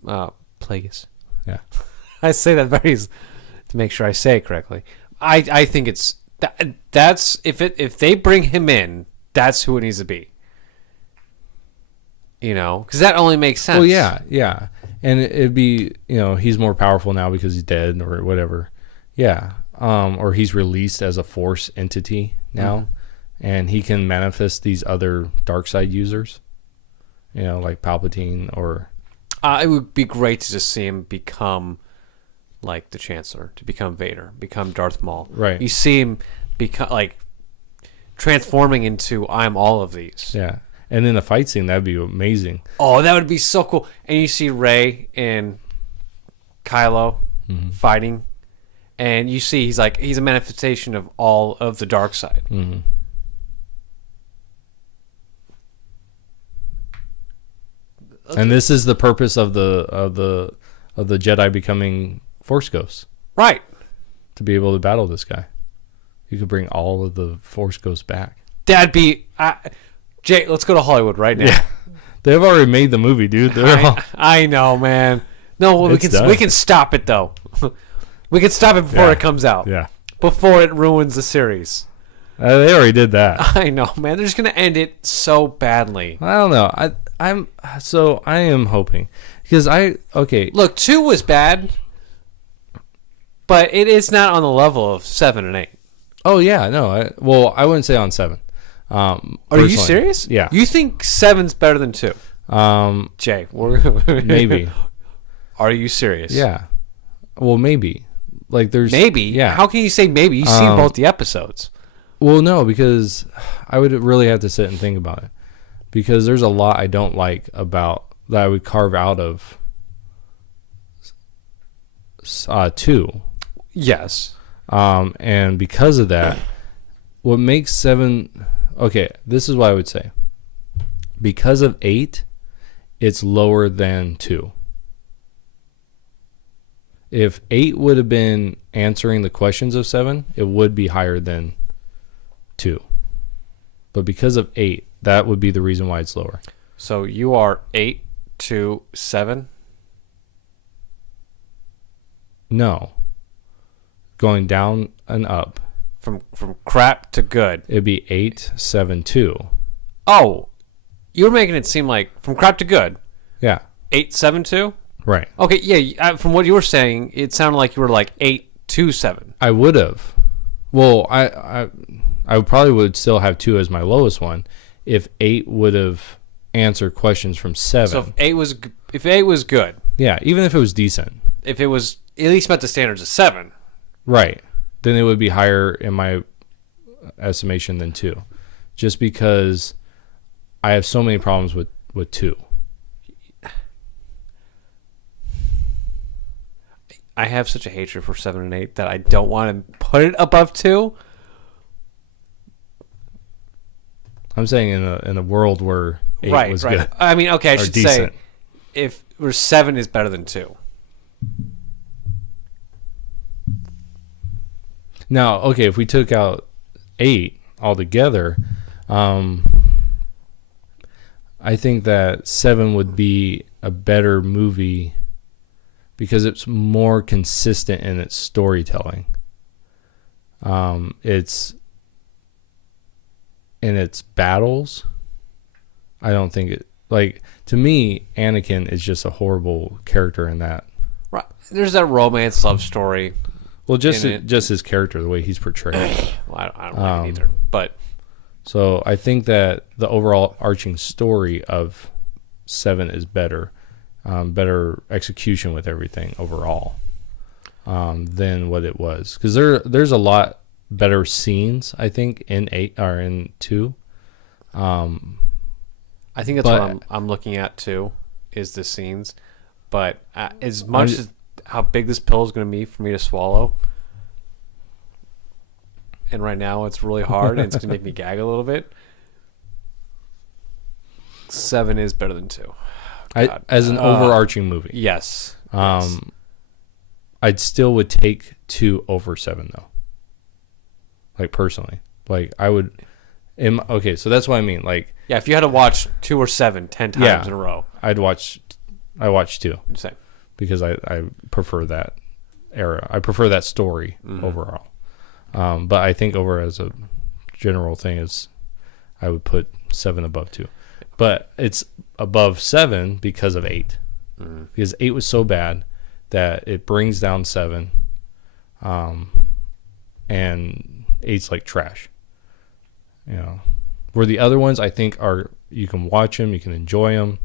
Plagueis. Yeah. I say that to make sure I say it correctly. I think it's that's if they bring him in, that's who it needs to be. You know, because that only makes sense. Well, yeah, and it'd be, you know, he's more powerful now because he's dead or whatever. Yeah, or he's released as a force entity now, and he can manifest these other dark side users. You know, like Palpatine or. It would be great to just see him become like the Chancellor, to become Vader, become Darth Maul. Right. You see him become like transforming into I'm all of these. Yeah. And in the fight scene, that'd be amazing. Oh, that would be so cool. And you see Rey and Kylo fighting, and you see he's a manifestation of all of the dark side. Mm-hmm. And this is the purpose of the Jedi becoming Force ghosts, right? To be able to battle this guy. You could bring all of the Force ghosts back. That'd be Jay. Let's go to Hollywood right now. Yeah. They've already made the movie, dude. I know, man. No, we can stop it though. We can stop it before it comes out. Yeah. before it ruins the series. They already did that. I know, man. They're just gonna end it so badly. I don't know. I am hoping because Look, 2 was bad, but it is not on the level of 7 and 8. Oh yeah, no. I wouldn't say on 7. Are you serious? Yeah. You think 7's better than 2? Jay, Maybe. Are you serious? Yeah. Well, maybe. Like there's maybe. Yeah. How can you say maybe? You've seen both the episodes. Well, no, because I would really have to sit and think about it. Because there's a lot I don't like about that I would carve out of 2. Yes. And because of that, what makes 7... Okay, this is what I would say. Because of 8, it's lower than 2. If 8 would have been answering the questions of 7, it would be higher than 2. But because of 8, that would be the reason why it's lower. So you are 8 to 7? No. Going down and up. From crap to good. It'd be 8, 7, 2. Oh, you're making it seem like from crap to good. Yeah. 8, 7, 2? Right. Okay, yeah. From what you were saying, it sounded like you were like 8 to 7. I would have. Well, I probably would still have 2 as my lowest one if 8 would have answered questions from 7. So if 8 was good. Yeah, even if it was decent. If it was at least met the standards of 7. Right. Then it would be higher in my estimation than 2. Just because I have so many problems with 2. I have such a hatred for 7 and 8 that I don't want to put it above 2. I'm saying in a world where 8 was good. I mean, okay, I should decent. say if where 7 is better than 2. Now, okay, if we took out 8 altogether, I think that 7 would be a better movie because it's more consistent in its storytelling. It's in its battles. I don't think it, like, to me, Anakin is just a horrible character in that. Right. There's that romance love story. Well, just his character, the way he's portrayed. Well, I don't like it either. But so I think that the overall arching story of 7 is better, better execution with everything overall than what it was. Because there's a lot better scenes, I think, in 8 or in 2. I think that's what I'm looking at too, is the scenes. But as much as how big this pill is going to be for me to swallow, and right now it's really hard and it's going to make me gag a little bit, 7 is better than 2. As an overarching movie. Yes. I'd still would take 2 over 7 though. Like personally. Like I would okay, so that's what I mean. Like, yeah, if you had to watch 2 or 7 10 times in a row, I watch 2. Same. Because I prefer that era. I prefer that story overall. But I think over as a general thing is I would put 7 above 2. But it's above 7 because of 8. Because 8 was so bad that it brings down 7. And 8's like trash. You know. Where the other ones I think are, you can watch them, you can enjoy them.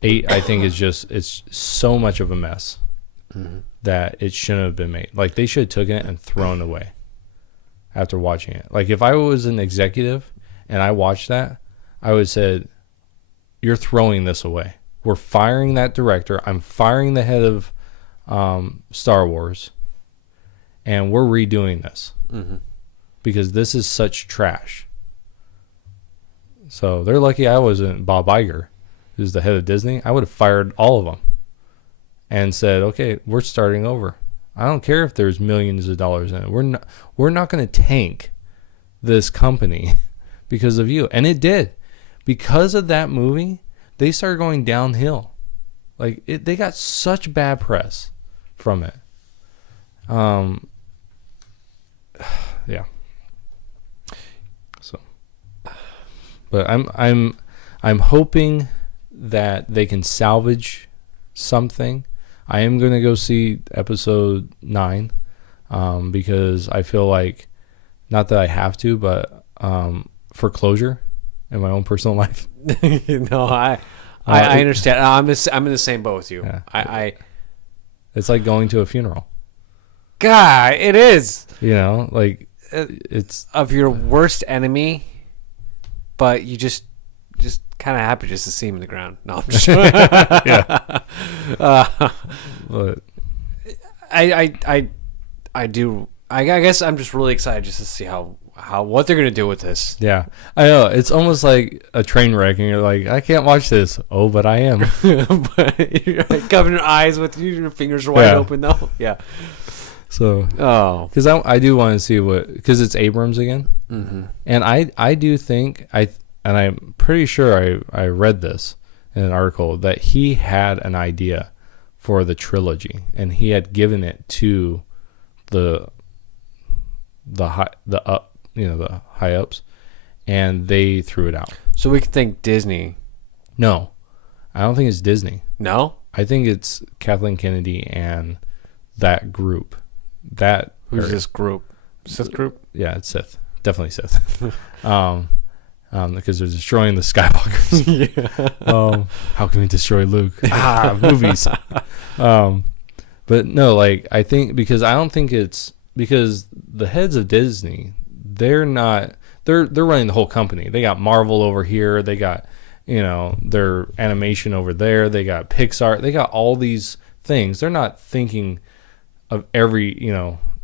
8 I think is just, it's so much of a mess that it shouldn't have been made. Like they should have taken it and thrown it away after watching it. Like if I was an executive and I watched that, I would have said, you're throwing this away. We're firing that director. I'm firing the head of Star Wars, and we're redoing this because this is such trash. So they're lucky I wasn't Bob Iger, who's the head of Disney. I would have fired all of them and said, okay, we're starting over. I don't care if there's millions of dollars in it. We're not going to tank this company because of you. And it did. Because of that movie, they started going downhill. Like they got such bad press from it. Yeah. So, but I'm hoping that they can salvage something. I am going to go see episode 9 because I feel like, not that I have to, but for closure in my own personal life. No, I understand. I'm in the same boat with you. Yeah. It's like going to a funeral. God, it is. You know, like it's of your worst enemy, but you just kind of happy just to see him in the ground. No, I'm just yeah. But I do. I guess I'm just really excited just to see how what they're gonna do with this. Yeah, I know. It's almost like a train wreck, and you're like, I can't watch this. Oh, but I am. But you're like covering your eyes with your fingers are wide open though. Yeah. So, because I do want to see because it's Abrams again, and I do think and I'm pretty sure I read this in an article that he had an idea for the trilogy, and he had given it to the high ups, and they threw it out. So we could think Disney. No, I don't think it's Disney. No, I think it's Kathleen Kennedy and that group. Who's this group? Sith group? Yeah, it's Sith. Definitely Sith. Because they're destroying the Skywalkers. Yeah. How can we destroy Luke? Movies. But no, like I think because I don't think it's because the heads of Disney, they're running the whole company. They got Marvel over here. They got their animation over there. They got Pixar. They got all these things. They're not thinking of every,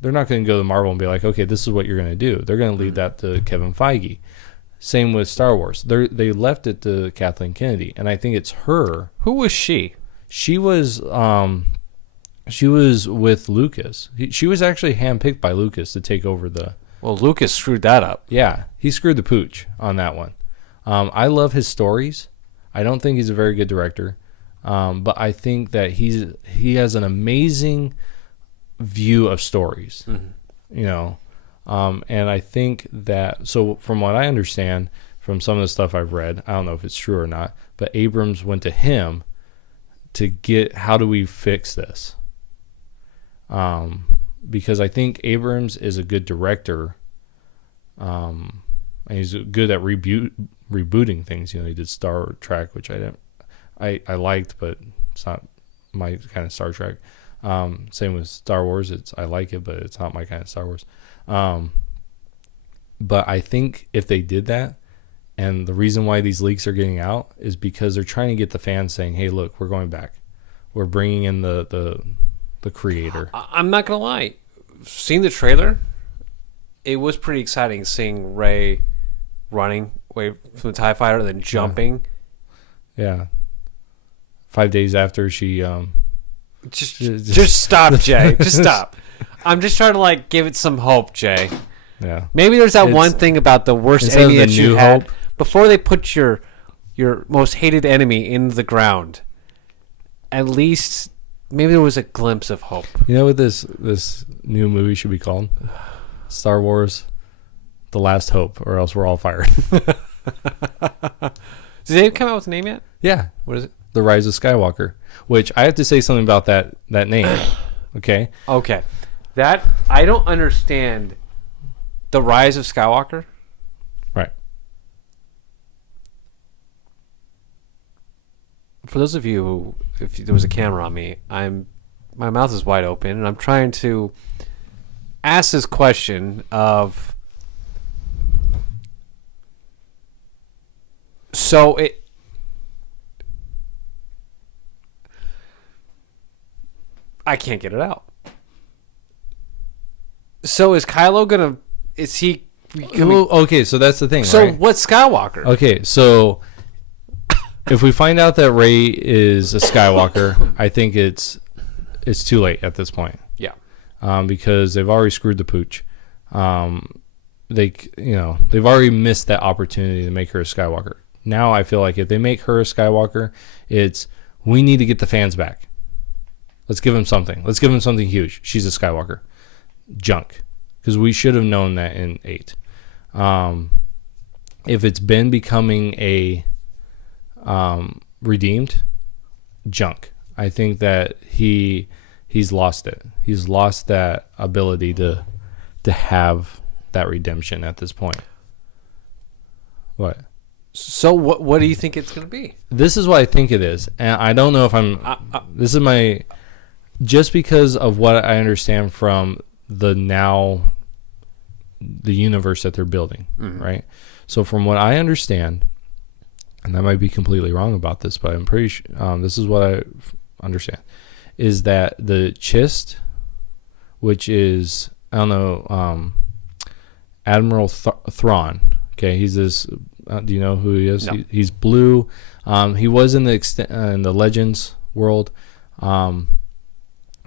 they're not going to go to Marvel and be like, okay, this is what you're going to do. They're going to leave that to Kevin Feige. Same with Star Wars. They left it to Kathleen Kennedy, and I think it's her. Who was she? She was with Lucas. She was actually handpicked by Lucas to take over the. Well, Lucas screwed that up. Yeah, he screwed the pooch on that one. I love his stories. I don't think he's a very good director, but I think that he has an amazing view of stories, and I think that, so from what I understand from some of the stuff I've read, I don't know if it's true or not, but Abrams went to him to get, how do we fix this? Because I think Abrams is a good director, and he's good at rebooting things. He did Star Trek, which I liked, but it's not my kind of Star Trek. Same with Star Wars. I like it, but it's not my kind of Star Wars. But I think if they did that, and the reason why these leaks are getting out is because they're trying to get the fans saying, "Hey, look, we're going back. We're bringing in the creator." I'm not gonna lie. Seeing the trailer, it was pretty exciting seeing Rey running away from the TIE fighter and then jumping. Yeah. 5 days after she Just stop, Jay. Just stop. I'm just trying to give it some hope, Jay. Yeah. Maybe there's that one thing about the worst enemy that you had hope. Before they put your most hated enemy in the ground. At least maybe there was a glimpse of hope. You know what this new movie should be called? Star Wars: The Last Hope, or else we're all fired. Did they come out with a name yet? Yeah. What is it? The Rise of Skywalker. Which I have to say something about that name. Okay. Okay. That I don't understand. The Rise of Skywalker. Right. For those of you who, if there was a camera on me, my mouth is wide open, and I'm trying to ask this question of. So I can't get it out. So is Kylo gonna? Is he becoming? Well, okay, so that's the thing. So right? what's Skywalker? Okay, so if we find out that Rey is a Skywalker, I think it's too late at this point. Yeah. Because they've already screwed the pooch. They've already missed that opportunity to make her a Skywalker. Now I feel like if they make her a Skywalker, it's we need to get the fans back. Let's give him something. Let's give him something huge. She's a Skywalker. Junk. Because we should have known that in 8. If it's been becoming a redeemed, junk. I think that he's lost it. He's lost that ability to have that redemption at this point. What? So what do you think it's going to be? This is what I think it is. And I don't know if this is my... Just because of what I understand from the universe that they're building, right? So from what I understand, and I might be completely wrong about this, but I'm pretty sure this is what I understand, is that the Chist, which is, I don't know, Admiral Thrawn. Okay, he's this. Do you know who he is? No. He's blue. He was in the Legends world.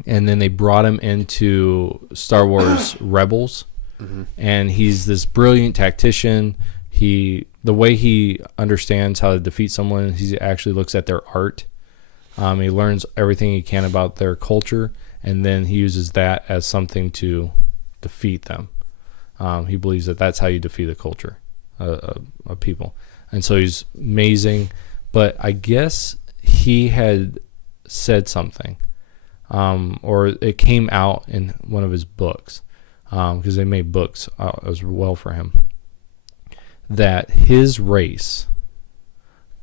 And then they brought him into Star Wars Rebels, and he's this brilliant tactician. The way he understands how to defeat someone, he actually looks at their art. He learns everything he can about their culture, and then he uses that as something to defeat them. He believes that that's how you defeat a culture of people, and so he's amazing. But I guess he had said something. Or it came out in one of his books, because they made books as well for him, that his race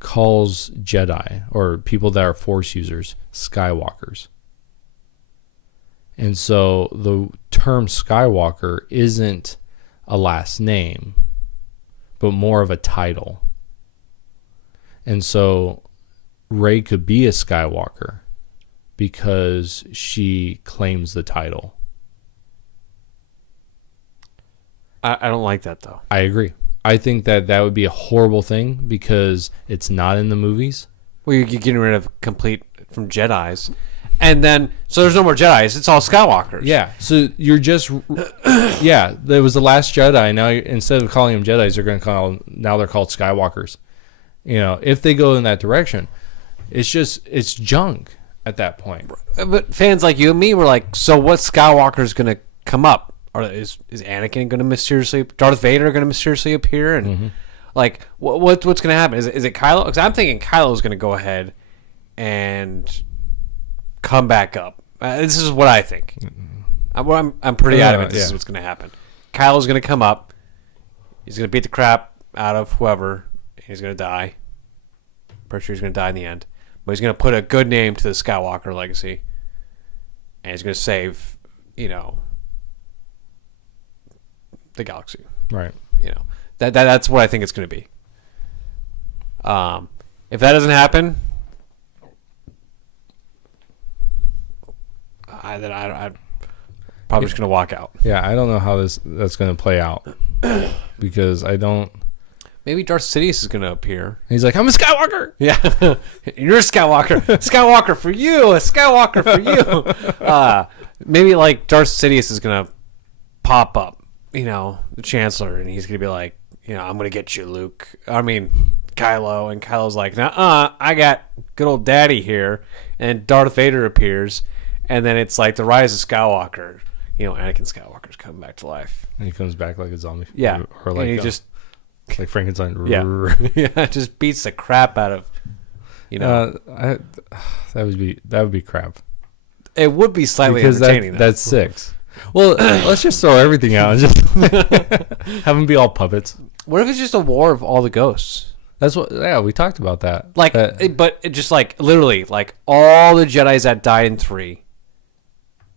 calls Jedi, or people that are Force users, Skywalkers. And so the term Skywalker isn't a last name, but more of a title. And so Rey could be a Skywalker because she claims the title. I don't like that, though. I agree. I think that would be a horrible thing because it's not in the movies. Well, you're getting rid of complete from Jedis. And then, so there's no more Jedis. It's all Skywalkers. Yeah. So you're just, yeah, there was the Last Jedi. Now, instead of calling them Jedis, they're called Skywalkers. You know, if they go in that direction, it's junk at that point. But fans like you and me were like, so what Skywalker's going to come up? Or is Anakin going to mysteriously, Darth Vader going to mysteriously appear? And like, what's going to happen? Is it Kylo? Because I'm thinking Kylo's going to go ahead and come back up. This is what I think. I'm pretty adamant this is what's going to happen. Kylo's going to come up. He's going to beat the crap out of whoever. He's going to die. Pretty sure he's going to die in the end. But he's going to put a good name to the Skywalker legacy. And he's going to save, the galaxy. Right. That's what I think it's going to be. If that doesn't happen, I'm probably just going to walk out. Yeah, I don't know how that's going to play out because I don't. Maybe Darth Sidious is going to appear. He's like, I'm a Skywalker. Yeah, you're a Skywalker. Skywalker for you. A Skywalker for you. Maybe like Darth Sidious is going to pop up. The Chancellor, and he's going to be like, I'm going to get you, Luke. I mean, Kylo. And Kylo's like, I got good old daddy here. And Darth Vader appears. And then it's like the rise of Skywalker. Anakin Skywalker's coming back to life. And he comes back like a zombie. Yeah. Or like, and he just... like Frankenstein. Yeah. Yeah, just beats the crap out of, that would be crap. It would be slightly because entertaining. That's 6. Well, let's just throw everything out and just have them be all puppets. What if it's just a war of all the ghosts? That's what. Yeah, we talked about that. But it just like literally like all the Jedis that died in 3,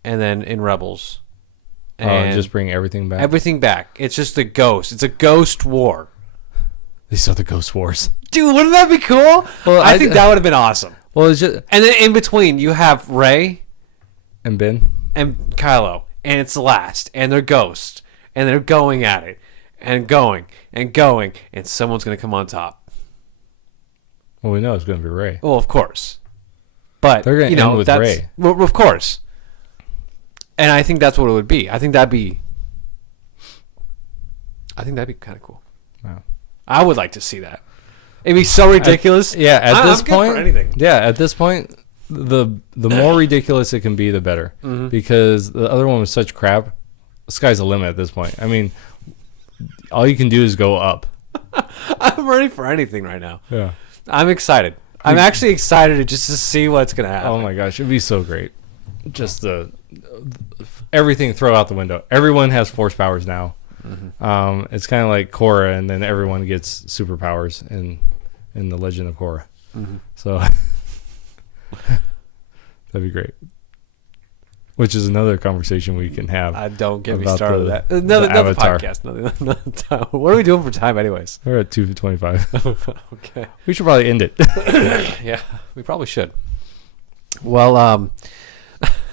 and then in Rebels, and just bring everything back. Everything back. It's just a ghost. It's a ghost war. These are the Ghost Wars, dude. Wouldn't that be cool? Well, I think that would have been awesome. Well, it's just, and then in between you have Rey and Ben and Kylo. And it's the last, and they're ghosts, and they're going at it, and going, and going, and someone's going to come on top. Well, we know it's going to be Rey. Well, of course. But, they're going to end with Rey. Well, of course. And I think that's what it would be. I think that'd be kind of cool. Wow. I would like to see that. It'd be so ridiculous. At this point, anything. Yeah, at this point, the more ridiculous it can be, the better. Because the other one was such crap. The sky's the limit at this point. I mean, all you can do is go up. I'm ready for anything right now. Yeah. I'm excited. I'm actually excited just to see what's gonna happen. Oh my gosh, it'd be so great. Just everything throw out the window. Everyone has force powers now. It's kind of like Korra, and then everyone gets superpowers in the Legend of Korra. So that'd be great. Which is another conversation we can have. Don't get me started with that. Another podcast. Another time. What are we doing for time, anyways? We're at 2:25. Okay. We should probably end it. Yeah, we probably should. Well,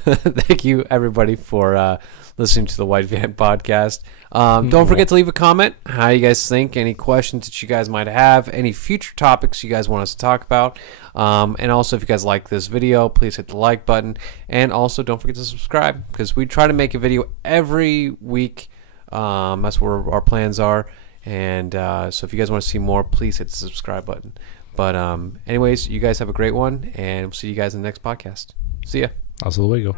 thank you everybody for listening to the White Van podcast. Don't forget to leave a comment. How you guys think? Any questions that you guys might have? Any future topics you guys want us to talk about? And also, if you guys like this video, please hit the like button. And also, don't forget to subscribe, because we try to make a video every week. That's where our plans are. And so if you guys want to see more, please hit the subscribe button. But anyways, you guys have a great one, and we'll see you guys in the next podcast. See ya. Hasta luego.